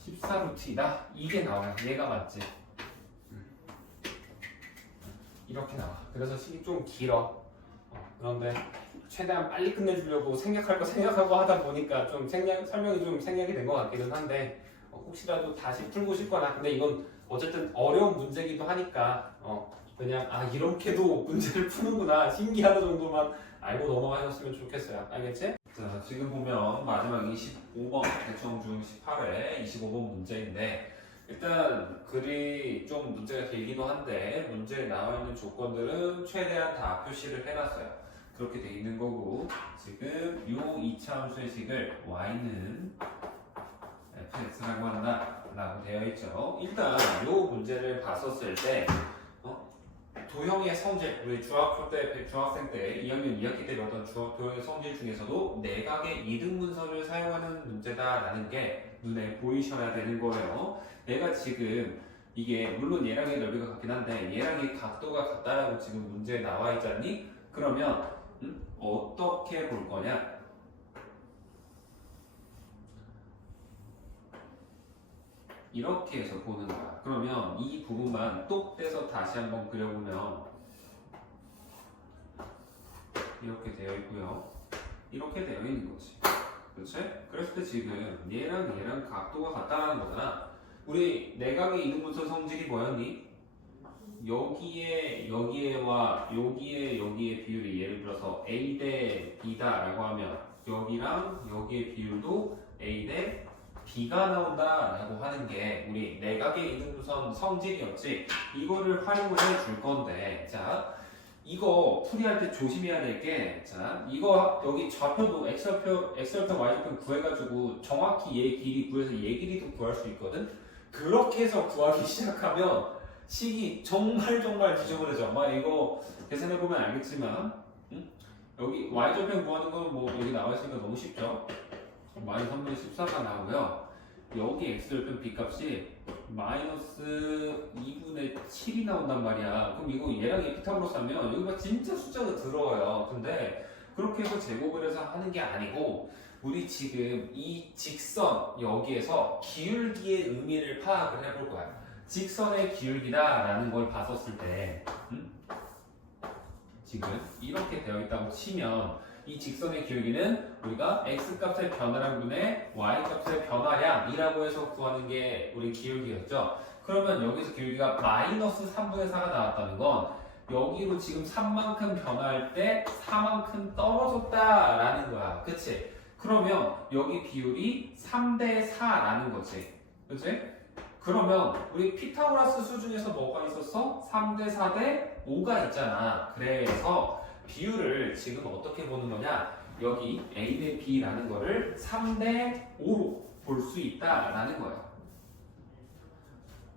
14 루트 2다 이게 나와요. 얘가 맞지? 이렇게 나와. 그래서 식이 좀 길어. 그런데 최대한 빨리 끝내주려고 생략할 거 생략하고 하다 보니까 좀 설명이 좀 생략이 된 것 같기는 한데 혹시라도 다시 풀고 싶거나 근데 이건 어쨌든 어려운 문제기도 하니까 그냥 이렇게도 문제를 푸는구나 신기하다 정도만 알고 넘어가셨으면 좋겠어요. 알겠지? 자, 지금 보면 마지막 25번 대청 중 18회 25번 문제인데 일단 글이 좀 문제가 길기도 한데 문제에 나와 있는 조건들은 최대한 다 표시를 해놨어요. 그렇게 돼 있는 거고 지금 요 이차함수의 식을 y는 fx라고 한다 라고 되어 있죠. 일단 요 문제를 봤었을 때 도형의 성질, 우리 중학생 때 2학년 2학기 때 배웠던 도형의 성질 중에서도 내각의 이등분선을 사용하는 문제다라는 게 눈에 보이셔야 되는 거예요. 내가 지금 이게 물론 얘랑의 넓이가 같긴 한데 얘랑의 각도가 같다라고 지금 문제에 나와 있잖니? 그러면 어떻게 볼 거냐? 이렇게 해서 보는 거야. 그러면 이 부분만 똑 떼서 다시 한번 그려보면 이렇게 되어 있고요. 이렇게 되어 있는 거지. 그렇지? 그랬을 때 지금 얘랑 각도가 같다는 거잖아. 우리 내각의 이등분선 성질이 뭐였니? 여기에와 여기에 비율이 예를 들어서 A 대 B다라고 하면 여기랑 여기의 비율도 A 대 B가 나온다라고 하는 게 우리 내각의 이등분선 성질이었지. 이거를 활용을 해 줄 건데, 자, 이거 풀이할 때 조심해야 될 게, 자, 이거 여기 좌표도 x좌표, y좌표 구해가지고 정확히 얘 길이 구해서 얘 길이도 구할 수 있거든. 그렇게 해서 구하기 시작하면 식이 정말 지저분해져. 막 이거 계산해 보면 알겠지만, 여기 y좌표 구하는 건 뭐 여기 나와 있으니까 너무 쉽죠. 마이너스 3분의 14가 나오고요. 여기 x절편 b값이 마이너스 2분의 7이 나온단 말이야. 그럼 이거 얘랑 에피타고라스 하면 여기가 진짜 숫자가 들어와요. 근데 그렇게 해서 제곱을 해서 하는 게 아니고 우리 지금 이 직선 여기에서 기울기의 의미를 파악을 해볼 거야. 직선의 기울기다라는 걸 봤었을 때 지금 이렇게 되어 있다고 치면 이 직선의 기울기는 우리가 x값의 변화량 분의 y값의 변화량이라고 해서 구하는 게 우리 기울기였죠. 그러면 여기서 기울기가 마이너스 3분의 4가 나왔다는 건 여기로 지금 3만큼 변화할 때 4만큼 떨어졌다라는 거야. 그치? 그러면 여기 비율이 3대 4라는 거지. 그치? 그러면 우리 피타고라스 수준에서 뭐가 있었어? 3대 4대 5가 있잖아. 그래서 비율을 지금 어떻게 보는 거냐? 여기 A 대 B라는 거를 3대 5로 볼 수 있다라는 거야.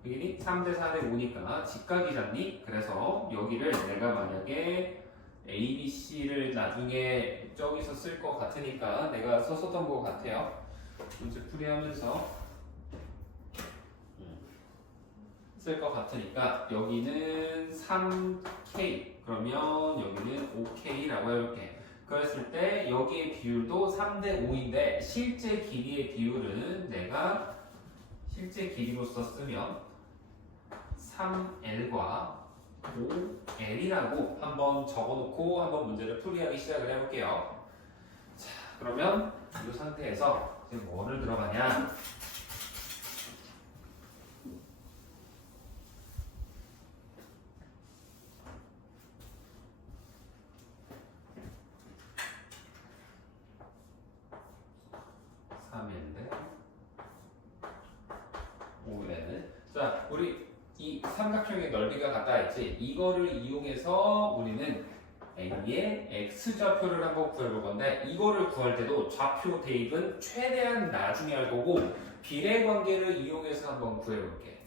여기 3대 4대 5니까 직각이잖니? 그래서 여기를 내가 만약에 A, B, C를 나중에 저기서 쓸 것 같으니까 내가 썼었던 것 같아요. 문제 풀이하면서 쓸 것 같으니까 여기는 3K 그러면 여기는 5K라고 해볼게. 그랬을 때 여기의 비율도 3대 5인데 실제 길이의 비율은 내가 실제 기리로서 쓰면 3L과 5L이라고 한번 적어놓고 한번 문제를 풀이하기 시작을 해볼게요. 자, 그러면 이 상태에서 지금 뭐를 들어가냐? 자, 우리 이 삼각형의 넓이가 같다 했지. 이거를 이용해서 우리는 A의 X좌표를 한번 구해볼 건데 이거를 구할 때도 좌표 대입은 최대한 나중에 할 거고 비례관계를 이용해서 한번 구해볼게.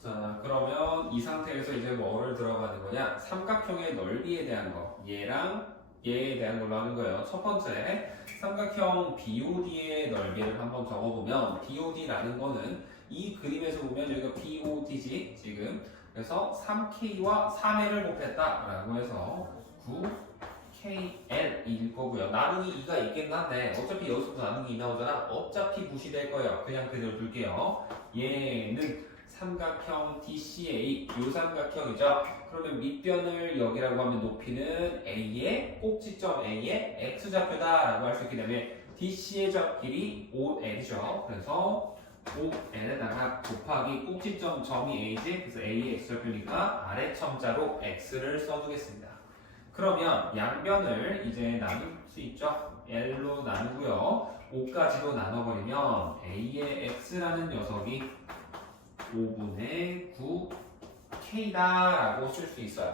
자, 그러면 이 상태에서 이제 뭐를 들어가는 거냐? 삼각형의 넓이에 대한 거. 얘랑 얘에 대한 걸로 하는 거예요. 첫 번째, 삼각형 BOD의 넓이를 한번 적어보면 BOD라는 거는 이 그림에서 보면 여기가 BOD지 지금. 그래서 3K와 3L을 곱했다라고 해서 9KL일 거고요. 나누기 2가 있긴 한데 어차피 여기서부터 나누기 2 나오잖아. 어차피 무시될 거예요. 그냥 그대로 둘게요. 얘는 삼각형 DCA 요 삼각형이죠. 그러면 밑변을 여기라고 하면 높이는 A의 꼭지점 A의 X좌표다라고 할 수 있기 때문에 DC의 접길이 5L이죠. 그래서 5L에다가 곱하기 꼭지점 점이 A지. 그래서 A의 X좌표니까 아래 첨자로 X를 써주겠습니다. 그러면 양변을 이제 나눌 수 있죠. L로 나누고요. 5까지도 나눠버리면 A의 X라는 녀석이 5분의 9K다라고 쓸 수 있어요.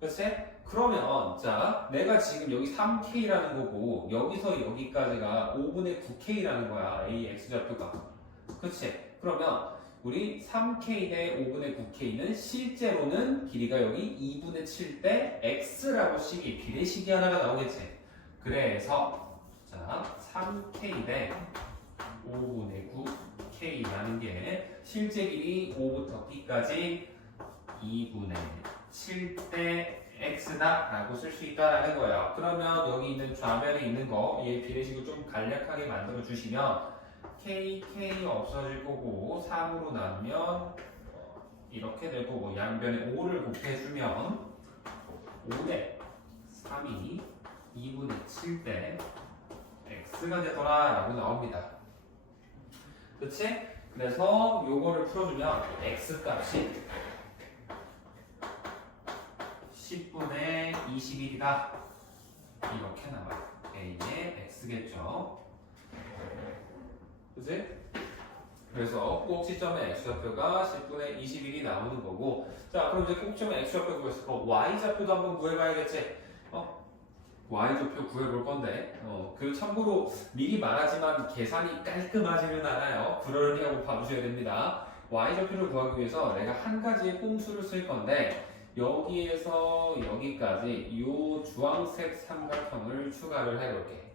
그치? 그러면 자 내가 지금 여기 3K라는 거고 여기서 여기까지가 5분의 9K라는 거야. A X좌표가. 그치? 그러면 우리 3K 대 5분의 9K는 실제로는 길이가 여기 2분의 7 대 X라고 식이 비례식이 하나가 나오겠지. 그래서 자 3K 대 5분의 9K라는 게 실제 길이 5부터 P까지 2분의 7 대 X다 라고 쓸 수 있다라는 거예요. 그러면 여기 있는 좌변에 있는 거 얘 비례식을 좀 간략하게 만들어 주시면 K 없어질 거고 3으로 나누면 이렇게 될 거고 양변에 5를 곱해주면 5대 3이 2분의 7 대 X가 되더라 라고 나옵니다. 그치? 그래서 요거를 풀어주면 X 값이 10분의 21이다 이렇게 나와요. A의 X겠죠. 그치? 그래서 꼭지점의 X좌표가 10분의 21이 나오는 거고 자 그럼 이제 꼭지점의 X좌표 구했을 Y좌표도 한번 구해봐야겠지. Y좌표 구해볼 건데 그 참고로 미리 말하지만 계산이 깔끔하지는 않아요. 그러려고 봐주셔야 됩니다. Y좌표를 구하기 위해서 내가 한 가지의 꼼수를 쓸 건데 여기에서 여기까지 이 주황색 삼각형을 추가를 해볼게.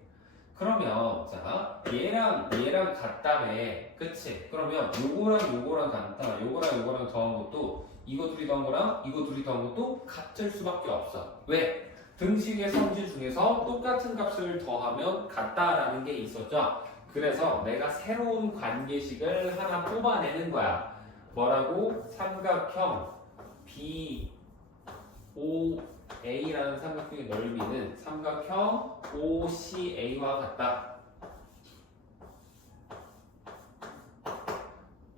그러면 자 얘랑 같다네. 그치? 그러면 요거랑 같다. 요거랑 더한 것도 이거 둘이 더한 거랑 이거 둘이 더한 것도 같을 수밖에 없어. 왜? 등식의 성질 중에서 똑같은 값을 더하면 같다라는 게 있었죠. 그래서 내가 새로운 관계식을 하나 뽑아내는 거야. 뭐라고? 삼각형 BOA라는 삼각형의 넓이는 삼각형 OCA와 같다.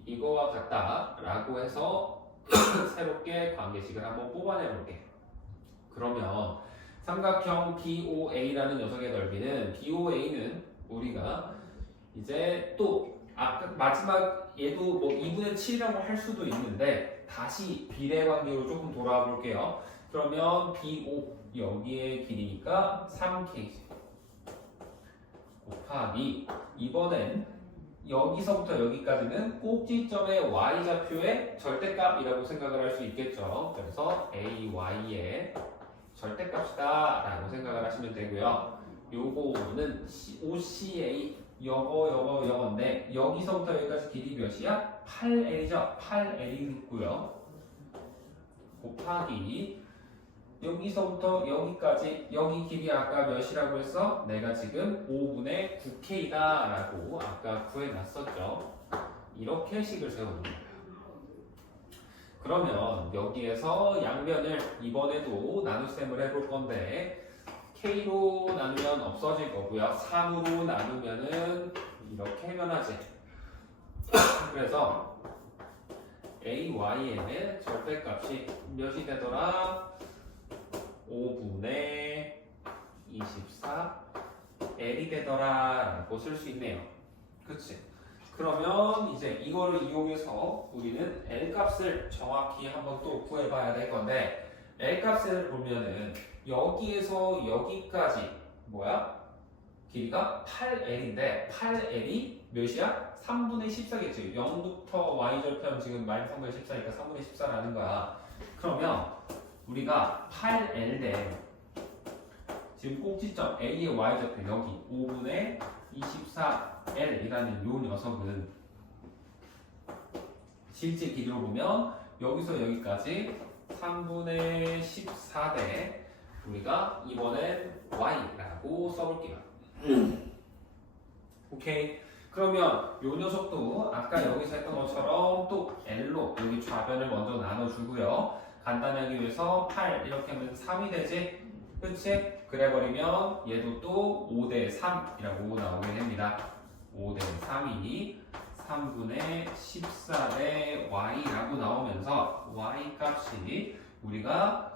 이거와 같다라고 해서 새롭게 관계식을 한번 뽑아내볼게. 그러면 삼각형 BOA라는 녀석의 넓이는 BOA는 우리가 이제 또 아까 마지막 얘도 뭐 2분의 7이라고 할 수도 있는데 다시 비례관계로 조금 돌아와 볼게요. 그러면 BO 여기의 길이니까 3K 곱하기 이번엔 여기서부터 여기까지는 꼭지점의 Y좌표의 절대값이라고 생각을 할 수 있겠죠. 그래서 AY의 절대값이다 라고 생각을 하시면 되고요. 요거는 OCA 요건데 여기서부터 여기까지 길이 몇이야? 8L이죠. 8L이 있고요. 곱하기 여기서부터 여기까지 여기 길이 아까 몇이라고 했어? 내가 지금 5분의 9K다 라고 아까 구해놨었죠. 이렇게 식을 세우는 거예요. 그러면 여기에서 양변을 이번에도 나눗셈을 해볼 건데 K로 나누면 없어질 거고요. 3으로 나누면은 이렇게 변하지. 그래서 AY의 절대값이 몇이 되더라? 5분의 24 L이 되더라 라고 쓸 수 있네요. 그치? 그러면 이제 이거를 이용해서 우리는 L 값을 정확히 한번 또 구해봐야 될 건데 L 값을 보면은 여기에서 여기까지 뭐야? 길이가 8L인데 8L이 몇이야? 3분의 14겠지. 0부터 Y절편 지금 마이너스 3분의 14니까 3분의 14라는 거야. 그러면 우리가 8L 대 지금 꼭지점 A의 Y절편 여기 5분의 24L이라는 요 녀석은 실제 길이로 보면 여기서 여기까지 3분의 14대 우리가 이번엔 Y라고 써볼게요. 오케이. 그러면 요 녀석도 아까 여기서 했던 것처럼 또 L로 여기 좌변을 먼저 나눠주고요. 간단하게 위해서 8 이렇게 하면 3이 되지? 그치? 그래버리면 얘도 또 5대 3이라고 나오게 됩니다. 5대 3이 3분의 14대 Y라고 나오면서 Y 값이 우리가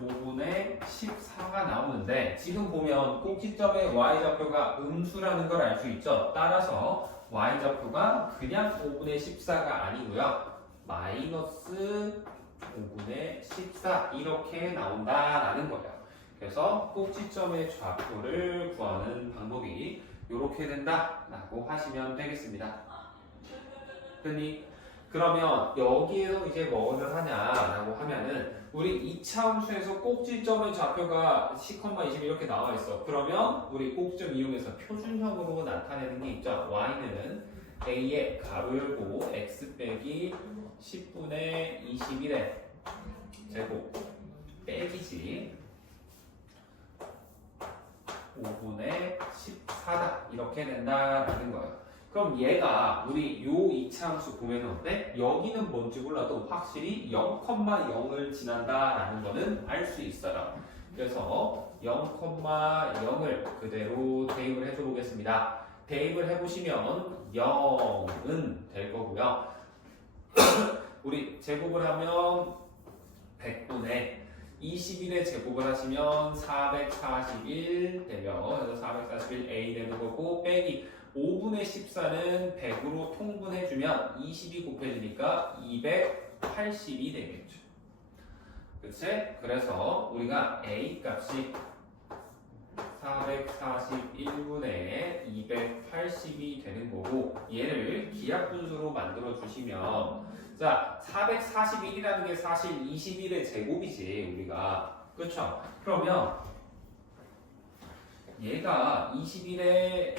5분의 14가 나오는데 지금 보면 꼭지점의 Y좌표가 음수라는 걸 알 수 있죠. 따라서 Y좌표가 그냥 5분의 14가 아니고요. 마이너스 5분의 14 이렇게 나온다라는 거예요. 그래서 꼭지점의 좌표를 구하는 방법이 이렇게 된다라고 하시면 되겠습니다. 그러면 여기에서 이제 뭐를 하냐라고 하면은 우리 2차 함수에서 꼭지점의 좌표가 10,20 이렇게 나와 있어. 그러면 우리 꼭지점 이용해서 표준형으로 나타내는 게 있죠. y는 a의 가로 열고 x 빼기 10분의 21의 제곱 빼기지 5분의 14다 이렇게 된다라는 거예요. 그럼 얘가 우리 요 2차 함수 보면 어때? 여기는 뭔지 몰라도 확실히 0,0을 지난다라는 거는 알 수 있어요. 그래서 0,0을 그대로 대입을 해줘 보겠습니다. 대입을 해보시면 0은 될 거고요. 우리 제곱을 하면 100분의 21의 제곱을 하시면 441 되면 그래서 441a 되는 거고 빼기 5분의 14는 100으로 통분해주면 20이 곱해지니까 280이 되겠죠. 그치? 그래서 우리가 a 값이 441분의 280이 되는 거고 얘를 기하분수로 만들어 주시면 자 441이라는 게 사실 21의 제곱이지 우리가 그쵸? 그러면 얘가 21의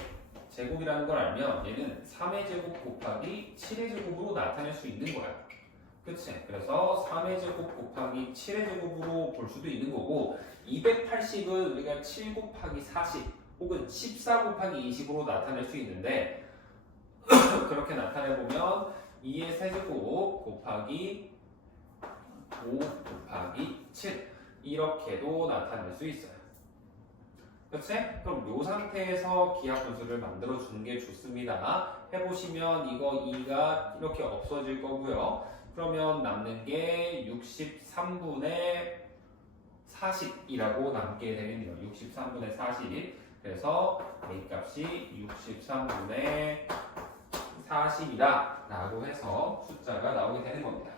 제곱이라는 걸 알면 얘는 3의 제곱 곱하기 7의 제곱으로 나타낼 수 있는 거야. 그치? 그래서 3의 제곱 곱하기 7의 제곱으로 볼 수도 있는 거고 280은 우리가 7 곱하기 40 혹은 14 곱하기 20으로 나타낼 수 있는데 그렇게 나타내보면 2의 세제곱 곱하기 5 곱하기 7 이렇게도 나타낼 수 있어요. 그치? 그럼 이 상태에서 기하분수를 만들어 주는 게 좋습니다. 해보시면 이거 2가 이렇게 없어질 거고요. 그러면 남는 게 63분의 40이라고 남게 되겠네요. 63분의 40. 그래서 a 값이 63분의 40이다 라고 해서 숫자가 나오게 되는 겁니다.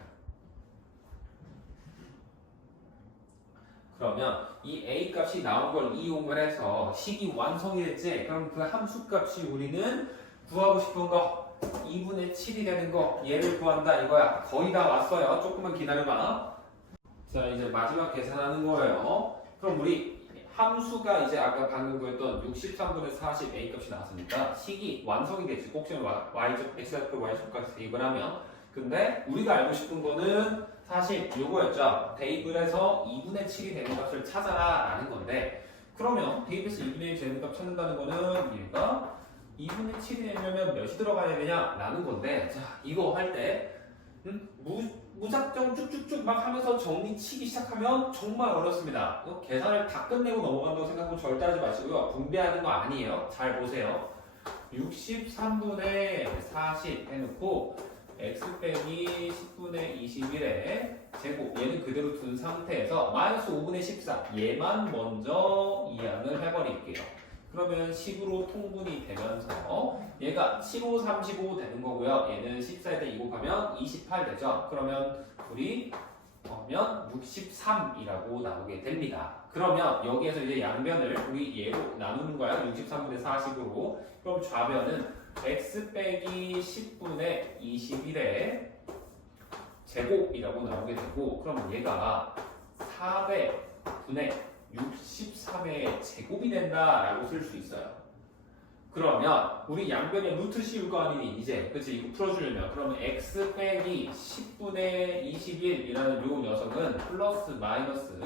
그러면 이 a 값이 나온 걸 이용을 해서 식이 완성이 됐지? 그럼 그 함수 값이 우리는 구하고 싶은 거 2분의 7이 되는 거 얘를 구한다 이거야. 거의 다 왔어요. 조금만 기다려봐. 자 이제 마지막 계산하는 거예요. 그럼 우리 함수가 이제 아까 방금 구했던 63분의 40 a 값이 나왔으니까 식이 완성이 됐지. 꼭지점 y좌표, x좌표, y좌표까지 대입을 하면. 근데 우리가 알고 싶은 거는 사실 요거였죠. 대입을 해서 2분의 7이 되는 값을 찾아라 라는 건데 그러면 대입해서 2분의 1 되는 값 찾는다는 거는 얘가 2분의 7이 되려면 몇이 들어가야 되냐 라는 건데 자 이거 할 때 무작정 쭉쭉쭉 막 하면서 정리치기 시작하면 정말 어렵습니다. 계산을 다 끝내고 넘어간다고 생각하면 절대 하지 마시고요. 분배하는 거 아니에요. 잘 보세요. 63분의 40 해놓고 x 빼기 10분의 21의 제곱 얘는 그대로 둔 상태에서 마이너스 5분의 14 얘만 먼저 이항을 해버릴게요. 그러면 10으로 통분이 되면서 얘가 7, 5, 35 되는 거고요. 얘는 14에다 2 곱하면 28 되죠. 그러면 우리 그러면 63이라고 나오게 됩니다. 그러면 여기에서 이제 양변을 우리 얘로 나누는 거야. 63분의 40으로. 그럼 좌변은 x 빼기 10분의 21의 제곱이라고 나오게 되고 그럼 얘가 400분의 63의 제곱이 된다라고 쓸 수 있어요. 그러면 우리 양변에 루트 씌울 거 아니니 이제 그치 이거 풀어주려면 그러면 x 빼기 10분의 21이라는 요 녀석은 플러스 마이너스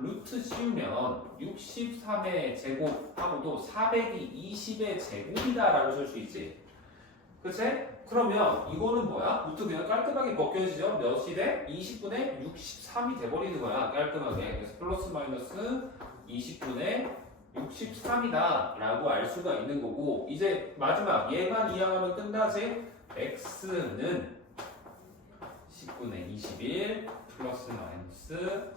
루트 씌우면 63의 제곱하고도 400이 20의 제곱이다 라고 쓸 수 있지. 그치? 그러면 이거는 뭐야? 루트 그냥 깔끔하게 벗겨지죠? 몇이 돼? 20분의 63이 돼버리는 거야 깔끔하게. 그래서 플러스 마이너스 20분의 63이다 라고 알 수가 있는 거고 이제 마지막 얘만 이항하면 끝나지? x는 10분의 21 플러스 마이너스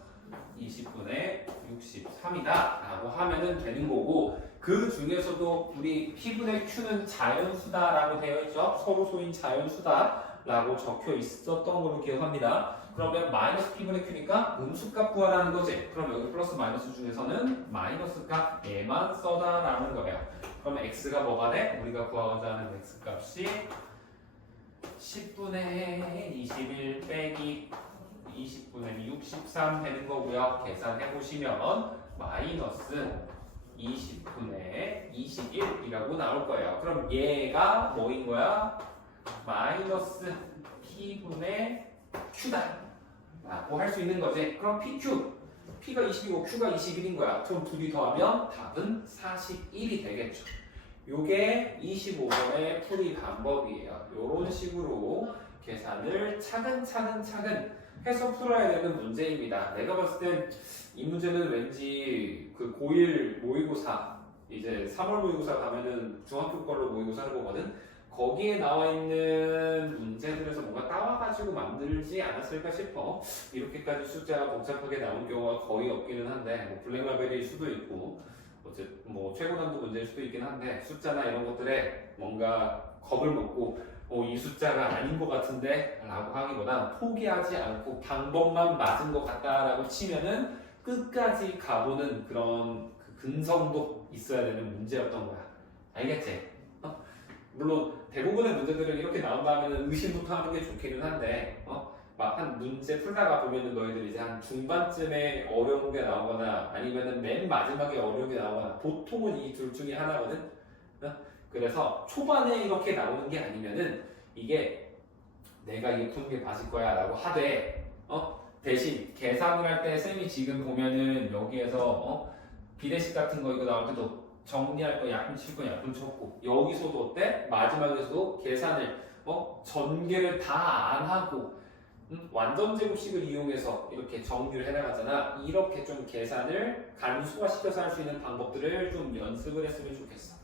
20분의 63이다 라고 하면은 되는 거고 그 중에서도 우리 P분의 Q는 자연수다 라고 되어 있죠. 서로 소인 자연수다 라고 적혀 있었던 걸로 기억합니다. 그러면 마이너스 P분의 Q니까 음수값 구하라는 거지. 그럼 여기 플러스 마이너스 중에서는 마이너스값 얘만 써다라는 거예요. 그러면 x가 뭐가 돼? 우리가 구하고자 하는 x값이 10분의 21 빼기 20분의 63 되는 거고요. 계산해 보시면 마이너스 20분의 21이라고 나올 거예요. 그럼 얘가 뭐인 거야? 마이너스 P분의 Q다 라고 할 수 있는 거지. 그럼 PQ P가 20이고 Q가 21인 거야. 그럼 둘이 더하면 답은 41이 되겠죠. 요게 25번의 풀이 방법이에요. 요런 식으로 계산을 차근차근 해서 풀어야 되는 문제입니다. 내가 봤을 땐 이 문제는 왠지 그 고1 모의고사 이제 3월 모의고사 가면은 중학교 걸로 모의고사를 보거든. 거기에 나와 있는 문제들에서 뭔가 따와가지고 만들지 않았을까 싶어. 이렇게까지 숫자가 복잡하게 나온 경우가 거의 없기는 한데 뭐 블랙라벨일 수도 있고 어쨌든 뭐 최고 난도 문제일 수도 있긴 한데 숫자나 이런 것들에 뭔가 겁을 먹고 이 숫자가 아닌 것 같은데 라고 하기보다 포기하지 않고 방법만 맞은 것 같다라고 치면은 끝까지 가보는 그런 그 근성도 있어야 되는 문제였던 거야. 알겠지? 물론 대부분의 문제들은 이렇게 나온 다음에는 의심부터 하는 게 좋기는 한데 막 한 문제 풀다가 보면은 너희들 이제 한 중반쯤에 어려운 게 나오거나 아니면은 맨 마지막에 어려운 게 나오거나 보통은 이 둘 중에 하나거든. 그래서 초반에 이렇게 나오는 게 아니면은 이게 내가 이게 푸는 게 맞을 거야 라고 하되 대신 계산을 할 때 쌤이 지금 보면은 여기에서 비례식 같은 거 이거 나올 때도 정리할 거 약분 칠 거 약분 쳤고 여기서도 어때? 마지막에서도 계산을 전개를 다 안 하고 완전 제곱식을 이용해서 이렇게 정리를 해나가잖아. 이렇게 좀 계산을 간소화시켜서 할 수 있는 방법들을 좀 연습을 했으면 좋겠어.